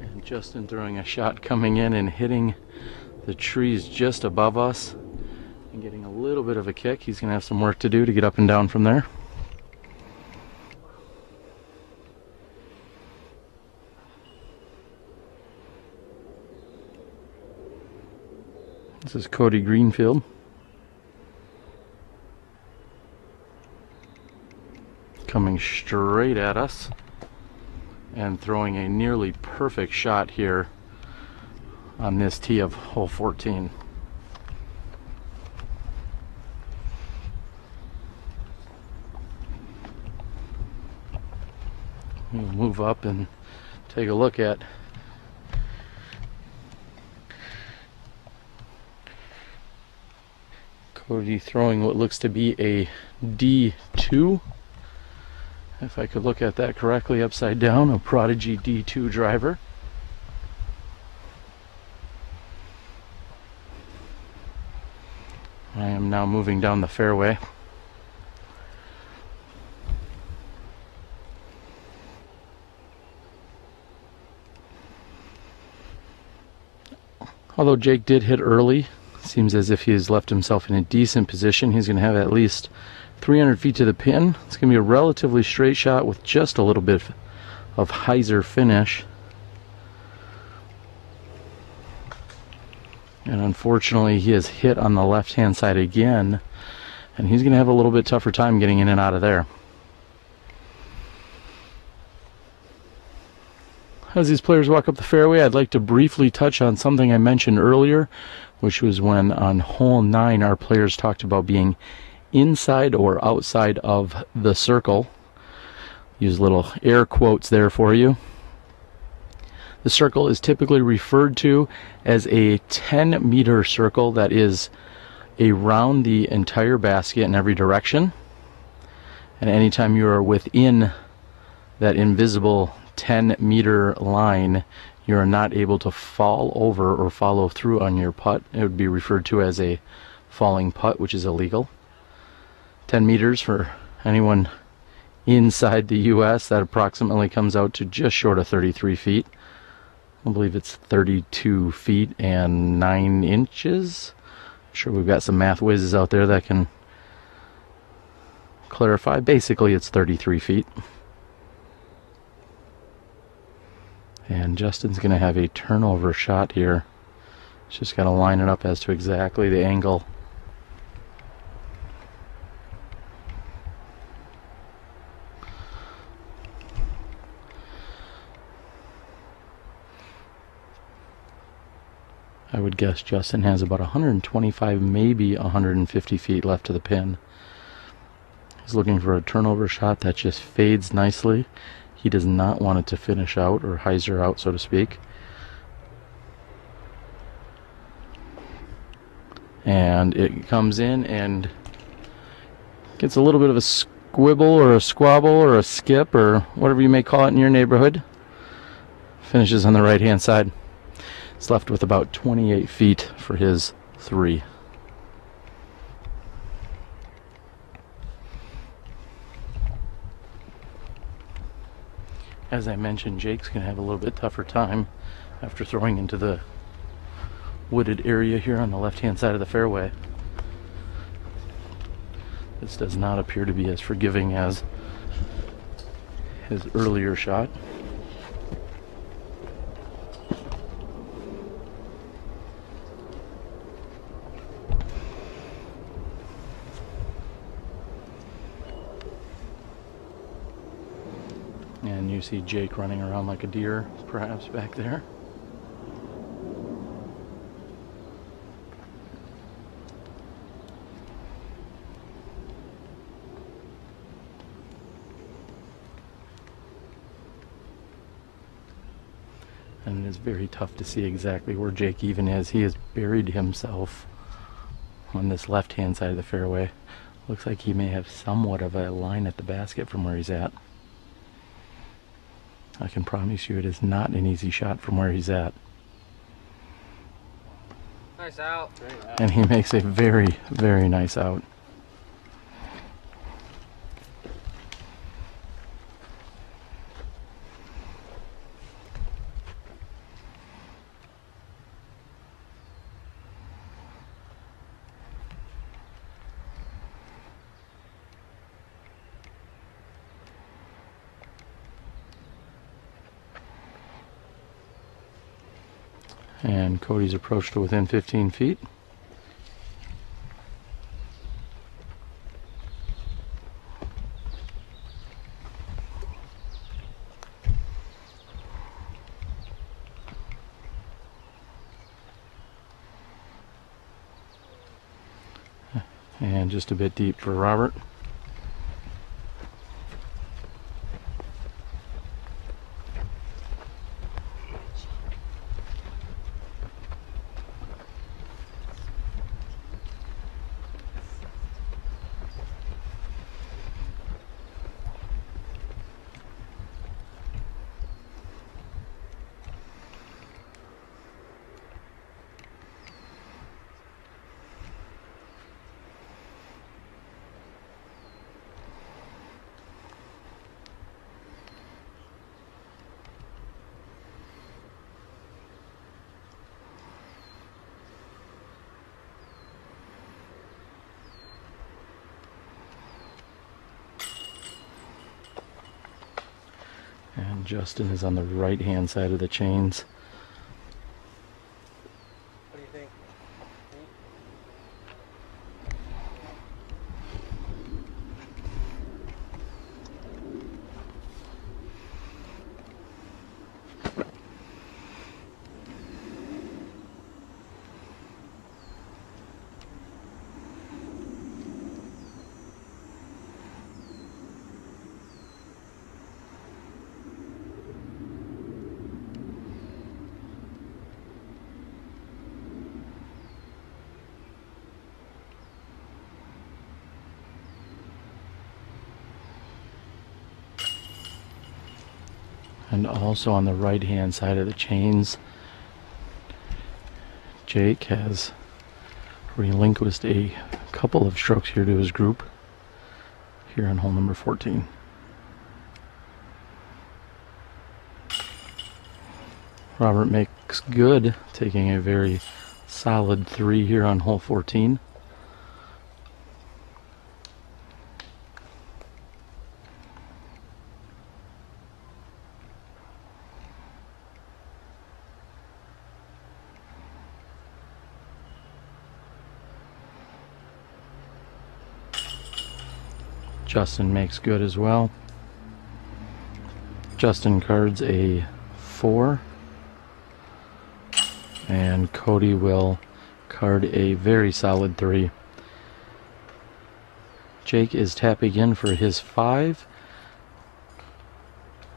And Justin throwing a shot coming in and hitting the trees just above us and getting a little bit of a kick. He's going to have some work to do to get up and down from there. This is Cody Greenfield. Coming straight at us and throwing a nearly perfect shot here on this tee of hole 14. We'll move up and take a look at Cody throwing what looks to be a D2. If I could look at that correctly, upside down, a Prodigy D2 driver. I am now moving down the fairway. Although Jake did hit early, seems as if he has left himself in a decent position. He's going to have at least 300 feet to the pin. It's going to be a relatively straight shot with just a little bit of hyzer finish. And unfortunately, he has hit on the left-hand side again, and he's going to have a little bit tougher time getting in and out of there. As these players walk up the fairway, I'd like to briefly touch on something I mentioned earlier, which was when on hole 9 our players talked about being inside or outside of the circle. Use little air quotes there for you. The circle is typically referred to as a 10-meter circle that is around the entire basket in every direction. And anytime you are within that invisible 10-meter line, you are not able to fall over or follow through on your putt. It would be referred to as a falling putt, which is illegal. 10 meters for anyone inside the US, that approximately comes out to just short of 33 feet. I believe it's 32 feet and 9 inches. I'm sure we've got some math whizzes out there that can clarify. Basically, it's 33 feet. And Justin's going to have a turnover shot here. He's just got to line it up as to exactly the angle. I would guess Justin has about 125, maybe 150 feet left to the pin. He's looking for a turnover shot that just fades nicely. He does not want it to finish out or hyzer out, so to speak. And it comes in and gets a little bit of a squibble or a squabble or a skip or whatever you may call it in your neighborhood. Finishes on the right-hand side. It's left with about 28 feet for his 3. As I mentioned, Jake's going to have a little bit tougher time after throwing into the wooded area here on the left-hand side of the fairway. This does not appear to be as forgiving as his earlier shot. And you see Jake running around like a deer, perhaps, back there. And it is very tough to see exactly where Jake even is. He has buried himself on this left-hand side of the fairway. Looks like he may have somewhat of a line at the basket from where he's at. I can promise you it is not an easy shot from where he's at. Nice out. And he makes a very, very nice out. And Cody's approached to within 15 feet. And just a bit deep for Robert. And Justin is on the right hand side of the chains. What do you think? And also on the right hand side of the chains, Jake has relinquished a couple of strokes here to his group here on hole number 14. Robert makes good, taking a very solid 3 here on hole 14. Justin makes good as well. Justin cards a 4. And Cody will card a very solid 3. Jake is tapping in for his 5.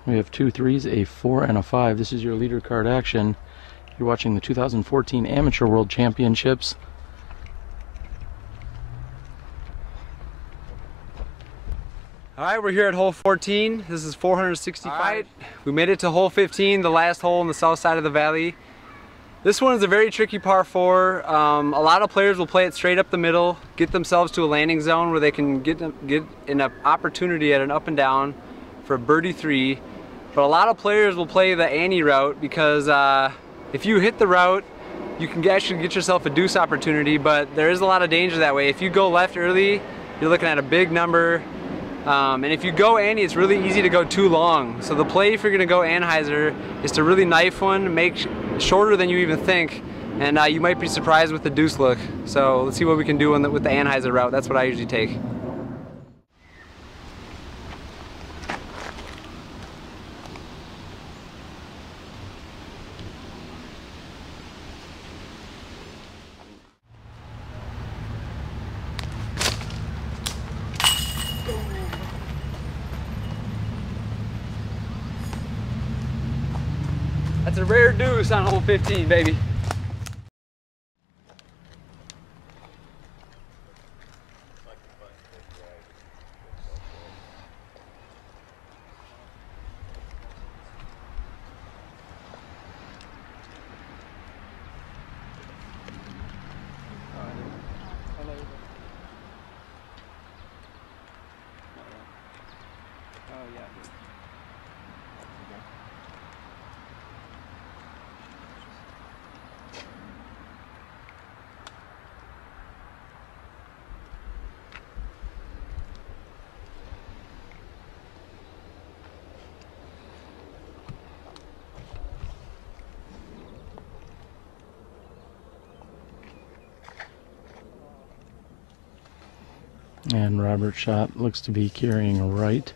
We have 2 3s, a 4, and a 5. This is your leader card action. You're watching the 2014 Amateur World Championships. Alright, we're here at hole 14. This is 460 feet. We made it to hole 15, the last hole on the south side of the valley. This one is a very tricky par 4. A lot of players will play it straight up the middle, get themselves to a landing zone where they can get an opportunity at an up and down for a birdie 3. But a lot of players will play the ante route because if you hit the route, you can actually get yourself a deuce opportunity, but there is a lot of danger that way. If you go left early, you're looking at a big number. And if you go ante, it's really easy to go too long. So the play if you're gonna go Anheuser is to really knife one, make shorter than you even think, and you might be surprised with the deuce look. So let's see what we can do with the Anheuser route. That's what I usually take. That's a rare deuce on hole 15, baby. And Robert's shot looks to be carrying right,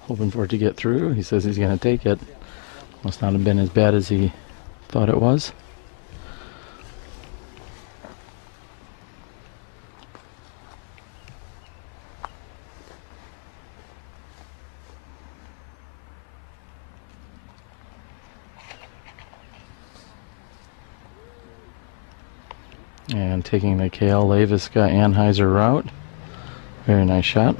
hoping for it to get through. He says he's going to take it. Must not have been as bad as he thought it was. And taking the Kale Leiviska Anheuser route. Very nice shot.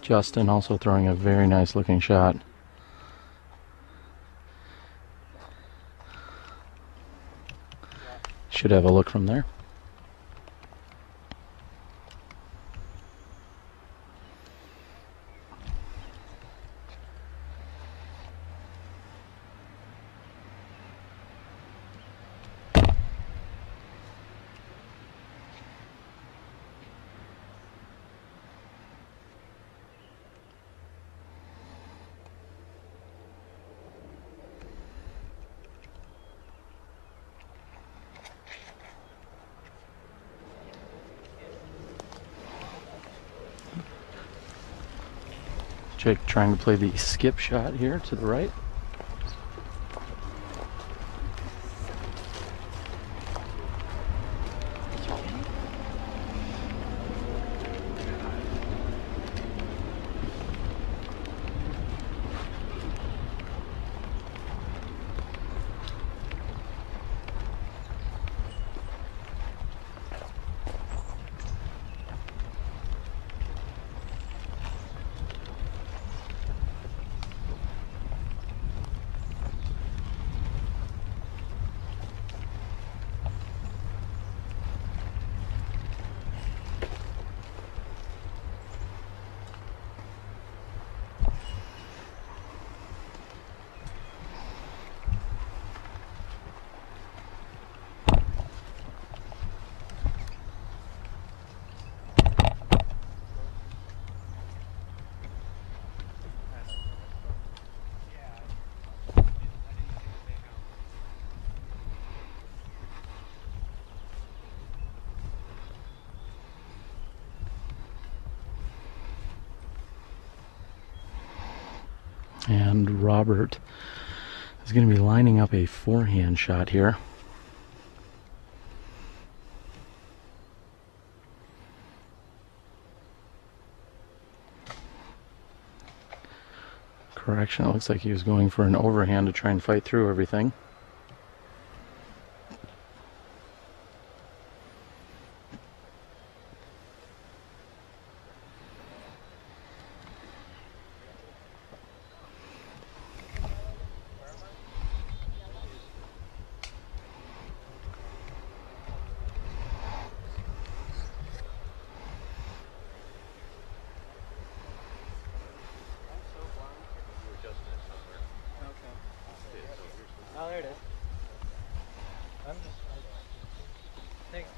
Justin also throwing a very nice looking shot. Should have a look from there. Jake trying to play the skip shot here to the right. And Robert is going to be lining up a forehand shot here. Correction, it looks like he was going for an overhand to try and fight through everything. Oh, there it is. I'm just... Thanks.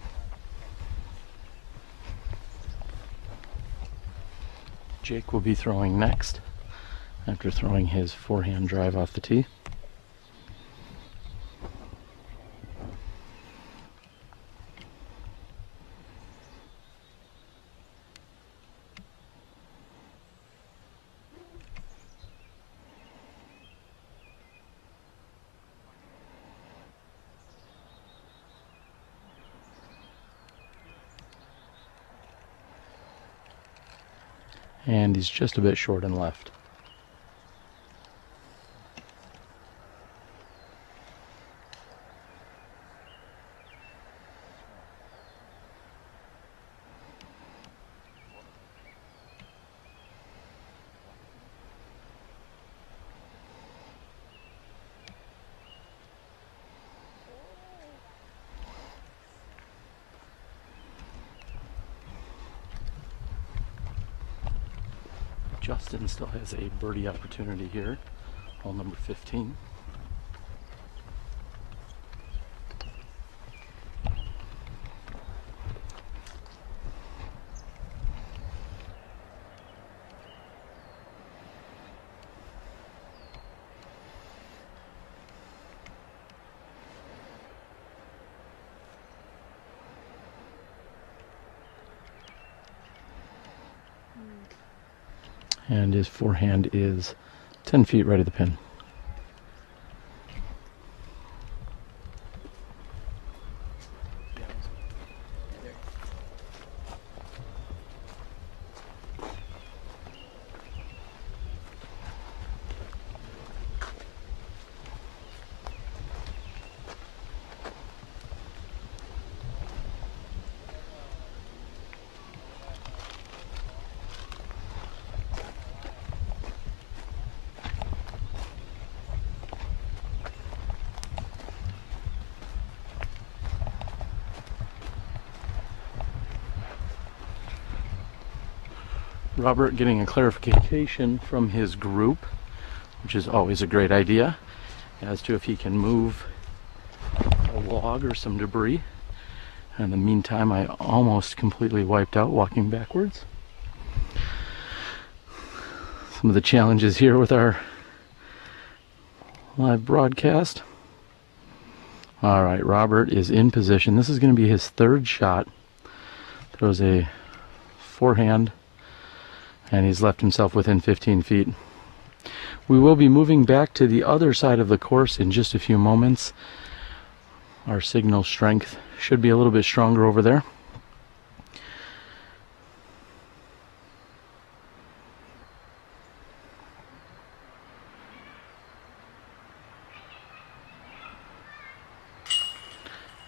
Jake will be throwing next after throwing his forehand drive off the tee. And he's just a bit short and left. Justin still has a birdie opportunity here, hole number 15. And his forehand is 10 feet right of the pin. Robert getting a clarification from his group, which is always a great idea, as to if he can move a log or some debris. In the meantime, I almost completely wiped out walking backwards. Some of the challenges here with our live broadcast. All right, Robert is in position. This is going to be his third shot. Throws a forehand, and he's left himself within 15 feet. We will be moving back to the other side of the course in just a few moments. Our signal strength should be a little bit stronger over there.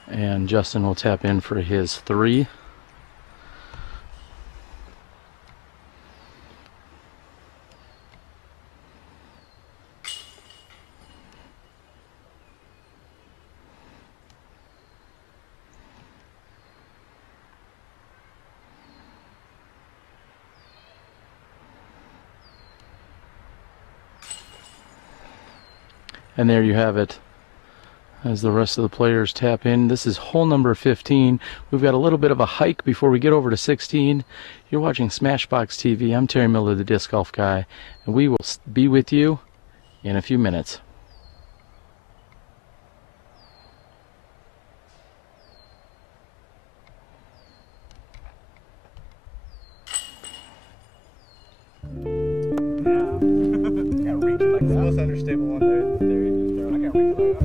And Justin will tap in for his 3. And there you have it. As the rest of the players tap in, this is hole number 15. We've got a little bit of a hike before we get over to 16. You're watching Smashbox TV. I'm Terry Miller, the Disc Golf Guy, and we will be with you in a few minutes. Most unstable one there. I can't reach like that.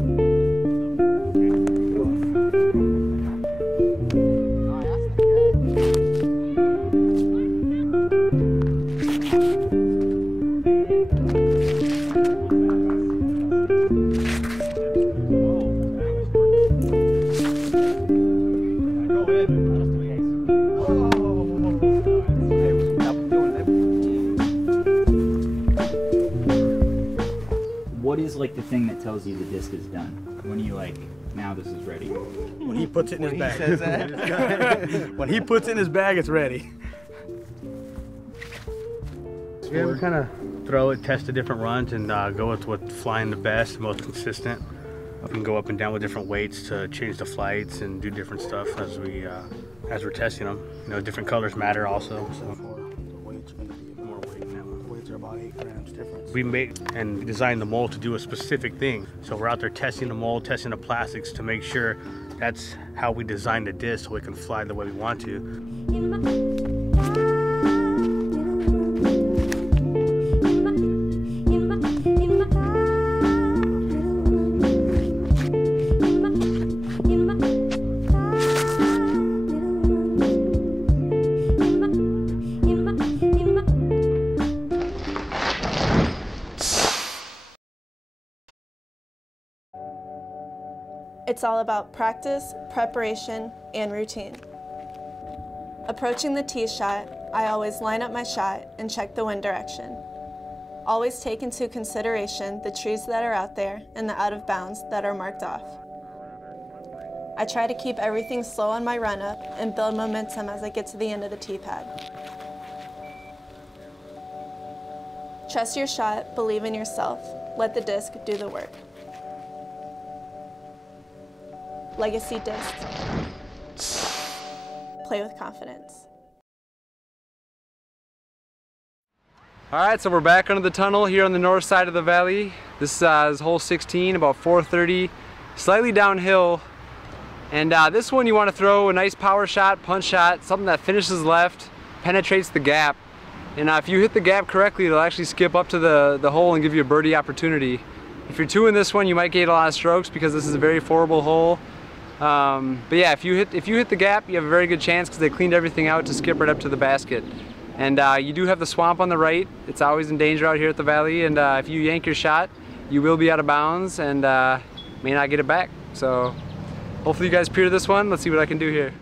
What is like the thing that tells you the disc is done? When you like, now this is ready? When he puts it in his bag. When he puts it in his bag, it's ready. Yeah, we kind of throw it, test the different runs, and go with what's flying the best, most consistent. We can go up and down with different weights to change the flights and do different stuff as we're testing them. You know, different colors matter also. So. About 8 grams difference. We made and designed the mold to do a specific thing. So we're out there testing the mold, testing the plastics to make sure that's how we design the disc so it can fly the way we want to. It's all about practice, preparation, and routine. Approaching the tee shot, I always line up my shot and check the wind direction. Always take into consideration the trees that are out there and the out of bounds that are marked off. I try to keep everything slow on my run up and build momentum as I get to the end of the tee pad. Trust your shot, believe in yourself, let the disc do the work. Legacy Disc. Play with confidence. All right, so we're back under the tunnel here on the north side of the valley. This is hole 16, about 430, slightly downhill. And this one you want to throw a nice power shot, punch shot, something that finishes left, penetrates the gap. And if you hit the gap correctly, it'll actually skip up to the hole and give you a birdie opportunity. If you're two in this one, you might get a lot of strokes because this is a very fordable hole. But yeah, if you hit the gap, you have a very good chance because they cleaned everything out to skip right up to the basket. And you do have the swamp on the right. It's always in danger out here at the valley. And if you yank your shot, you will be out of bounds and may not get it back. So hopefully you guys peer this one. Let's see what I can do here.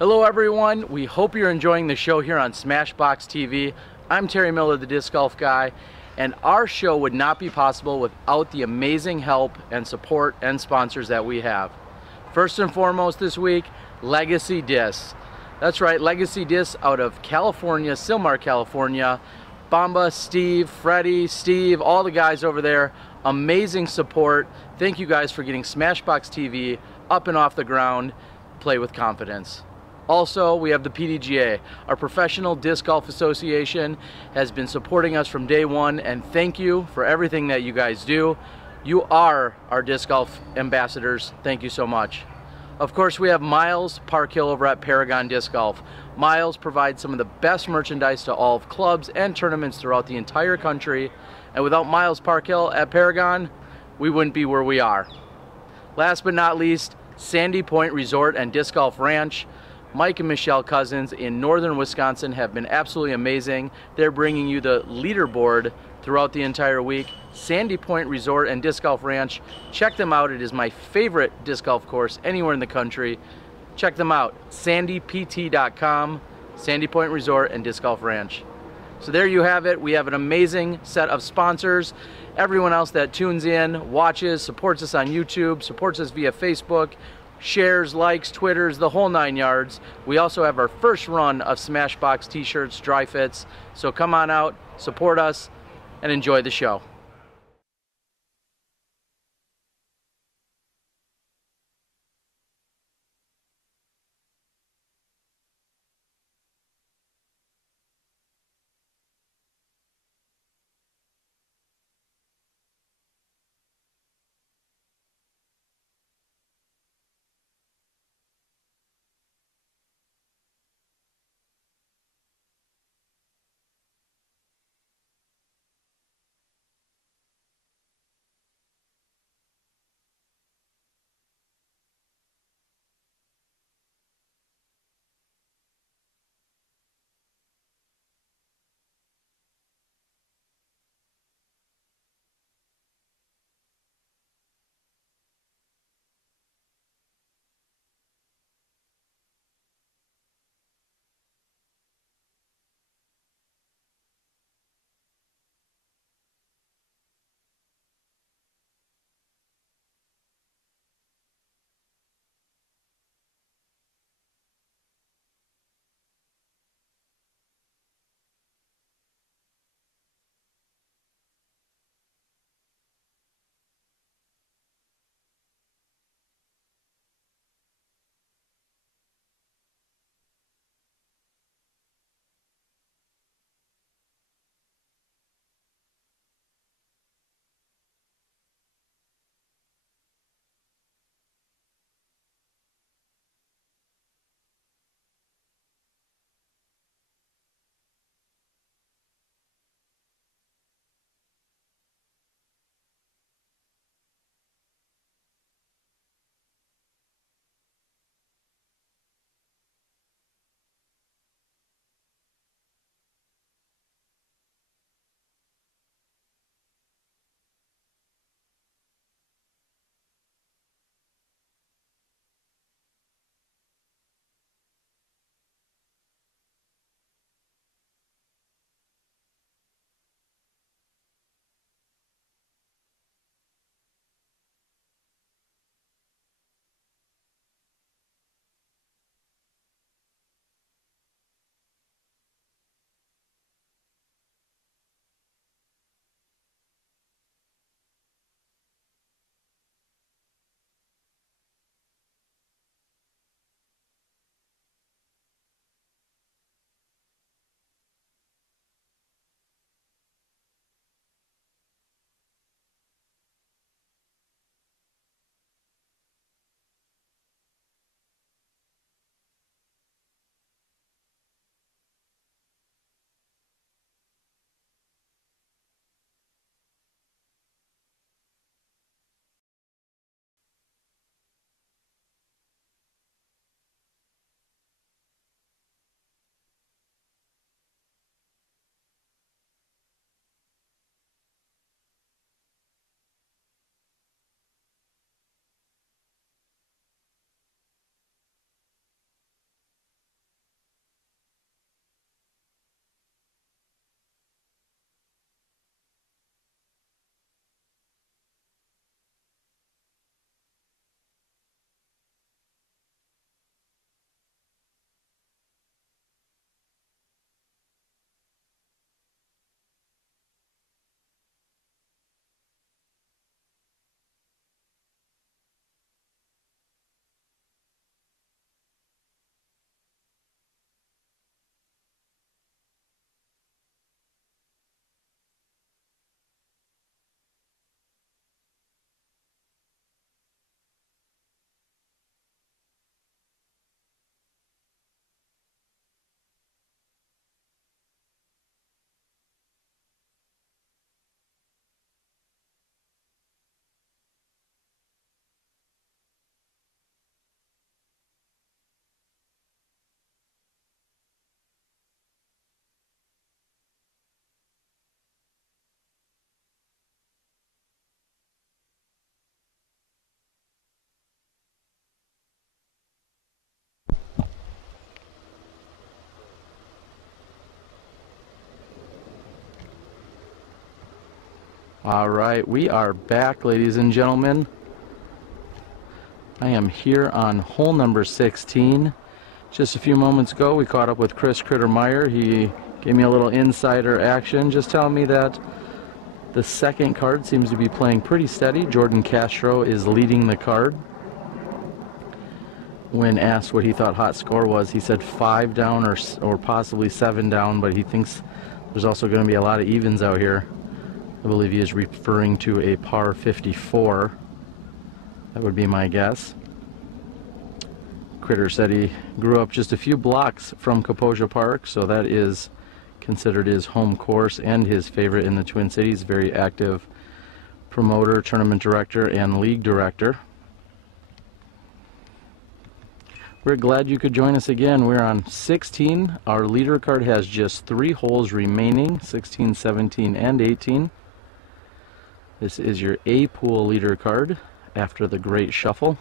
Hello everyone, we hope you're enjoying the show here on Smashbox TV. I'm Terry Miller, the Disc Golf Guy, and our show would not be possible without the amazing help and support and sponsors that we have. First and foremost this week, Legacy Discs. That's right, Legacy Discs out of California, Sylmar, California. Bamba, Steve, Freddie, Steve, all the guys over there, amazing support. Thank you guys for getting Smashbox TV up and off the ground. Play with confidence. Also, we have the PDGA. Our Professional Disc Golf Association has been supporting us from day one, and thank you for everything that you guys do. You are our disc golf ambassadors. Thank you so much. Of course, we have Miles Parkhill over at Paragon Disc Golf. Miles provides some of the best merchandise to all of clubs and tournaments throughout the entire country, and without Miles Parkhill at Paragon, we wouldn't be where we are. Last but not least, Sandy Point Resort and Disc Golf Ranch. Mike and Michelle Cousins in northern Wisconsin have been absolutely amazing. They're bringing you the leaderboard throughout the entire week. Sandy Point Resort and Disc Golf Ranch. Check them out. It is my favorite disc golf course anywhere in the country. Check them out. sandypt.com, Sandy Point Resort and Disc Golf Ranch. So there you have it. We have an amazing set of sponsors. Everyone else that tunes in, watches, supports us on YouTube, supports us via Facebook, shares, likes, Twitters, the whole 9 yards. We also have our first run of Smashbox t-shirts, dry fits. So come on out, support us, and enjoy the show. All right, we are back, ladies and gentlemen. I am here on hole number 16. Just a few moments ago, we caught up with Chris Crittermeyer. He gave me a little insider action, just telling me that the second card seems to be playing pretty steady. Jordan Castro is leading the card. When asked what he thought hot score was, he said 5 down or possibly 7 down, but he thinks there's also going to be a lot of evens out here. I believe he is referring to a par 54. That would be my guess. Critter said he grew up just a few blocks from Kaposia Park, so that is considered his home course and his favorite in the Twin Cities. Very active promoter, tournament director, and league director. We're glad you could join us again. We're on 16. Our leader card has just 3 holes remaining, 16, 17, and 18. This is your A-Pool leader card after the Great Shuffle.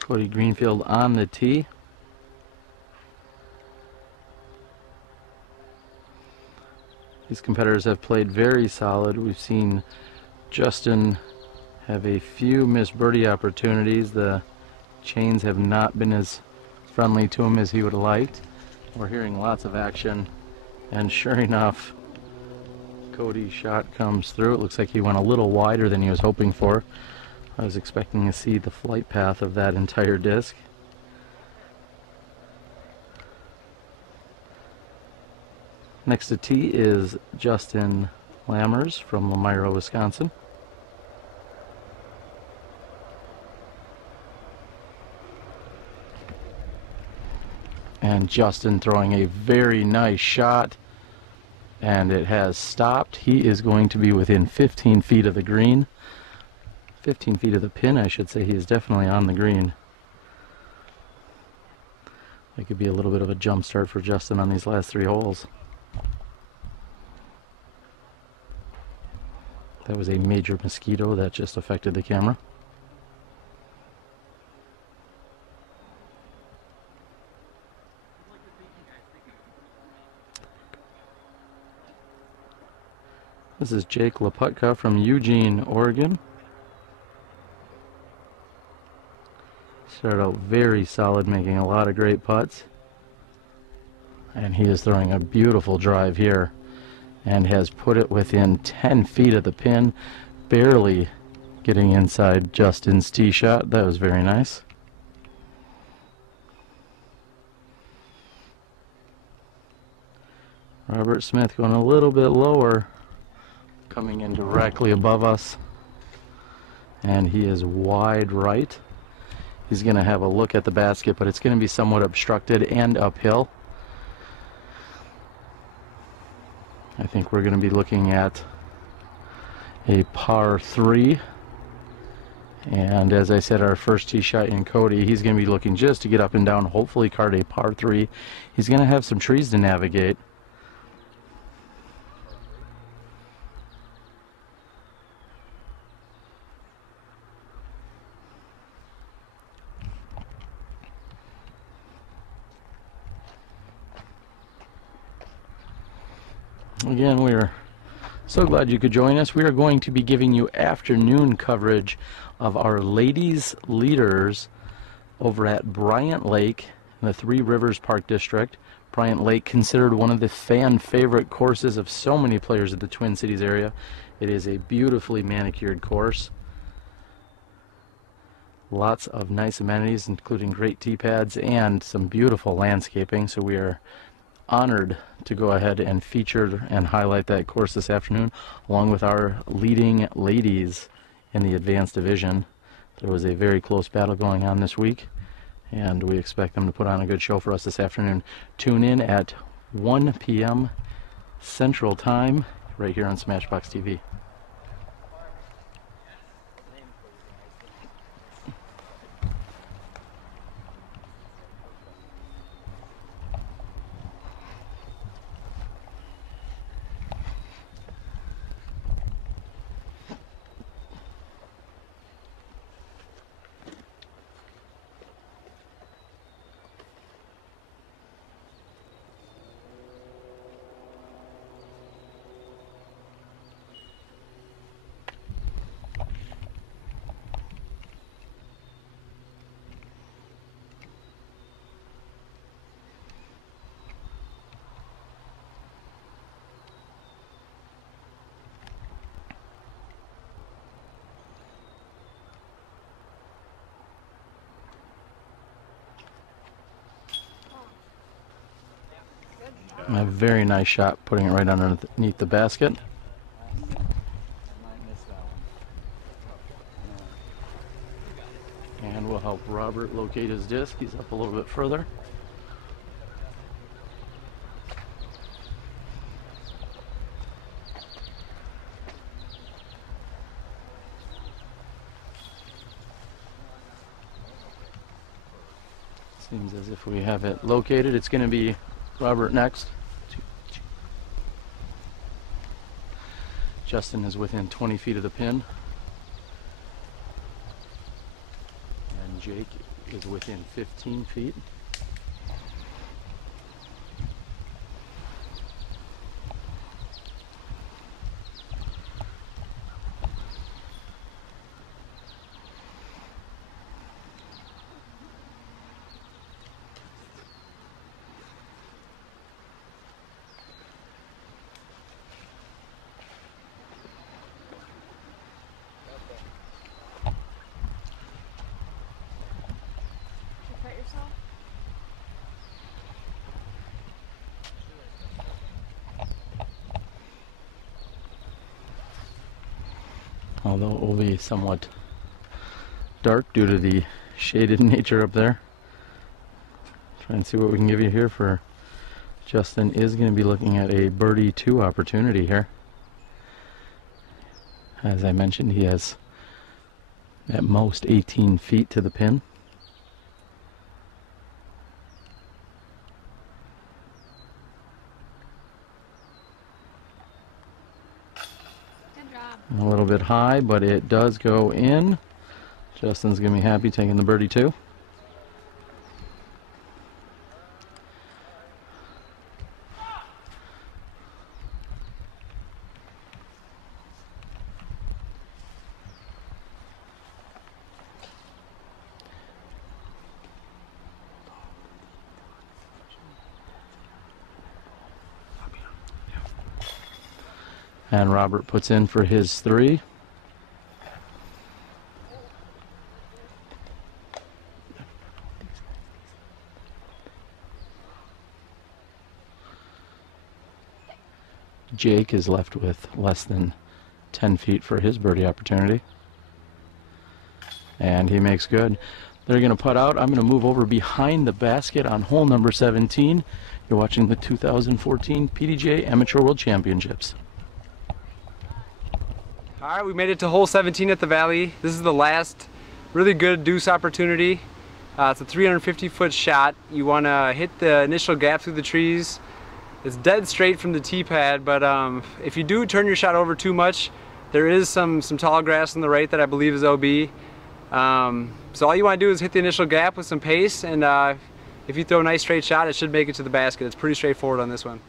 Cody Greenfield on the tee. These competitors have played very solid. We've seen Justin have a few missed birdie opportunities. The chains have not been as friendly to him as he would have liked. We're hearing lots of action, and sure enough, Cody's shot comes through. It looks like he went a little wider than he was hoping for. I was expecting to see the flight path of that entire disc. Next to tee is Justin Lammers from Lamira, Wisconsin. And Justin throwing a very nice shot, and it has stopped. He is going to be within 15 feet of the green. 15 feet of the pin, I should say. He is definitely on the green. It could be a little bit of a jump start for Justin on these last 3 holes. That was a major mosquito that just affected the camera. This is Jake Laputka from Eugene, Oregon. Started out very solid, making a lot of great putts. And he is throwing a beautiful drive here and has put it within 10 feet of the pin, barely getting inside Justin's tee shot. That was very nice. Robert Smith going a little bit lower, coming in directly above us, and he is wide right. He's going to have a look at the basket, but it's going to be somewhat obstructed and uphill. I think we're going to be looking at a par 3. And as I said, our first tee shot in Cody, he's going to be looking just to get up and down, hopefully card a par 3. He's going to have some trees to navigate. Again, we're so glad you could join us. We are going to be giving you afternoon coverage of our ladies leaders over at Bryant Lake in the Three Rivers Park District. Bryant Lake, considered one of the fan favorite courses of so many players in the Twin Cities area. It is a beautifully manicured course. Lots of nice amenities, including great tee pads and some beautiful landscaping. So we are honored to go ahead and feature and highlight that course this afternoon, along with our leading ladies in the advanced division. There was a very close battle going on this week, and we expect them to put on a good show for us this afternoon. Tune in at 1 p.m. Central Time right here on Smashbox TV. A very nice shot, putting it right underneath the basket. And we'll help Robert locate his disc. He's up a little bit further. Seems as if we have it located. It's going to be Robert next. Justin is within 20 feet of the pin. And Jake is within 15 feet. Although it will be somewhat dark due to the shaded nature up there. Try and see what we can give you here for Justin. Is going to be looking at a birdie 2 opportunity here. As I mentioned, he has at most 18 feet to the pin. A little bit high, but it does go in. Justin's going to be happy taking the birdie 2. And Robert puts in for his 3. Jake is left with less than 10 feet for his birdie opportunity. And he makes good. They're going to putt out. I'm going to move over behind the basket on hole number 17. You're watching the 2014 PDGA Amateur World Championships. All right, we made it to hole 17 at the Valley. This is the last really good deuce opportunity. It's a 350-foot shot. You want to hit the initial gap through the trees. It's dead straight from the tee pad, but if you do turn your shot over too much, there is some tall grass on the right that I believe is OB. So all you want to do is hit the initial gap with some pace, and if you throw a nice straight shot, it should make it to the basket. It's pretty straightforward on this one.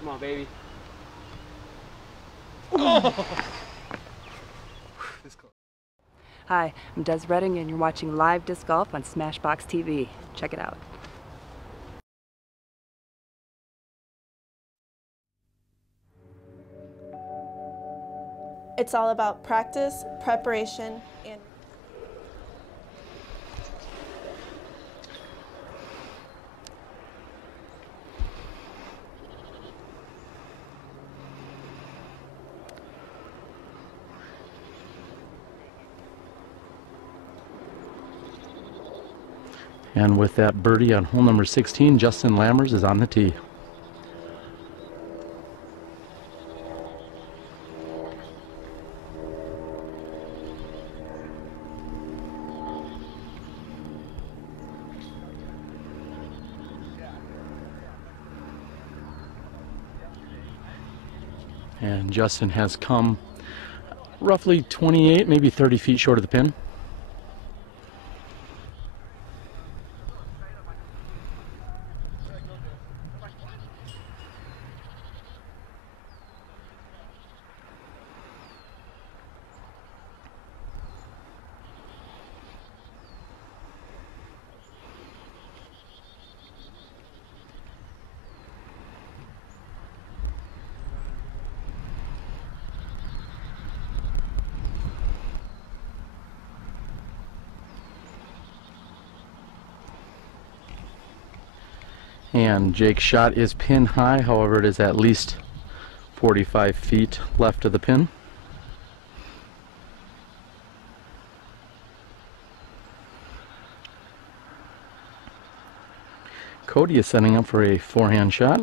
Come on, baby. Oh. Hi, I'm Des Redding, and you're watching live disc golf on Smashbox TV. Check it out. It's all about practice, preparation, and And with that birdie on hole number 16, Justin Lammers is on the tee. And Justin has come roughly 28, maybe 30 feet short of the pin. And Jake's shot is pin high, however it is at least 45 feet left of the pin. Cody is setting up for a forehand shot.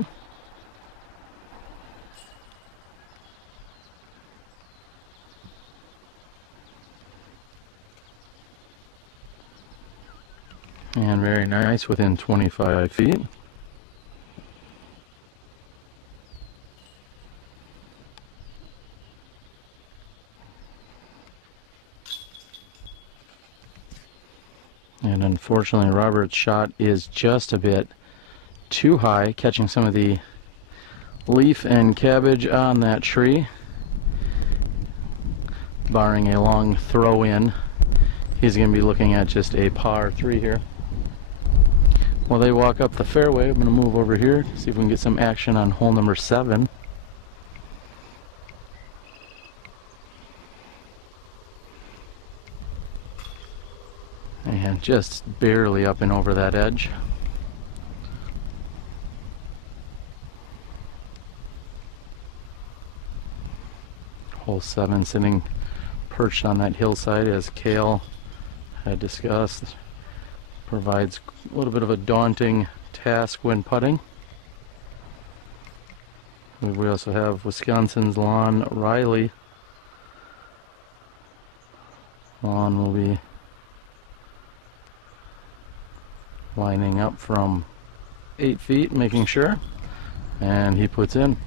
And very nice, within 25 feet. And unfortunately, Robert's shot is just a bit too high, catching some of the leaf and cabbage on that tree. Barring a long throw in, he's going to be looking at just a par 3 here. While they walk up the fairway, I'm going to move over here, see if we can get some action on hole number 7. And just barely up and over that edge. Hole 7 sitting perched on that hillside, as Cale had discussed. Provides a little bit of a daunting task when putting. We also have Wisconsin's Lon Riley. Lon will be lining up from 8 feet, making sure, and he puts in.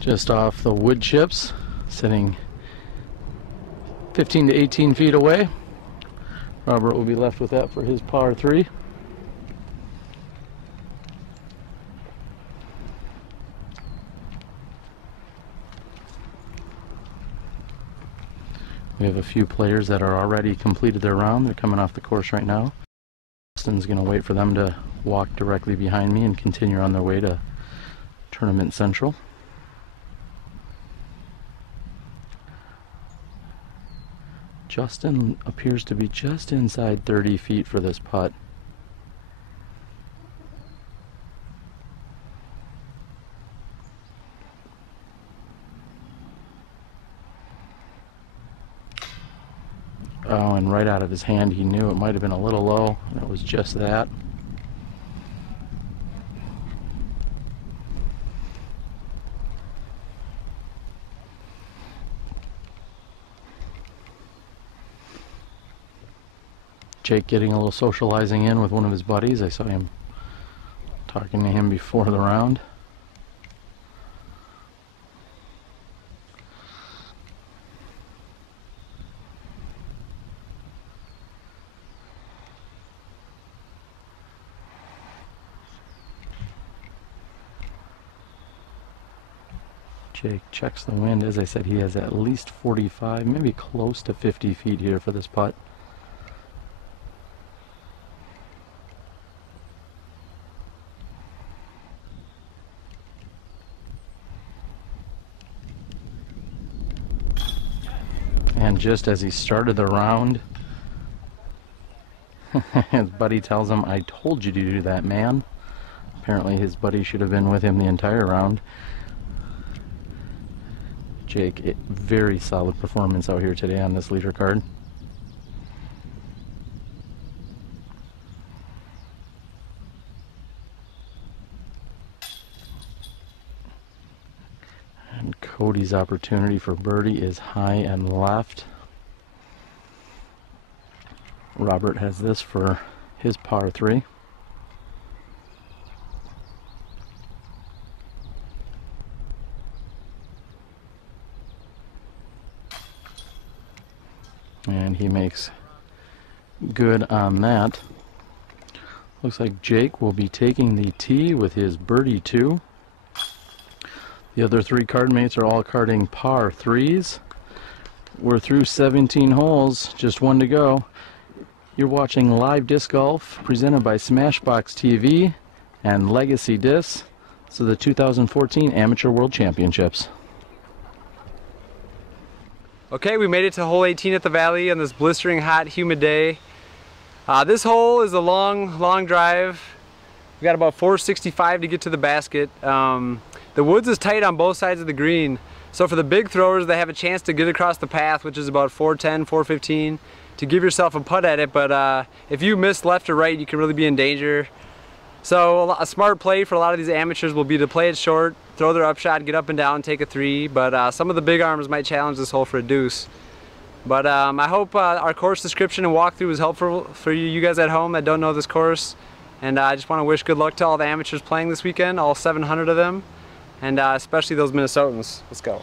Just off the wood chips, sitting 15 to 18 feet away. Robert will be left with that for his par 3. We have a few players that are already completed their round. They're coming off the course right now. Justin's going to wait for them to walk directly behind me and continue on their way to Tournament Central. Justin appears to be just inside 30 feet for this putt. Oh, and right out of his hand he knew it might have been a little low, and it was just that. Jake getting a little socializing in with one of his buddies. I saw him talking to him before the round. Jake checks the wind. As I said, he has at least 45, maybe close to 50 feet here for this putt. And just as he started the round, his buddy tells him, "I told you to do that, man." Apparently his buddy should have been with him the entire round. Jake, a very solid performance out here today on this leader card. And Cody's opportunity for birdie is high and left. Robert has this for his par 3. And he makes good on that. Looks like Jake will be taking the tee with his birdie 2. The other 3 card mates are all carding par 3s. We're through 17 holes, just one to go. You're watching Live Disc Golf presented by Smashbox TV and Legacy Discs. So the 2014 Amateur World Championships. Okay, we made it to hole 18 at the Valley on this blistering hot, humid day. This hole is a long drive. We got about 465 to get to the basket. The woods is tight on both sides of the green. So for the big throwers, they have a chance to get across the path, which is about 410, 415, to give yourself a putt at it. But if you miss left or right, you can really be in danger. So a smart play for a lot of these amateurs will be to play it short, throw their upshot, get up and down, take a 3. But some of the big arms might challenge this hole for a deuce. But I hope our course description and walkthrough was helpful for you guys at home that don't know this course. And I just want to wish good luck to all the amateurs playing this weekend, all 700 of them, and especially those Minnesotans. Let's go.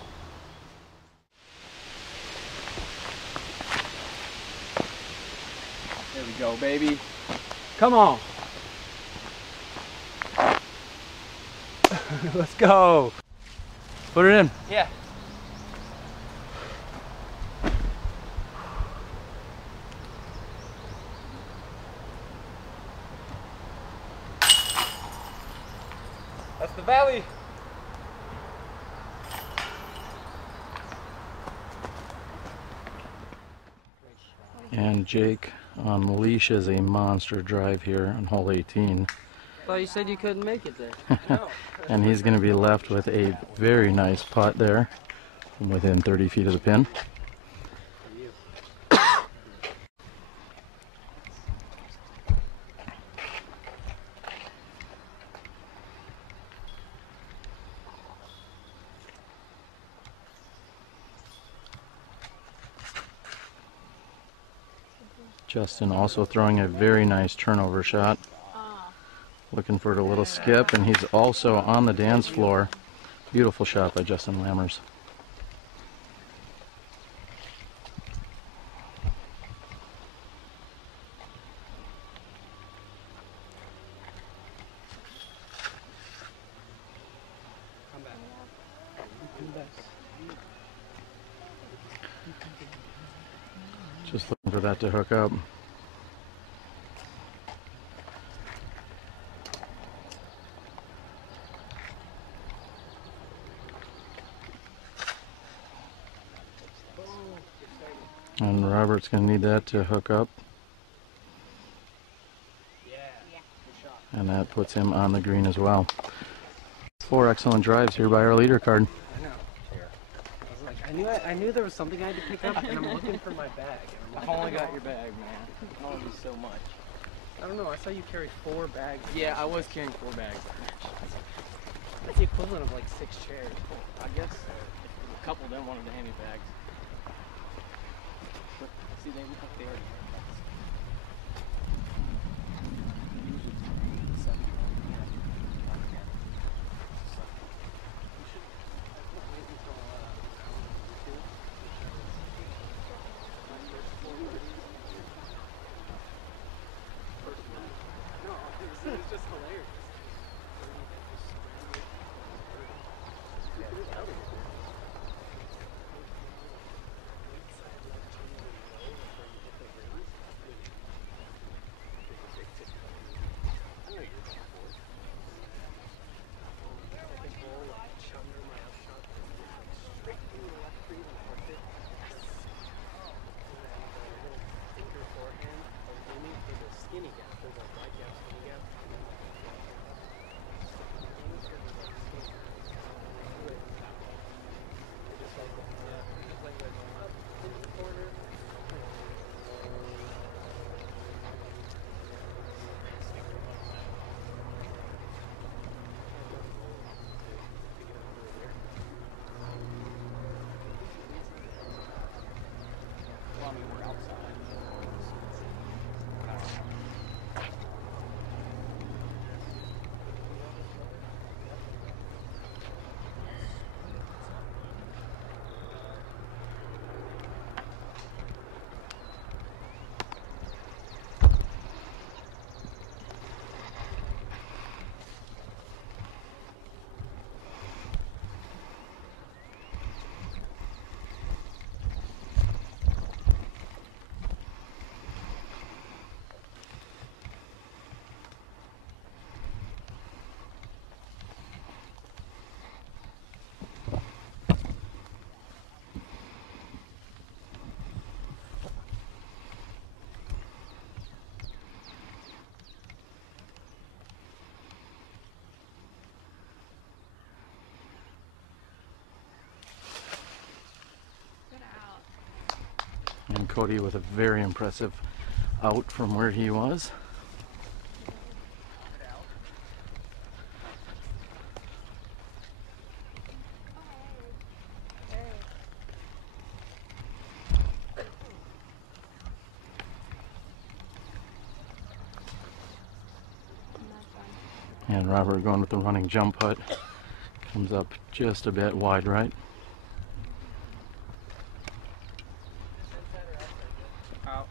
There we go, baby. Come on. Let's go. Put it in. Yeah. That's the Valley. And Jake unleashes a monster drive here on hole 18. Thought you said you couldn't make it there. And he's going to be left with a very nice putt there from within 30 feet of the pin. Justin also throwing a very nice turnover shot. Looking for a little skip, and he's also on the dance floor. Beautiful shot by Justin Lammers. Just looking for that to hook up. And Robert's going to need that to hook up. And that puts him on the green as well. 4 excellent drives here by our leader card. I know. I was like, I knew there was something I had to pick up, and I'm looking for my bag. I've only got your bag, man. I love you so much. I don't know. I saw you carry 4 bags. Yeah, I was carrying 4 bags. That's the equivalent of like 6 chairs. I guess a couple of them wanted to hand me bags. But see, they already have bags. It's just hilarious. Cody with a very impressive out from where he was. And Robert going with the running jump putt. Comes up just a bit wide right. Out.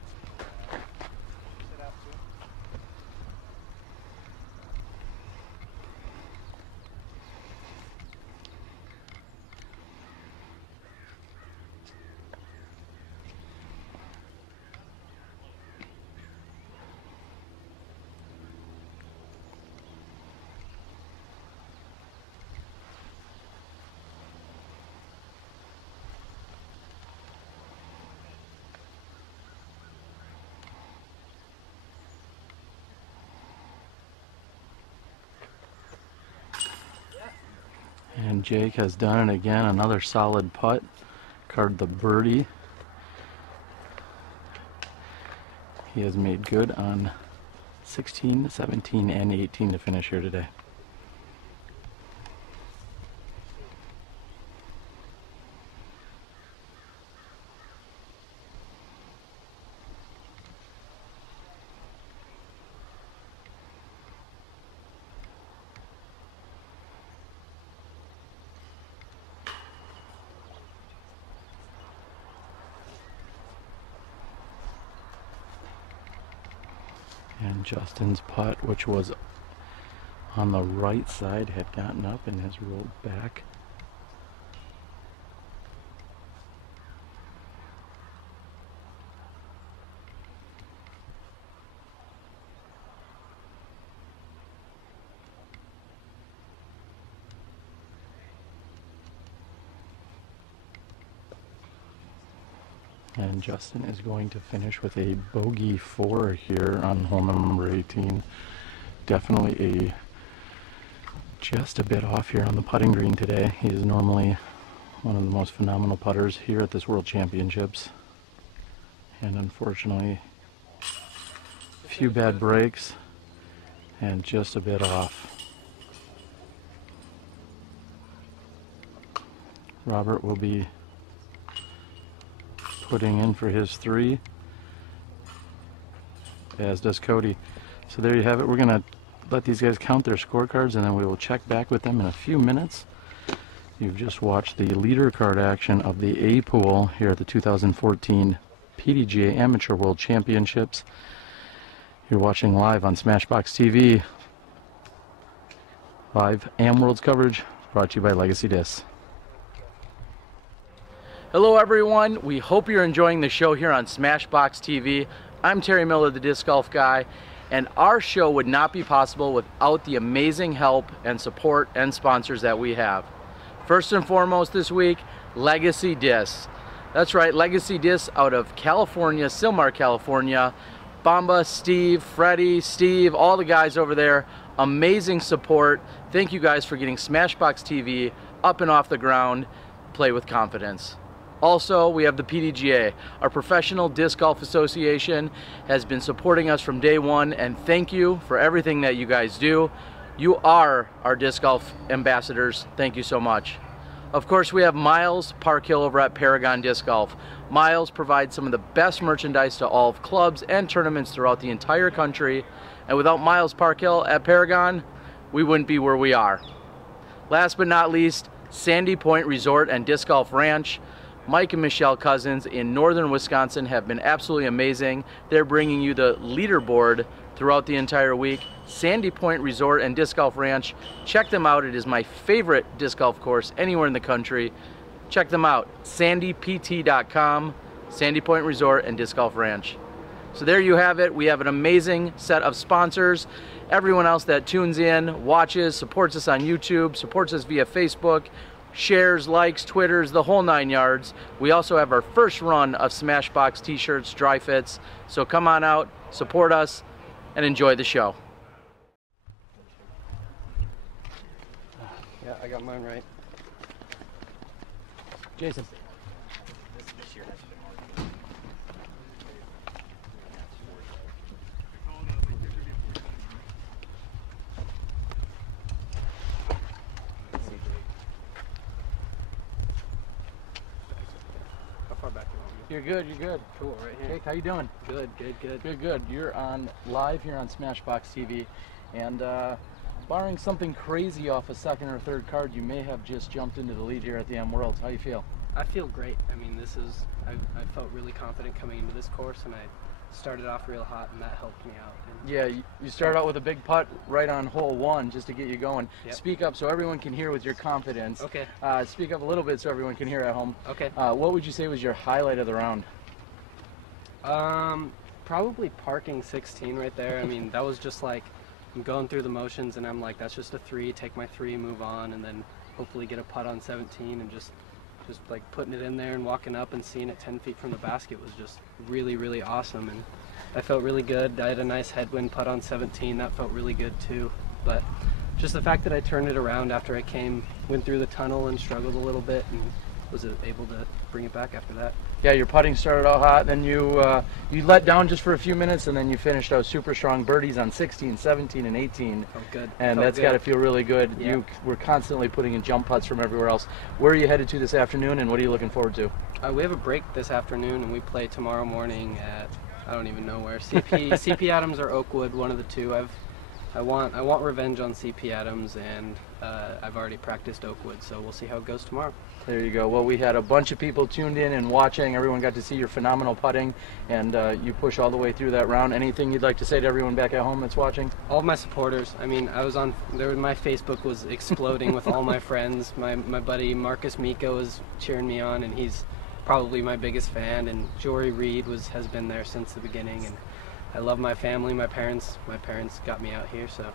And Jake has done it again, another solid putt. Carded the birdie. He has made good on 16, 17, and 18 to finish here today. And Justin's putt, which was on the right side, had gotten up and has rolled back. And Justin is going to finish with a bogey 4 here on hole number 18. Definitely just a bit off here on the putting green today. He is normally one of the most phenomenal putters here at this World Championships. And unfortunately, a few bad breaks and just a bit off. Robert will be putting in for his 3, as does Cody. So there you have it. We're gonna let these guys count their scorecards and then we will check back with them in a few minutes. You've just watched the leader card action of the A pool here at the 2014 PDGA Amateur World Championships. You're watching live on Smashbox TV. Live AmWorlds coverage brought to you by Legacy Discs. Hello everyone, we hope you're enjoying the show here on Smashbox TV. I'm Terry Miller, the Disc Golf Guy, and our show would not be possible without the amazing help and support and sponsors that we have. First and foremost this week, Legacy Discs. That's right, Legacy Discs out of California, Sylmar, California. Bamba, Steve, Freddie, Steve, all the guys over there, amazing support. Thank you guys for getting Smashbox TV up and off the ground. Play with confidence. Also, we have the PDGA. Our Professional Disc Golf Association has been supporting us from day one, and thank you for everything that you guys do. You are our disc golf ambassadors. Thank you so much. Of course, we have Miles Parkhill over at Paragon Disc Golf. Miles provides some of the best merchandise to all of clubs and tournaments throughout the entire country, and without Miles Parkhill at Paragon, we wouldn't be where we are. Last but not least, Sandy Point Resort and Disc Golf Ranch. Mike and Michelle Cousins in northern Wisconsin have been absolutely amazing. They're bringing you the leaderboard throughout the entire week. Sandy Point Resort and Disc Golf Ranch. Check them out. It is my favorite disc golf course anywhere in the country. Check them out. sandypt.com, Sandy Point Resort and Disc Golf Ranch. So there you have it. We have an amazing set of sponsors. Everyone else that tunes in, watches, supports us on YouTube, supports us via Facebook, shares, likes, Twitters, the whole 9 yards. We also have our first run of Smashbox t-shirts, dry fits. So come on out, support us, and enjoy the show. Yeah, I got mine right. Jason. You're good, you're good. Cool, right here. Jake, how you doing? Good, good, good. Good, good. You're on live here on Smashbox TV, and barring something crazy off a second or third card, you may have just jumped into the lead here at the M Worlds. How you feel? I feel great. I mean, I felt really confident coming into this course, and I started off real hot, and that helped me out. And yeah, you start out with a big putt right on hole 1 just to get you going. Yep. Speak up so everyone can hear with your confidence. Okay. Speak up a little bit so everyone can hear at home. Okay. What would you say was your highlight of the round? Probably parking 16 right there. I mean, that was just like, I'm going through the motions, and I'm like, that's just a 3, take my 3, move on, and then hopefully get a putt on 17, and just like putting it in there and walking up and seeing it 10 feet from the basket was just really, really awesome. And I felt really good. I had a nice headwind putt on 17. That felt really good too. But just the fact that I turned it around after I went through the tunnel and struggled a little bit, and was able to bring it back after that. Yeah, your putting started out hot, then you let down just for a few minutes, and then you finished out super strong birdies on 16, 17, and 18. Felt good. And Felt that's good. got to feel really good. Yeah. You were constantly putting in jump putts from everywhere else. Where are you headed to this afternoon, and what are you looking forward to? We have a break this afternoon, and we play tomorrow morning at, I don't even know where, CP Adams or Oakwood, one of the two. I want revenge on CP Adams, and I've already practiced Oakwood, so we'll see how it goes tomorrow. There you go. Well, we had a bunch of people tuned in and watching. Everyone got to see your phenomenal putting, and you push all the way through that round. Anything you'd like to say to everyone back at home that's watching? All of my supporters. I mean, my Facebook was exploding with all my friends. My buddy Marcus Miko was cheering me on, and he's probably my biggest fan. And Jory Reed has been there since the beginning. And I love my family, my parents. My parents got me out here, so.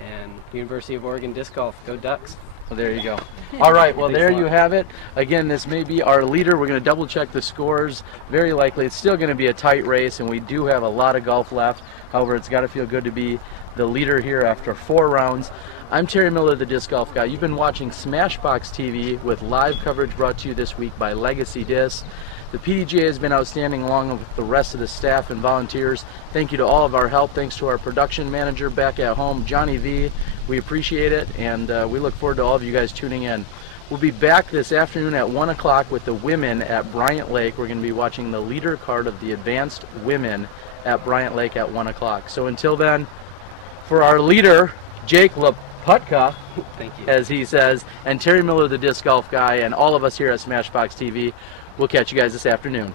And University of Oregon Disc Golf, go Ducks. Well, there you go. All right, well, Thanks there a lot. you have it. Again, this may be our leader. We're going to double check the scores. Very likely it's still going to be a tight race, and we do have a lot of golf left. However, it's got to feel good to be the leader here after 4 rounds. I'm Terry Miller, the Disc Golf Guy. You've been watching Smashbox TV with live coverage brought to you this week by Legacy Disc. The PDGA has been outstanding along with the rest of the staff and volunteers. Thank you to all of our help. Thanks to our production manager back at home, Johnny V. We appreciate it, and we look forward to all of you guys tuning in. We'll be back this afternoon at 1 o'clock with the women at Bryant Lake. We're going to be watching the leader card of the advanced women at Bryant Lake at 1 o'clock. So until then, for our leader, Jake Laputka, Thank you. as he says, and Terry Miller, the Disc Golf Guy, and all of us here at Smashbox TV, we'll catch you guys this afternoon.